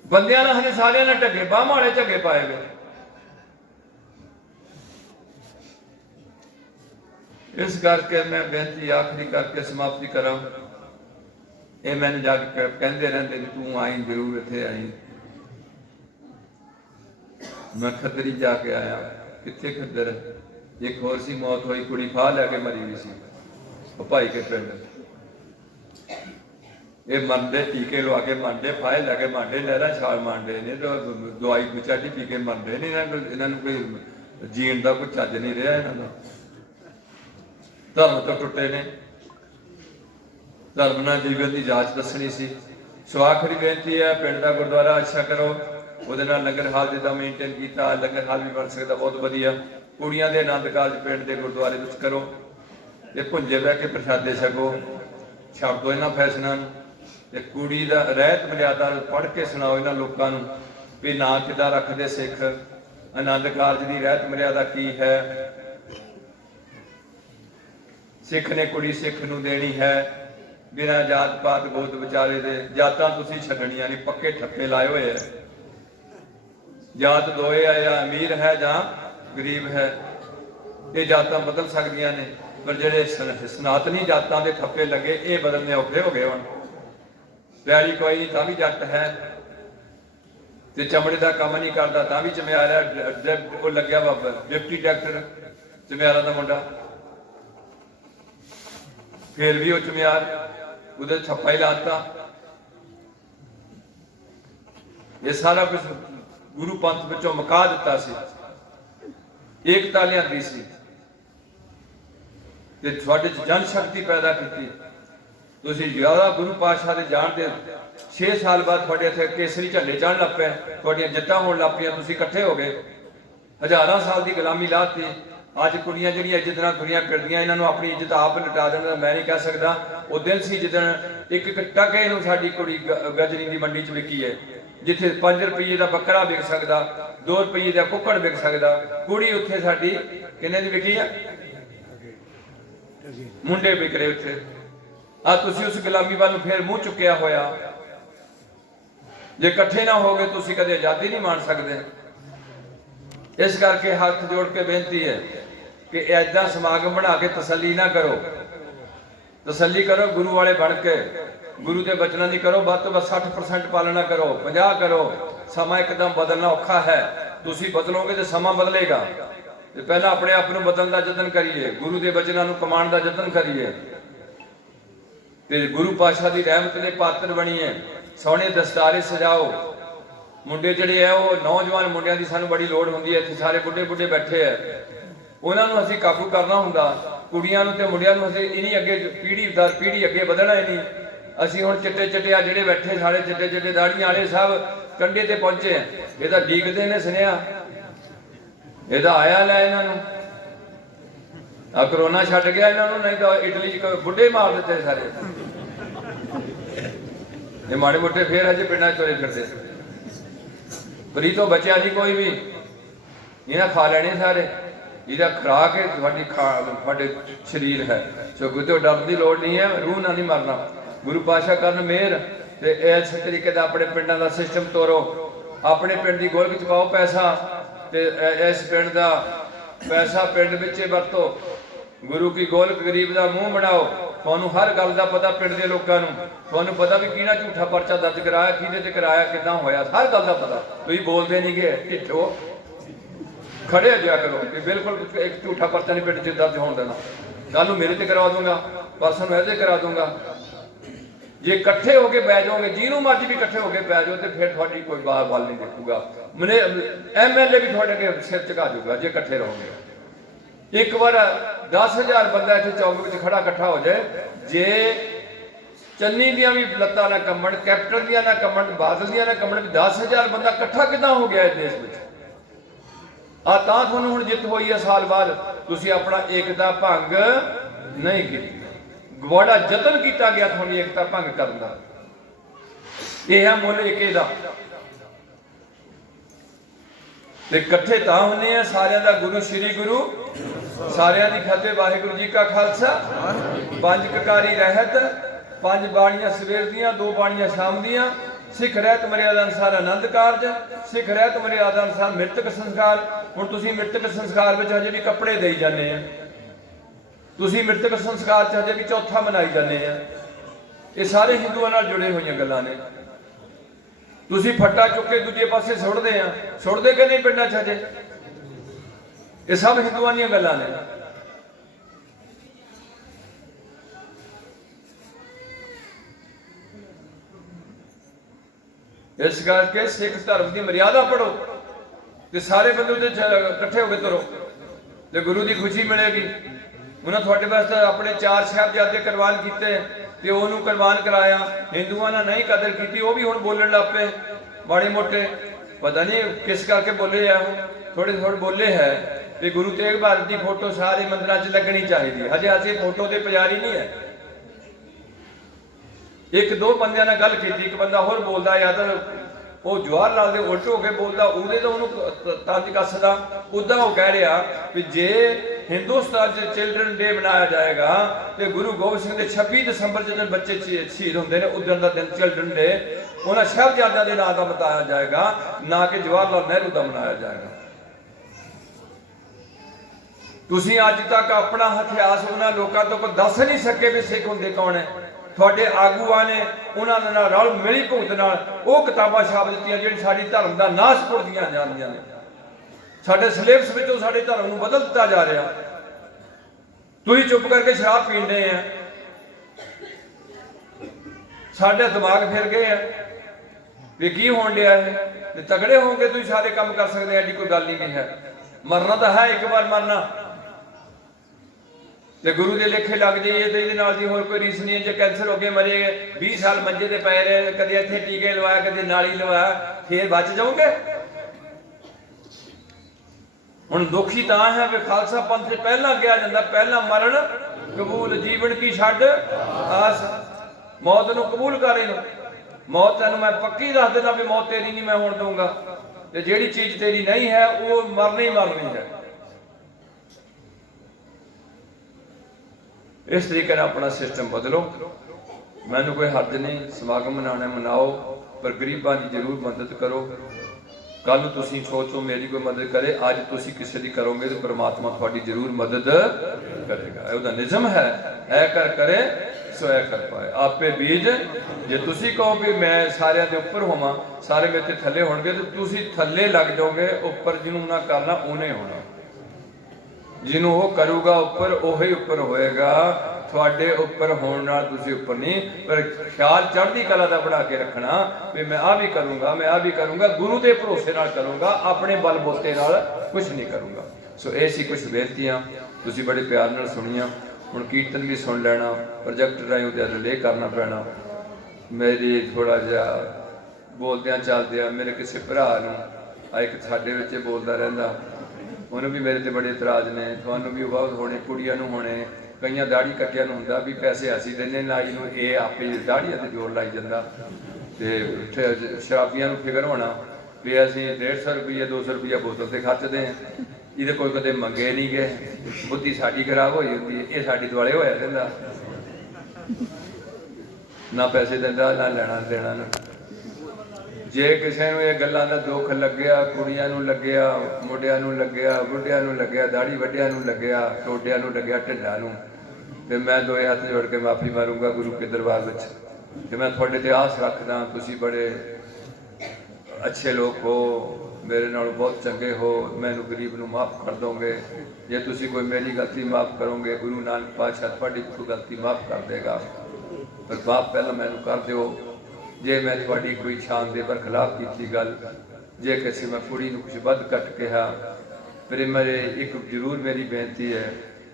ਬੰਦਿਆਂ ਨਾਲ ਹਜੇ ਸਾਰਿਆਂ ਨਾਲ ਢੱਗੇ, ਬਾਹਾਂ ਵਾਲੇ ਝੱਗੇ ਪਾਏ ਗਏ। ਇਸ ਕਰਕੇ ਮੈਂ ਬੇਨਤੀ ਆਖਰੀ ਕਰਕੇ ਸਮਾਪਤੀ ਕਰਾਂ। ਇਹ ਮੈਨੂੰ ਜਾ ਕੇ ਕਹਿੰਦੇ ਰਹਿੰਦੇ ਨੇ ਤੂੰ ਆਈ ਜ਼ਰੂਰ, ਇੱਥੇ ਆਈ। ਮੈਂ ਖੱਦਰੀ ਜਾ ਕੇ ਆਇਆ। ਕਿੱਥੇ ਖੱਦਰ? ਇੱਕ ਹੋਰ ਸੀ, ਮੌਤ ਹੋਈ, ਕੁੜੀ ਫਾਹ ਲੈ ਕੇ ਮਰੀ ਹੋਈ ਸੀ ਉਹ ਭਾਈ ਕੇ ਪਿੰਡ। ਇਹ ਮਰਦੇ ਟੀਕੇ ਲਵਾ ਕੇ ਮਰਦੇ, ਫਾਹੇ ਲੈ ਕੇ ਮਰਦੇ, ਲਹਿਰਾਂ ਛਾਲ ਮਾਰਦੇ ਨੇ, ਦਵਾਈ ਵਿਚਾਟੀ ਪੀ ਕੇ ਮਰਦੇ ਨੇ। ਇਹਨਾਂ ਨੂੰ ਕੋਈ ਜੀਣ ਦਾ ਕੋਈ ਚੱਜ ਨਹੀਂ ਰਿਹਾ। ਇਹਨਾਂ ਦਾ ਧਰਮ ਤੋਂ ਟੁੱਟੇ ਨੇ। ਧਰਮ ਨਾਲ ਜੀਵਨ ਦੀ ਜਾਂਚ ਦੱਸਣੀ ਸੀ। ਸੋ ਆਖਰੀ ਬੇਨਤੀ ਹੈ, ਪਿੰਡ ਦਾ ਗੁਰਦੁਆਰਾ ਅੱਛਾ ਕਰੋ, ਉਹਦੇ ਨਾਲ ਲੰਗਰ ਹਾਲ ਜਿੱਦਾਂ ਮੇਨਟੇਨ ਕੀਤਾ, ਲੰਗਰ ਹਾਲ ਵੀ ਬਣ ਸਕਦਾ ਬਹੁਤ ਵਧੀਆ। ਕੁੜੀਆਂ ਦੇ ਆਨੰਦ ਕਾਰਜ ਪਿੰਡ ਦੇ ਗੁਰਦੁਆਰੇ ਵਿੱਚ ਕਰੋ ਤੇ ਭੁੰਜੇ ਬਹਿ ਕੇ ਪ੍ਰਸ਼ਾਦੇ ਛਕੋ। ਛੱਡ ਦਿਓ ਇਹਨਾਂ ਫੈਸ਼ਨਾਂ ਨੂੰ ਤੇ ਕੁੜੀ ਦਾ ਰਹਿਤ ਮਰਿਆਦਾ ਪੜ੍ਹ ਕੇ ਸੁਣਾਓ ਇਹਨਾਂ ਲੋਕਾਂ ਨੂੰ ਵੀ ਨਾਂ ਕਿੱਦਾਂ ਰੱਖਦੇ ਸਿੱਖ, ਆਨੰਦ ਕਾਰਜ ਦੀ ਰਹਿਤ ਮਰਿਆਦਾ ਕੀ ਹੈ। ਸਿੱਖ ਨੇ ਕੁੜੀ ਸਿੱਖ ਨੂੰ ਦੇਣੀ ਹੈ, ਬਿਨਾਂ ਜਾਤ ਪਾਤ ਗੋਤ ਵਿਚਾਰੇ ਦੇ। ਜਾਤਾਂ ਤੁਸੀਂ ਛੱਡਣੀਆਂ ਨਹੀਂ, ਪੱਕੇ ਠੱਪੇ ਲਾਏ ਹੋਏ ਆ। ਜਾਤ ਦੋਏ ਆ, ਜਾਂ ਅਮੀਰ ਹੈ ਜਾਂ ਗਰੀਬ ਹੈ। ਇਹ ਜਾਤਾਂ ਬਦਲ ਸਕਦੀਆਂ ਨੇ, ਪਰ ਜਿਹੜੇ ਸਨਾਤਨੀ ਜਾਤਾਂ ਦੇ ਠੱਪੇ ਲੱਗੇ ਇਹ ਬਦਲਨੇ ਔਖੇ ਹੋ ਗਏ। ਹੁਣ ਪਿਆਰੀ ਕੋਈ ਨਹੀਂ ਤਾਂ ਵੀ ਜੱਟ ਹੈ, ਤੇ ਚਮੜੇ ਦਾ ਕੰਮ ਨਹੀਂ ਕਰਦਾ ਤਾਂ ਵੀ ਚਮਿਆਰਾ। ਉਹ ਲੱਗਿਆ ਬਾਬਾ ਡਿਪਟੀ ਡਾਇਰੈਕਟਰ ਚਮਿਆਰਾ ਦਾ ਮੁੰਡਾ, ਫਿਰ ਵੀ ਉਹ ਚਮਿਆਰ, ਉਹਦੇ ਛੱਪਾ ਹੀ ਲਾਤਾ। ਇਹ ਸਾਰਾ ਕੁਝ ਗੁਰੂ ਪੰਥ ਵਿੱਚੋਂ ਮੁਕਾ ਦਿੱਤਾ ਸੀ, ਏਕਤਾ ਲਿਆਂਦੀ ਸੀ ਤੇ ਤੁਹਾਡੇ ਚ ਜਨ ਸ਼ਕਤੀ ਪੈਦਾ ਕੀਤੀ। ਤੁਸੀਂ ਜ਼ਿਆਦਾ ਗੁਰੂ ਪਾਤਸ਼ਾਹ ਦੇ ਜਾਣਦੇ 6 ਸਾਲ ਬਾਅਦ ਤੁਹਾਡੇ ਇੱਥੇ ਕੇਸਰੀ ਝੰਡੇ ਚੜ੍ਹਨ ਲੱਗ ਪਏ, ਤੁਹਾਡੀਆਂ ਜਿੱਤਾਂ ਹੋਣ ਲੱਗ ਪਈਆਂ, ਤੁਸੀਂ ਇਕੱਠੇ ਹੋ ਗਏ। ਹਜ਼ਾਰਾਂ ਸਾਲ ਦੀ ਗੁਲਾਮੀ ਲਾਤੀ। ਅੱਜ ਕੁੜੀਆਂ ਜਿਹੜੀਆਂ ਇੱਜ਼ਤ ਨਾਲ ਤੁਰੀਆਂ ਫਿਰਦੀਆਂ, ਇਹਨਾਂ ਨੂੰ ਆਪਣੀ ਇੱਜ਼ਤ ਆਪ ਲੁਟਾ ਦੇਣ ਦਾ ਮੈਂ ਨਹੀਂ ਕਹਿ ਸਕਦਾ। ਉਹ ਦਿਨ ਸੀ ਜਿੱਦਣ ਇੱਕ ਇੱਕ ਟਕੇ ਨੂੰ ਸਾਡੀ ਕੁੜੀ ਗਜਨੀ ਦੀ ਮੰਡੀ 'ਚ ਵਿਕੀ ਹੈ, ਜਿੱਥੇ 5 ਰੁਪਏ ਦਾ ਬੱਕਰਾ ਵਿਕ ਸਕਦਾ, 2 ਰੁਪਏ ਦਾ ਕੁੱਕੜ ਵਿਕ ਸਕਦਾ, ਕੁੜੀ ਉੱਥੇ ਸਾਡੀ ਕਿੰਨੇ ਦੀ ਵਿਕੀ ਆ? ਮੁੰਡੇ ਵਿਕ ਰਹੇ ਉੱਥੇ। ਆ ਤੁਸੀਂ ਉਸ ਗੁਲਾਮੀ ਵੱਲ ਨੂੰ ਫੇਰ ਮੂੰਹ ਚੁੱਕਿਆ ਹੋਇਆ। ਜੇ ਇਕੱਠੇ ਨਾ ਹੋਗੇ ਤੁਸੀਂ ਕਦੇ ਆਜ਼ਾਦੀ ਨਹੀਂ ਮਾਣ ਸਕਦੇ। ਇਸ ਕਰਕੇ ਹੱਥ ਜੋੜ ਕੇ ਬੇਨਤੀ ਹੈ ਕਿ ਏਦਾਂ ਸਮਾਗਮ ਬਣਾ ਕੇ ਤਸੱਲੀ ਨਾ ਕਰੋ। ਤਸੱਲੀ ਕਰੋ ਗੁਰੂ ਵਾਲੇ ਬਣ ਕੇ, ਗੁਰੂ ਦੇ ਬਚਨਾਂ ਦੀ ਕਰੋ ਵੱਧ ਤੋਂ ਵੱਧ 60% ਪਾਲਣਾ ਕਰੋ, 50 ਕਰੋ। ਸਮਾਂ ਇੱਕਦਮ ਬਦਲਣਾ ਔਖਾ ਹੈ, ਤੁਸੀਂ ਬਦਲੋਗੇ ਤੇ ਸਮਾਂ ਬਦਲੇਗਾ। ਤੇ ਪਹਿਲਾਂ ਆਪਣੇ ਆਪ ਨੂੰ ਬਦਲਣ ਦਾ ਯਤਨ ਕਰੀਏ, ਗੁਰੂ ਦੇ ਬਚਨਾਂ ਨੂੰ ਕਮਾਉਣ ਦਾ ਯਤਨ ਕਰੀਏ ਤੇ ਗੁਰੂ ਪਾਤਸ਼ਾਹ ਦੀ ਰਹਿਮਤ ਦੇ ਪਾਤਰ ਬਣੀਏ। ਸੋਹਣੇ ਦਸਤਾਰੇ ਸਜਾਓ। ਮੁੰਡੇ ਜਿਹੜੇ ਆ ਉਹ ਨੌਜਵਾਨ ਮੁੰਡਿਆਂ ਦੀ ਸਾਨੂੰ ਬੜੀ ਲੋੜ ਹੁੰਦੀ ਹੈ। ਇੱਥੇ ਸਾਰੇ ਬੁੱਢੇ ਬੁੱਢੇ ਬੈਠੇ ਆ, ਉਹਨਾਂ ਨੂੰ ਅਸੀਂ ਕਾਬੂ ਕਰਨਾ ਹੁੰਦਾ। ਕੁੜੀਆਂ ਨੂੰ ਤੇ ਮੁੰਡਿਆਂ ਨੂੰ ਅਸੀਂ ਇਨੀ ਅੱਗੇ ਪੀੜ੍ਹੀ ਦਰ ਪੀੜ੍ਹੀ ਅੱਗੇ ਵਧਣਾ ਹੀ ਨਹੀਂ। ਅਸੀਂ ਹੁਣ ਚਿੱਟੇ ਚਿੱਟੇ ਆ ਜਿਹੜੇ ਬੈਠੇ ਸਾਰੇ ਚਿੱਟੇ ਚਿੱਟੇ ਦਾੜੀਆਂ ਵਾਲੇ ਸਭ ਕੰਢੇ ਤੇ ਪਹੁੰਚੇ ਆ। ਇਹਦਾ ਡੀਕਦੇ ਨੇ ਸੁਨੇਹਾ, ਇਹਦਾ ਆਇਆ ਲੈ ਇਹਨਾਂ ਨੂੰ। ਆ ਕਰੋਨਾ ਛੱਡ ਗਿਆ ਇਹਨਾਂ ਨੂੰ, ਨਹੀਂ ਤਾਂ ਇਟਲੀ 'ਚ ਬੁੱਢੇ ਮਾਰ ਦਿੱਤੇ ਸਾਰੇ। ਇਹ ਮਾੜੇ ਮੋਟੇ ਫੇਰ ਅਜੇ ਪਿੰਡਾਂ 'ਚ ਤੁਰੇ ਫਿਰਦੇ। ਫਰੀ ਤੋਂ ਬਚਿਆ ਨਹੀਂ ਕੋਈ ਵੀ, ਇਹਨਾਂ ਖਾ ਲੈਣੇ ਸਾਰੇ। ਇਹਦਾ ਖੁਰਾਕ ਹੈ ਤੁਹਾਡੇ ਸਰੀਰ ਹੈ। ਸੋ ਕੋਈ ਤੋਂ ਡਰ ਦੀ ਲੋੜ ਨਹੀਂ ਹੈ, ਰੂਹ ਨਾਲ ਨਹੀਂ ਮਰਨਾ। ਗੁਰੂ ਪਾਤਸ਼ਾਹ ਕਰਨ ਮਿਹਰ ਤੇ ਇਸ ਤਰੀਕੇ ਦਾ ਆਪਣੇ ਪਿੰਡਾਂ ਦਾ ਸਿਸਟਮ ਤੋਰੋ। ਆਪਣੇ ਪਿੰਡ ਦੀ ਗੋਲਕ 'ਚ ਪਾਓ ਪੈਸਾ ਤੇ ਇਸ ਪਿੰਡ ਦਾ ਪੈਸਾ ਪਿੰਡ ਵਿੱਚ ਵਰਤੋ। ਗੁਰੂ ਕੀ ਗੋਲਕ ਗਰੀਬ ਦਾ ਮੂੰਹ ਬਣਾਓ। ਤੁਹਾਨੂੰ ਹਰ ਗੱਲ ਦਾ ਪਤਾ, ਪਿੰਡ ਦੇ ਲੋਕਾਂ ਨੂੰ ਤੁਹਾਨੂੰ ਪਤਾ ਵੀ ਕਿਹਨਾਂ ਝੂਠਾ ਪਰਚਾ ਦਰਜ ਕਰਾਇਆ, ਕਿਹਦੇ ਤੇ ਕਰਾਇਆ, ਕਿੱਦਾਂ ਹੋਇਆ, ਹਰ ਗੱਲ ਦਾ ਪਤਾ। ਤੁਸੀਂ ਬੋਲਦੇ ਨਹੀਂ ਗਏ, ਢਿੱਠੋ ਖੜੇ ਹੋ ਜਾਇਆ ਕਰੋ ਕਿ ਬਿਲਕੁਲ ਇੱਕ ਝੂਠਾ ਪਰਚਾ ਨਹੀਂ ਪਿੰਡ 'ਚ ਦਰਜ ਹੋਣ ਦੇਣਾ। ਕੱਲ ਨੂੰ ਮੇਰੇ ਤੇ ਕਰਾ ਦੂੰਗਾ, ਪਰਸੋਂ ਨੂੰ ਇਹਦੇ ਕਰਾ ਦੂੰਗਾ। ਜੇ ਇਕੱਠੇ ਹੋ ਕੇ ਬਹਿ ਜਾਓਗੇ, ਜਿਹਨੂੰ ਮਰਜ਼ੀ ਵੀ ਇਕੱਠੇ ਹੋ ਕੇ ਬਹਿ ਜਾਓ, ਤੇ ਫਿਰ ਤੁਹਾਡੀ ਕੋਈ ਬਾਹਰ ਵੱਲ ਨਹੀਂ ਦੇਖੂਗਾ। MLA ਵੀ ਤੁਹਾਡੇ ਅੱਗੇ ਸਿਰ ਝੁਕਾ ਜਾਊਗਾ ਜੇ ਇਕੱਠੇ ਰਹੋਗੇ। ਇੱਕ ਵਾਰ 10,000 ਬੰਦਾ ਇੱਥੇ ਚੌਕ ਵਿੱਚ ਖੜਾ ਇਕੱਠਾ ਹੋ ਜਾਏ, ਜੇ ਚੰਨੀ ਦੀਆਂ ਵੀ ਲੱਤਾਂ ਨਾ ਕੰਬਣ, ਕੈਪਟਨ ਦੀਆਂ ਨਾ ਕੰਬਣ, ਬਾਦਲ ਦੀਆਂ ਨਾ ਕੰਬਣ, 10,000 ਬੰਦਾ ਇਕੱਠਾ ਕਿੱਦਾਂ ਹੋ ਗਿਆ ਇਸ ਦੇਸ਼ ਵਿੱਚ? ਆ ਤਾਂ ਤੁਹਾਨੂੰ ਹੁਣ ਜਿੱਤ ਹੋਈ ਹੈ ਸਾਲ ਬਾਅਦ, ਤੁਸੀਂ ਆਪਣਾ ਏਕਤਾ ਭੰਗ ਨਹੀਂ ਕੀਤੀ। ਬੜਾ ਯਤਨ ਕੀਤਾ ਗਿਆ ਤੁਹਾਨੂੰ ਏਕਤਾ ਭੰਗ ਕਰਨ ਦਾ। ਇਹ ਹੈ ਮੁੱਲ ਏਕੇ ਦਾ। ਤੇ ਇਕੱਠੇ ਤਾਂ ਹੁੰਦੇ ਆ, ਸਾਰਿਆਂ ਦਾ ਗੁਰੂ ਸ੍ਰੀ ਗੁਰੂ, ਸਾਰਿਆਂ ਦੀ ਫਤਿਹ। ਵਾਹਿਗੁਰੂ ਜੀ ਕਾ ਖਾਲਸਾ। ਪੰਜ ਕਕਾਰੀ ਰਹਿਤ, ਪੰਜ ਬਾਣੀਆਂ ਸਵੇਰ ਦੀਆਂ, 2 ਬਾਣੀਆਂ ਸ਼ਾਮ ਦੀਆਂ। ਸਿੱਖ ਰਹਿਤ ਮਰਿਆਦਾ ਅਨੁਸਾਰ ਆਨੰਦ ਕਾਰਜ, ਸਿੱਖ ਰਹਿਤ ਮਰਿਆਦਾ ਅਨੁਸਾਰ ਮ੍ਰਿਤਕ ਸੰਸਕਾਰ। ਹੁਣ ਤੁਸੀਂ ਮ੍ਰਿਤਕ ਸੰਸਕਾਰ ਵਿੱਚ ਹਜੇ ਵੀ ਕੱਪੜੇ ਦੇਈ ਜਾਂਦੇ ਆ, ਤੁਸੀਂ ਮ੍ਰਿਤਕ ਸੰਸਕਾਰ 'ਚ ਹਜੇ ਵੀ ਚੌਥਾ ਮਨਾਈ ਜਾਂਦੇ ਆ। ਇਹ ਸਾਰੇ ਹਿੰਦੂਆਂ ਨਾਲ ਜੁੜੇ ਹੋਈਆਂ ਗੱਲਾਂ ਨੇ। ਤੁਸੀਂ ਫੱਟਾ ਚੁੱਕ ਕੇ ਦੂਜੇ ਪਾਸੇ ਸੁੱਟਦੇ ਆ, ਸੁੱਟਦੇ ਕਿ ਨਹੀਂ ਪਿੰਡਾਂ 'ਚ ਹਜੇ? ਇਹ ਸਭ ਹਿੰਦੂਆਂ ਦੀਆਂ ਗੱਲਾਂ ਨੇ। ਇਸ ਕਰਕੇ ਸਿੱਖ ਧਰਮ ਦੀ ਮਰਿਆਦਾ ਪੜੋ ਤੇ ਸਾਰੇ ਬੰਦੇ ਉਹਦੇ ਇਕੱਠੇ ਹੋ ਕੇ ਤੁਰੋ ਤੇ ਗੁਰੂ ਦੀ ਖੁਸ਼ੀ ਮਿਲੇਗੀ। ਉਹਨਾਂ ਤੁਹਾਡੇ ਵਾਸਤੇ ਆਪਣੇ 4 ਸਾਹਿਬਜ਼ਾਦੇ ਕੁਰਬਾਨ ਕੀਤੇ ਤੇ ਉਹਨੂੰ ਕੁਰਬਾਨ ਕਰਾਇਆ। ਹਿੰਦੂਆਂ ਨੇ ਨਹੀਂ ਕਦਰ ਕੀਤੀ, ਉਹ ਵੀ ਹੁਣ ਬੋਲਣ ਲੱਗ ਪਏ ਮਾੜੇ ਮੋਟੇ, ਪਤਾ ਨਹੀਂ ਕਿਸ ਕਰਕੇ ਬੋਲੇ ਆ, ਥੋੜੇ ਬੋਲੇ ਹੈ ਤੇ ਗੁਰੂ ਤੇਗ ਬਹਾਦਰ ਦੀ ਫੋਟੋ ਸਾਰੇ ਮੰਦਿਰਾਂ 'ਚ ਲੱਗਣੀ ਚਾਹੀਦੀ। ਹਜੇ ਅਸੀਂ ਫੋਟੋ ਦੇ ਪੁਜਾਰੀ ਨਹੀਂ ਹੈ। 1-2 ਬੰਦਿਆਂ ਨਾਲ ਗੱਲ ਕੀਤੀ, ਇੱਕ ਬੰਦਾ ਹੋਰ ਬੋਲਦਾ, ਜਾਂ ਤਾਂ ਉਹ ਜਵਾਹਰ ਲਾਲ ਦੇ ਉਲਟ ਹੋ ਕੇ ਬੋਲਦਾ, ਉਹਦੇ ਤਾਂ ਉਹਨੂੰ ਤੰਜ ਕੱਸਦਾ। ਉਦਾਂ ਉਹ ਕਹਿ ਰਿਹਾ ਵੀ ਜੇ ਹਿੰਦੁਸਤਾਨ 'ਚ ਚਿਲਡਰਨ ਡੇ ਮਨਾਇਆ ਜਾਏਗਾ ਤੇ ਗੁਰੂ ਗੋਬਿੰਦ ਸਿੰਘ ਦੇ 26 ਦਸੰਬਰ ਜਦੋਂ ਬੱਚੇ ਸ਼ਹੀਦ ਹੁੰਦੇ ਨੇ, ਉਦੋਂ ਦਾ ਦਿਨ ਚਿਲਡਰਨ ਡੇ ਉਹਨਾਂ ਸਾਹਿਬਜ਼ਾਦਿਆਂ ਦੇ ਨਾਂ ਦਾ ਮਨਾਇਆ ਜਾਏਗਾ, ਨਾ ਕਿ ਜਵਾਹਰ ਲਾਲ ਨਹਿਰੂ ਦਾ ਮਨਾਇਆ ਜਾਏਗਾ। ਤੁਸੀਂ ਅੱਜ ਤੱਕ ਆਪਣਾ ਇਤਿਹਾਸ ਉਹਨਾਂ ਲੋਕਾਂ ਤੋਂ ਕੋਈ ਦੱਸ ਨਹੀਂ ਸਕੇ ਵੀ ਸਿੱਖ ਹੁੰਦੇ ਕੌਣ ਹੈ। ਤੁਹਾਡੇ ਆਗੂਆਂ ਨੇ ਉਹਨਾਂ ਦੇ ਨਾਲ ਰਲ ਮਿਲੀ ਭੁਗਤ ਨਾਲ ਉਹ ਕਿਤਾਬਾਂ ਛਾਪ ਦਿੱਤੀਆਂ ਜਿਹੜੀ ਸਾਡੀ ਧਰਮ ਦਾ ਨਾਸ਼ ਕਰਦੀਆਂ ਜਾਂਦੀਆਂ ਨੇ। ਸਾਡੇ ਸਿਲੇਬਸ ਵਿੱਚੋਂ ਸਾਡੇ ਧਰਮ ਨੂੰ ਬਦਲ ਦਿੱਤਾ ਜਾ ਰਿਹਾ। ਤੁਸੀਂ ਚੁੱਪ ਕਰਕੇ ਸ਼ਰਾਬ ਪੀਂਦੇ ਆ, ਸਾਡੇ ਦਿਮਾਗ ਫਿਰ ਗਏ ਆ ਵੀ ਕੀ ਹੋਣ ਡਿਆ ਹੈ। ਤੇ ਤਗੜੇ ਹੋਗੇ ਤੁਸੀਂ ਸਾਰੇ ਕੰਮ ਕਰ ਸਕਦੇ, ਐਡੀ ਕੋਈ ਗੱਲ ਨਹੀਂ ਹੈ। ਮਰਨਾ ਤਾਂ ਹੈ, ਇੱਕ ਵਾਰ ਮਰਨਾ, ਤੇ ਗੁਰੂ ਦੇ ਲੇਖੇ ਲੱਗ ਜਾਈਏ ਤੇ ਇਹਦੇ ਨਾਲ ਦੀ ਹੋਰ ਕੋਈ ਰੀਸ ਨਹੀਂ। ਜੇ ਕੈਂਸਰ ਹੋ ਕੇ ਮਰੇ, 20 ਸਾਲ ਮੰਜੇ ਤੇ ਪਏ ਰਹੇ, ਕਦੇ ਇੱਥੇ ਟੀਕੇ ਲਵਾਇਆ, ਕਦੇ ਨਾਲੀ ਲਵਾਇਆ, ਫੇਰ ਬਚ ਜਾਓਗੇ। ਹੁਣ ਦੁਖੀ ਤਾਂ ਹੈ ਵੀ ਖਾਲਸਾ ਪੰਥ 'ਚ ਪਹਿਲਾਂ ਕਿਹਾ ਜਾਂਦਾ, ਪਹਿਲਾਂ ਮਰਨ ਕਬੂਲ, ਜੀਵਨ ਕੀ ਛੱਡ ਆਸ। ਮੌਤ ਨੂੰ ਕਬੂਲ ਕਰ ਇਹਨੂੰ। ਮੌਤ ਤੈਨੂੰ ਮੈਂ ਪੱਕੀ ਦੱਸ ਦਿੰਦਾ ਵੀ ਮੌਤ ਤੇਰੀ ਨਹੀਂ ਮੈਂ ਹੋਣ ਦਊਂਗਾ, ਤੇ ਜਿਹੜੀ ਚੀਜ਼ ਤੇਰੀ ਨਹੀਂ ਹੈ ਉਹ ਮਰਨੀ ਮਰਨੀ ਹੈ। ਇਸ ਤਰੀਕੇ ਨਾਲ ਆਪਣਾ ਸਿਸਟਮ ਬਦਲੋ। ਮੈਨੂੰ ਕੋਈ ਹੱਦ ਨਹੀਂ, ਸਮਾਗਮ ਮਨਾਉਣਾ ਮਨਾਓ, ਪਰ ਗਰੀਬਾਂ ਦੀ ਜ਼ਰੂਰ ਮਦਦ ਕਰੋ। ਕੱਲ ਨੂੰ ਤੁਸੀਂ ਸੋਚੋ ਮੇਰੀ ਕੋਈ ਮਦਦ ਕਰੇ, ਅੱਜ ਤੁਸੀਂ ਕਿਸੇ ਦੀ ਕਰੋਗੇ ਤਾਂ ਪ੍ਰਮਾਤਮਾ ਤੁਹਾਡੀ ਜ਼ਰੂਰ ਮਦਦ ਕਰੇਗਾ। ਉਹਦਾ ਨਿਯਮ ਹੈ, ਐ ਕਰ ਕਰੇ ਸੋ ਐ ਕਰ ਪਾਏ। ਆਪੇ ਬੀਜ, ਜੇ ਤੁਸੀਂ ਕਹੋ ਵੀ ਮੈਂ ਸਾਰਿਆਂ ਦੇ ਉੱਪਰ ਹੋਵਾਂ, ਸਾਰੇ ਮੇਰੇ ਤੇ ਥੱਲੇ ਹੋਣਗੇ, ਤਾਂ ਤੁਸੀਂ ਥੱਲੇ ਲੱਗ ਜਾਓਗੇ। ਉੱਪਰ ਜਿਹਨੂੰ ਨਾ ਕਰਨਾ ਉਹਨੇ ਹੋਣਾ, ਜਿਹਨੂੰ ਉਹ ਕਰੂਗਾ ਉੱਪਰ ਉਹੀ ਉੱਪਰ ਹੋਏਗਾ। ਤੁਹਾਡੇ ਉੱਪਰ ਹੋਣ ਨਾਲ ਤੁਸੀਂ ਉੱਪਰ ਨਹੀਂ, ਪਰ ਖਿਆਲ ਚੜ੍ਹਦੀ ਕਲਾ ਦਾ ਬਣਾ ਕੇ ਰੱਖਣਾ ਵੀ ਮੈਂ ਆਹ ਵੀ ਕਰੂੰਗਾ, ਮੈਂ ਆਹ ਵੀ ਕਰੂੰਗਾ, ਗੁਰੂ ਦੇ ਭਰੋਸੇ ਨਾਲ ਕਰੂੰਗਾ, ਆਪਣੇ ਬਲ ਬੋਤੇ ਨਾਲ ਕੁਝ ਨਹੀਂ ਕਰੂੰਗਾ। ਸੋ ਇਹ ਸੀ ਕੁਝ ਬੇਨਤੀਆਂ, ਤੁਸੀਂ ਬੜੇ ਪਿਆਰ ਨਾਲ ਸੁਣੀਆਂ। ਹੁਣ ਕੀਰਤਨ ਵੀ ਸੁਣ ਲੈਣਾ, ਪ੍ਰੋਜੈਕਟ ਰਾਹੀਂ ਉਹਦਾ ਰਿਲੇ ਕਰਨਾ ਪੈਣਾ। ਮੇਰੀ ਥੋੜਾ ਜਿਹਾ ਬੋਲਦਿਆਂ ਚੱਲਦਿਆਂ ਮੇਰੇ ਕਿਸੇ ਭਰਾ ਨੂੰ ਇੱਕ ਸਾਡੇ ਵਿੱਚ ਬੋਲਦਾ ਰਹਿੰਦਾ, ਉਹਨੂੰ ਵੀ ਮੇਰੇ ਤੇ ਬੜੇ ਇਤਰਾਜ਼ ਨੇ, ਤੁਹਾਨੂੰ ਵੀ ਬਹੁਤ ਹੋਣੇ, ਕੁੜੀਆਂ ਨੂੰ ਹੋਣੇ, ਕਈਆਂ ਦਾੜੀ ਕੱਟਿਆਂ ਨੂੰ ਹੁੰਦਾ ਵੀ ਪੈਸੇ ਅਸੀਂ ਦਿੰਦੇ ਨਾਈ ਨੂੰ, ਇਹ ਆਪੇ ਦਾੜੀਆਂ ਤੇ ਜੋਰ ਲਾਈ ਜਾਂਦਾ। ਤੇ ਸ਼ਰਾਬੀਆਂ ਨੂੰ ਫਿਕਰ ਹੋਣਾ ਵੀ ਅਸੀਂ 150 ਰੁਪਈਆ 200 ਰੁਪਈਆ ਬੋਤਲ ਤੇ ਖਰਚਦੇ ਹਾਂ, ਇਹਦੇ ਕੋਈ ਕਦੇ ਮੰਗੇ ਨਹੀਂ ਗਏ। ਬੁੱਧੀ ਸਾਡੀ ਖਰਾਬ ਹੋਈ ਹੁੰਦੀ ਹੈ, ਇਹ ਸਾਡੀ ਦੁਆਲੇ ਹੋਇਆ ਰਹਿੰਦਾ, ਨਾ ਪੈਸੇ ਦਿੰਦਾ ਨਾ ਲੈਣਾ ਦੇਣਾ। ਜੇ ਕਿਸੇ ਨੂੰ ਇਹ ਗੱਲਾਂ ਦਾ ਦੁੱਖ ਲੱਗਿਆ, ਕੁੜੀਆਂ ਨੂੰ ਲੱਗਿਆ, ਮੁੰਡਿਆਂ ਨੂੰ ਲੱਗਿਆ, ਬੁੱਢਿਆਂ ਨੂੰ ਲੱਗਿਆ, ਦਾੜੀ ਵੱਡਿਆਂ ਨੂੰ ਲੱਗਿਆ, ਟੋਡਿਆਂ ਨੂੰ ਲੱਗਿਆ, ਢਿੱਡਾਂ ਨੂੰ, ਤੇ ਮੈਂ 2 ਹੱਥ ਜੋੜ ਕੇ ਮਾਫੀ ਮਾਰੂੰਗਾ ਗੁਰੂ ਕੇ ਦਰਬਾਰ ਵਿੱਚ। ਤੇ ਮੈਂ ਤੁਹਾਡੇ ਤੇ ਆਸ ਰੱਖਦਾ, ਤੁਸੀਂ ਬੜੇ ਅੱਛੇ ਲੋਕ ਹੋ, ਮੇਰੇ ਨਾਲ ਬਹੁਤ ਚੰਗੇ ਹੋ, ਮੈਨੂੰ ਗਰੀਬ ਨੂੰ ਮਾਫ ਕਰ ਦੋਗੇ। ਜੇ ਤੁਸੀਂ ਕੋਈ ਮੇਰੀ ਗਲਤੀ ਮਾਫ ਕਰੋਗੇ, ਗੁਰੂ ਨਾਨਕ ਪਾਤਸ਼ਾਹ ਤੁਹਾਡੀ ਕੋਈ ਗਲਤੀ ਮਾਫ ਕਰ ਦੇਗਾ। पर बाप पहला मैनू कर दिओ जे मैं थोड़ी कोई शान दे बरखिलाफ की गल, जे किसी मैं कुड़ी नूं कुछ वध घट कहा, फिर मेरे एक जरूर मेरी बेनती है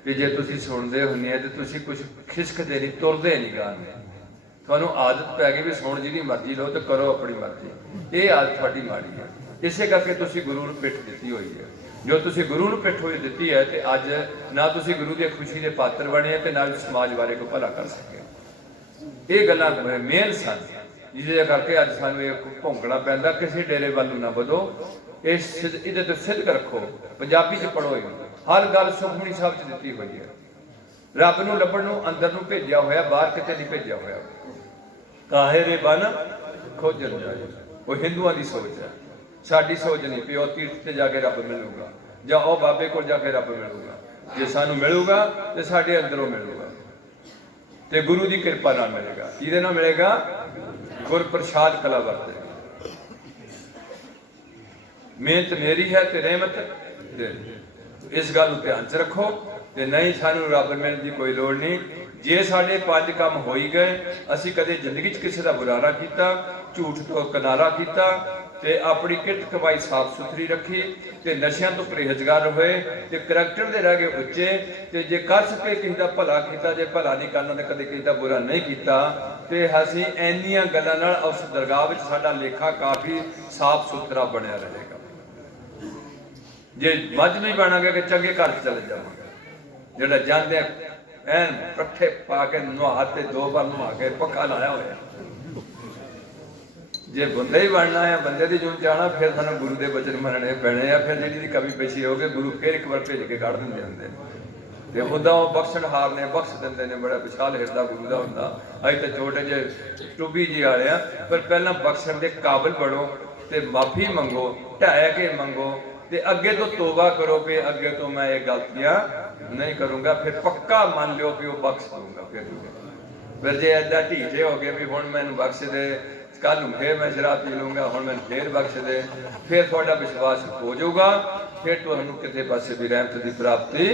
कि जे तुसीं सुणदे हुंदे तो तुसीं कुछ खिसकदे नहीं, तुरदे नहीं गाने, थानू आदत पै गई भी सुण जिहदी मर्जी लो तो करो अपनी मर्जी, ये आदत थोड़ी माड़ी है। इसे करके तुसीं गुरु नूं पिठ दित्ती हुई है। जो तुसीं गुरु नूं पिठ होई दित्ती है तो अज ना तुसीं गुरु की खुशी के पात्र बने ते ना समाज बारे को भला कर सके। ये गल्लां मेन सन जिहदे करके अज सानू भौंकना पैंदा। किसी डेरे वाल ना बधो, इहदे ते सिद्ध रखो, पंजाबी च पढ़ो, हर गल सुखमनी साहब च दित्ती हुई है। रब नूं लभण नूं अंदर नूं भेजिया होया, बाहर किते नहीं भेजिया होया। काहे रे बन खोजन जाए, वो हिंदुआं दी सोच है, साडी सोच नहीं भी तीर्थ ते जाके रब मिलूगा जां ओ बाबे कोल जाके रब मिलूगा। जे सानू मिलूगा तो साडे अंदरों मिलूगा ते गुरु की कृपा नाल मिलेगा। किहदे नाल मिलेगा? गुर प्रसाद कला वरतेगा। मेहनत मेरी है ते रहमत तेरी। इस गल नूं ध्यान च रखो ते नहीं सानू रब मिलण दी कोई लोड़ नहीं। जे साडे 5 काम हो ही गए, असीं कदे जिंदगी च किसी का बुरारा किया, झूठ तो किनारा किया ते अपनी किट कमाई साफ सुथरी रखी ते नशियां तो परहेजगार होए ते करैक्टर दे रह गए उच्चे ते जे कर सके किसी का भला किया, जे भला नहीं करना तो कदे किसी का बुरा नहीं किया ते असीं इन्नियां गल्लां नाल उस दरगाह विच साडा लेखा काफी साफ सुथरा बनया रहेगा। जे मझ नहीं बनांगे कि चंगे घर चले जावांगे, जिहड़ा जांदे एन पट्ठे पा के नहा ते 2 बार नहा के पक्का लाया होया। जे बंदे ही बनना है, बंदे की जून जाना, फिर सानू गुरु के वचन मनने पैने आ। फिर जी कमी पेशी हो गई गुरु फिर एक बार भेज के कढ़ दिंदे हुंदे ते उदां वो बख्शणहार ने बख्श दिंदे ने। बड़ा विशाल हिरदा गुरु का हुंदा। अज तो छोटे जे टुब्बी जी वाले आ, पर पहला बख्शण के काबिल बनो ते माफी मंगो, ढाह के मंगो ते अगे तो तौबा करो कि अगे तो मैं ये गलतियां नहीं करूंगा। फिर पक्का मान लो कि वो बख्श दूंगा। फिर जे ऐदा ढीठे हो गए भी हुण मैनूं बख्श दे, कल फिर मैं शराब पी लूँगा, हुण मैनूं फिर बख्श दे, फिर थोड़ा विश्वास हो जाऊगा, फिर तुहानूं किसी पासे भी रहमत की प्राप्ति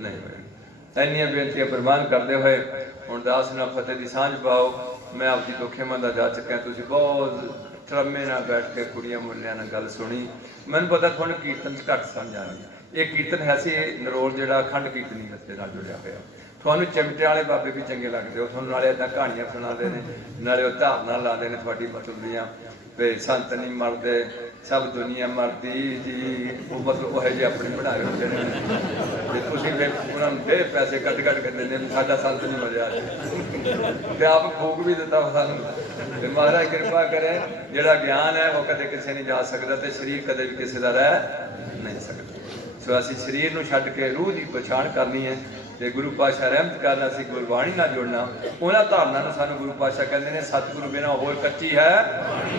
नहीं होगी। इन्नियां बेनतियां प्रवान करते हुए हुण दास नाल फतेह की सांझ पाओ। मैं आपकी दुखेमंद जा चुका, तुसीं बहुत ट्रमे नाल बैठ के कुड़ियां मुंडियां नाल गल सुनी। मैनूं पता तुहानूं कीर्तन च घट समझ आनी। ये कीर्तन है सी नरोल जिहड़ा अखंड कीर्तनी रस्ते नाल जुड़िया होया। थानू चिमटे वाले बाबे भी चंगे लगते हो, थानू नाले इदां कहानियां सुणाते हैं, नाले वो धारना लाते हैं थोड़ी मतलब दियां भी संत नहीं मरते सब दुनिया मरदी जी। वो मतलब वो जे अपने बनाए होते हैं तुसीं फिर उन्होंने फिर पैसे कट के देने भी साडा संत नहीं मरिया ते आप फूक भी दिता सानू। ते महाराज कृपा करे, जिहड़ा ज्ञान है वो कदे किसी नहीं जा सकता ते शरीर कदे भी किसी का रह नहीं सकता। सो असीं शरीर नूं छड्ड के रूह की पछाण करनी है ते गुरु पातशाह रहमत करना, असीं गुरबाणी नाल जुड़ना। उन्हां धारना नूं सानू गुरु पातशाह कहंदे ने सतगुरु बिना होर कच्ची है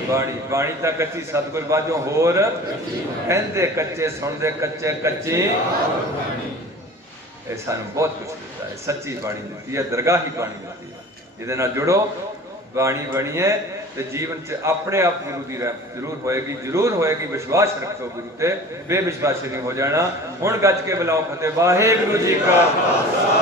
बाणी, बाणी तां कच्ची सतगुर बाझों होर कहंदे कच्चे सुणदे कच्चे कच्ची। ये सानू बहुत कुछ दिता है, सच्ची बाणी दित्ती है, दरगाही बाणी दित्ती है। इहदे नाल जुड़ो, बाणी बणीए ते जीवन च अपने आप गुरु की रहमत जरूर होएगी, जरूर होएगी। विश्वास रखो गुरु ते, बेविश्वासी नहीं हो जाना। हुण गज के बुलाओ फतेह। वाहिगुरू जी का खालसा।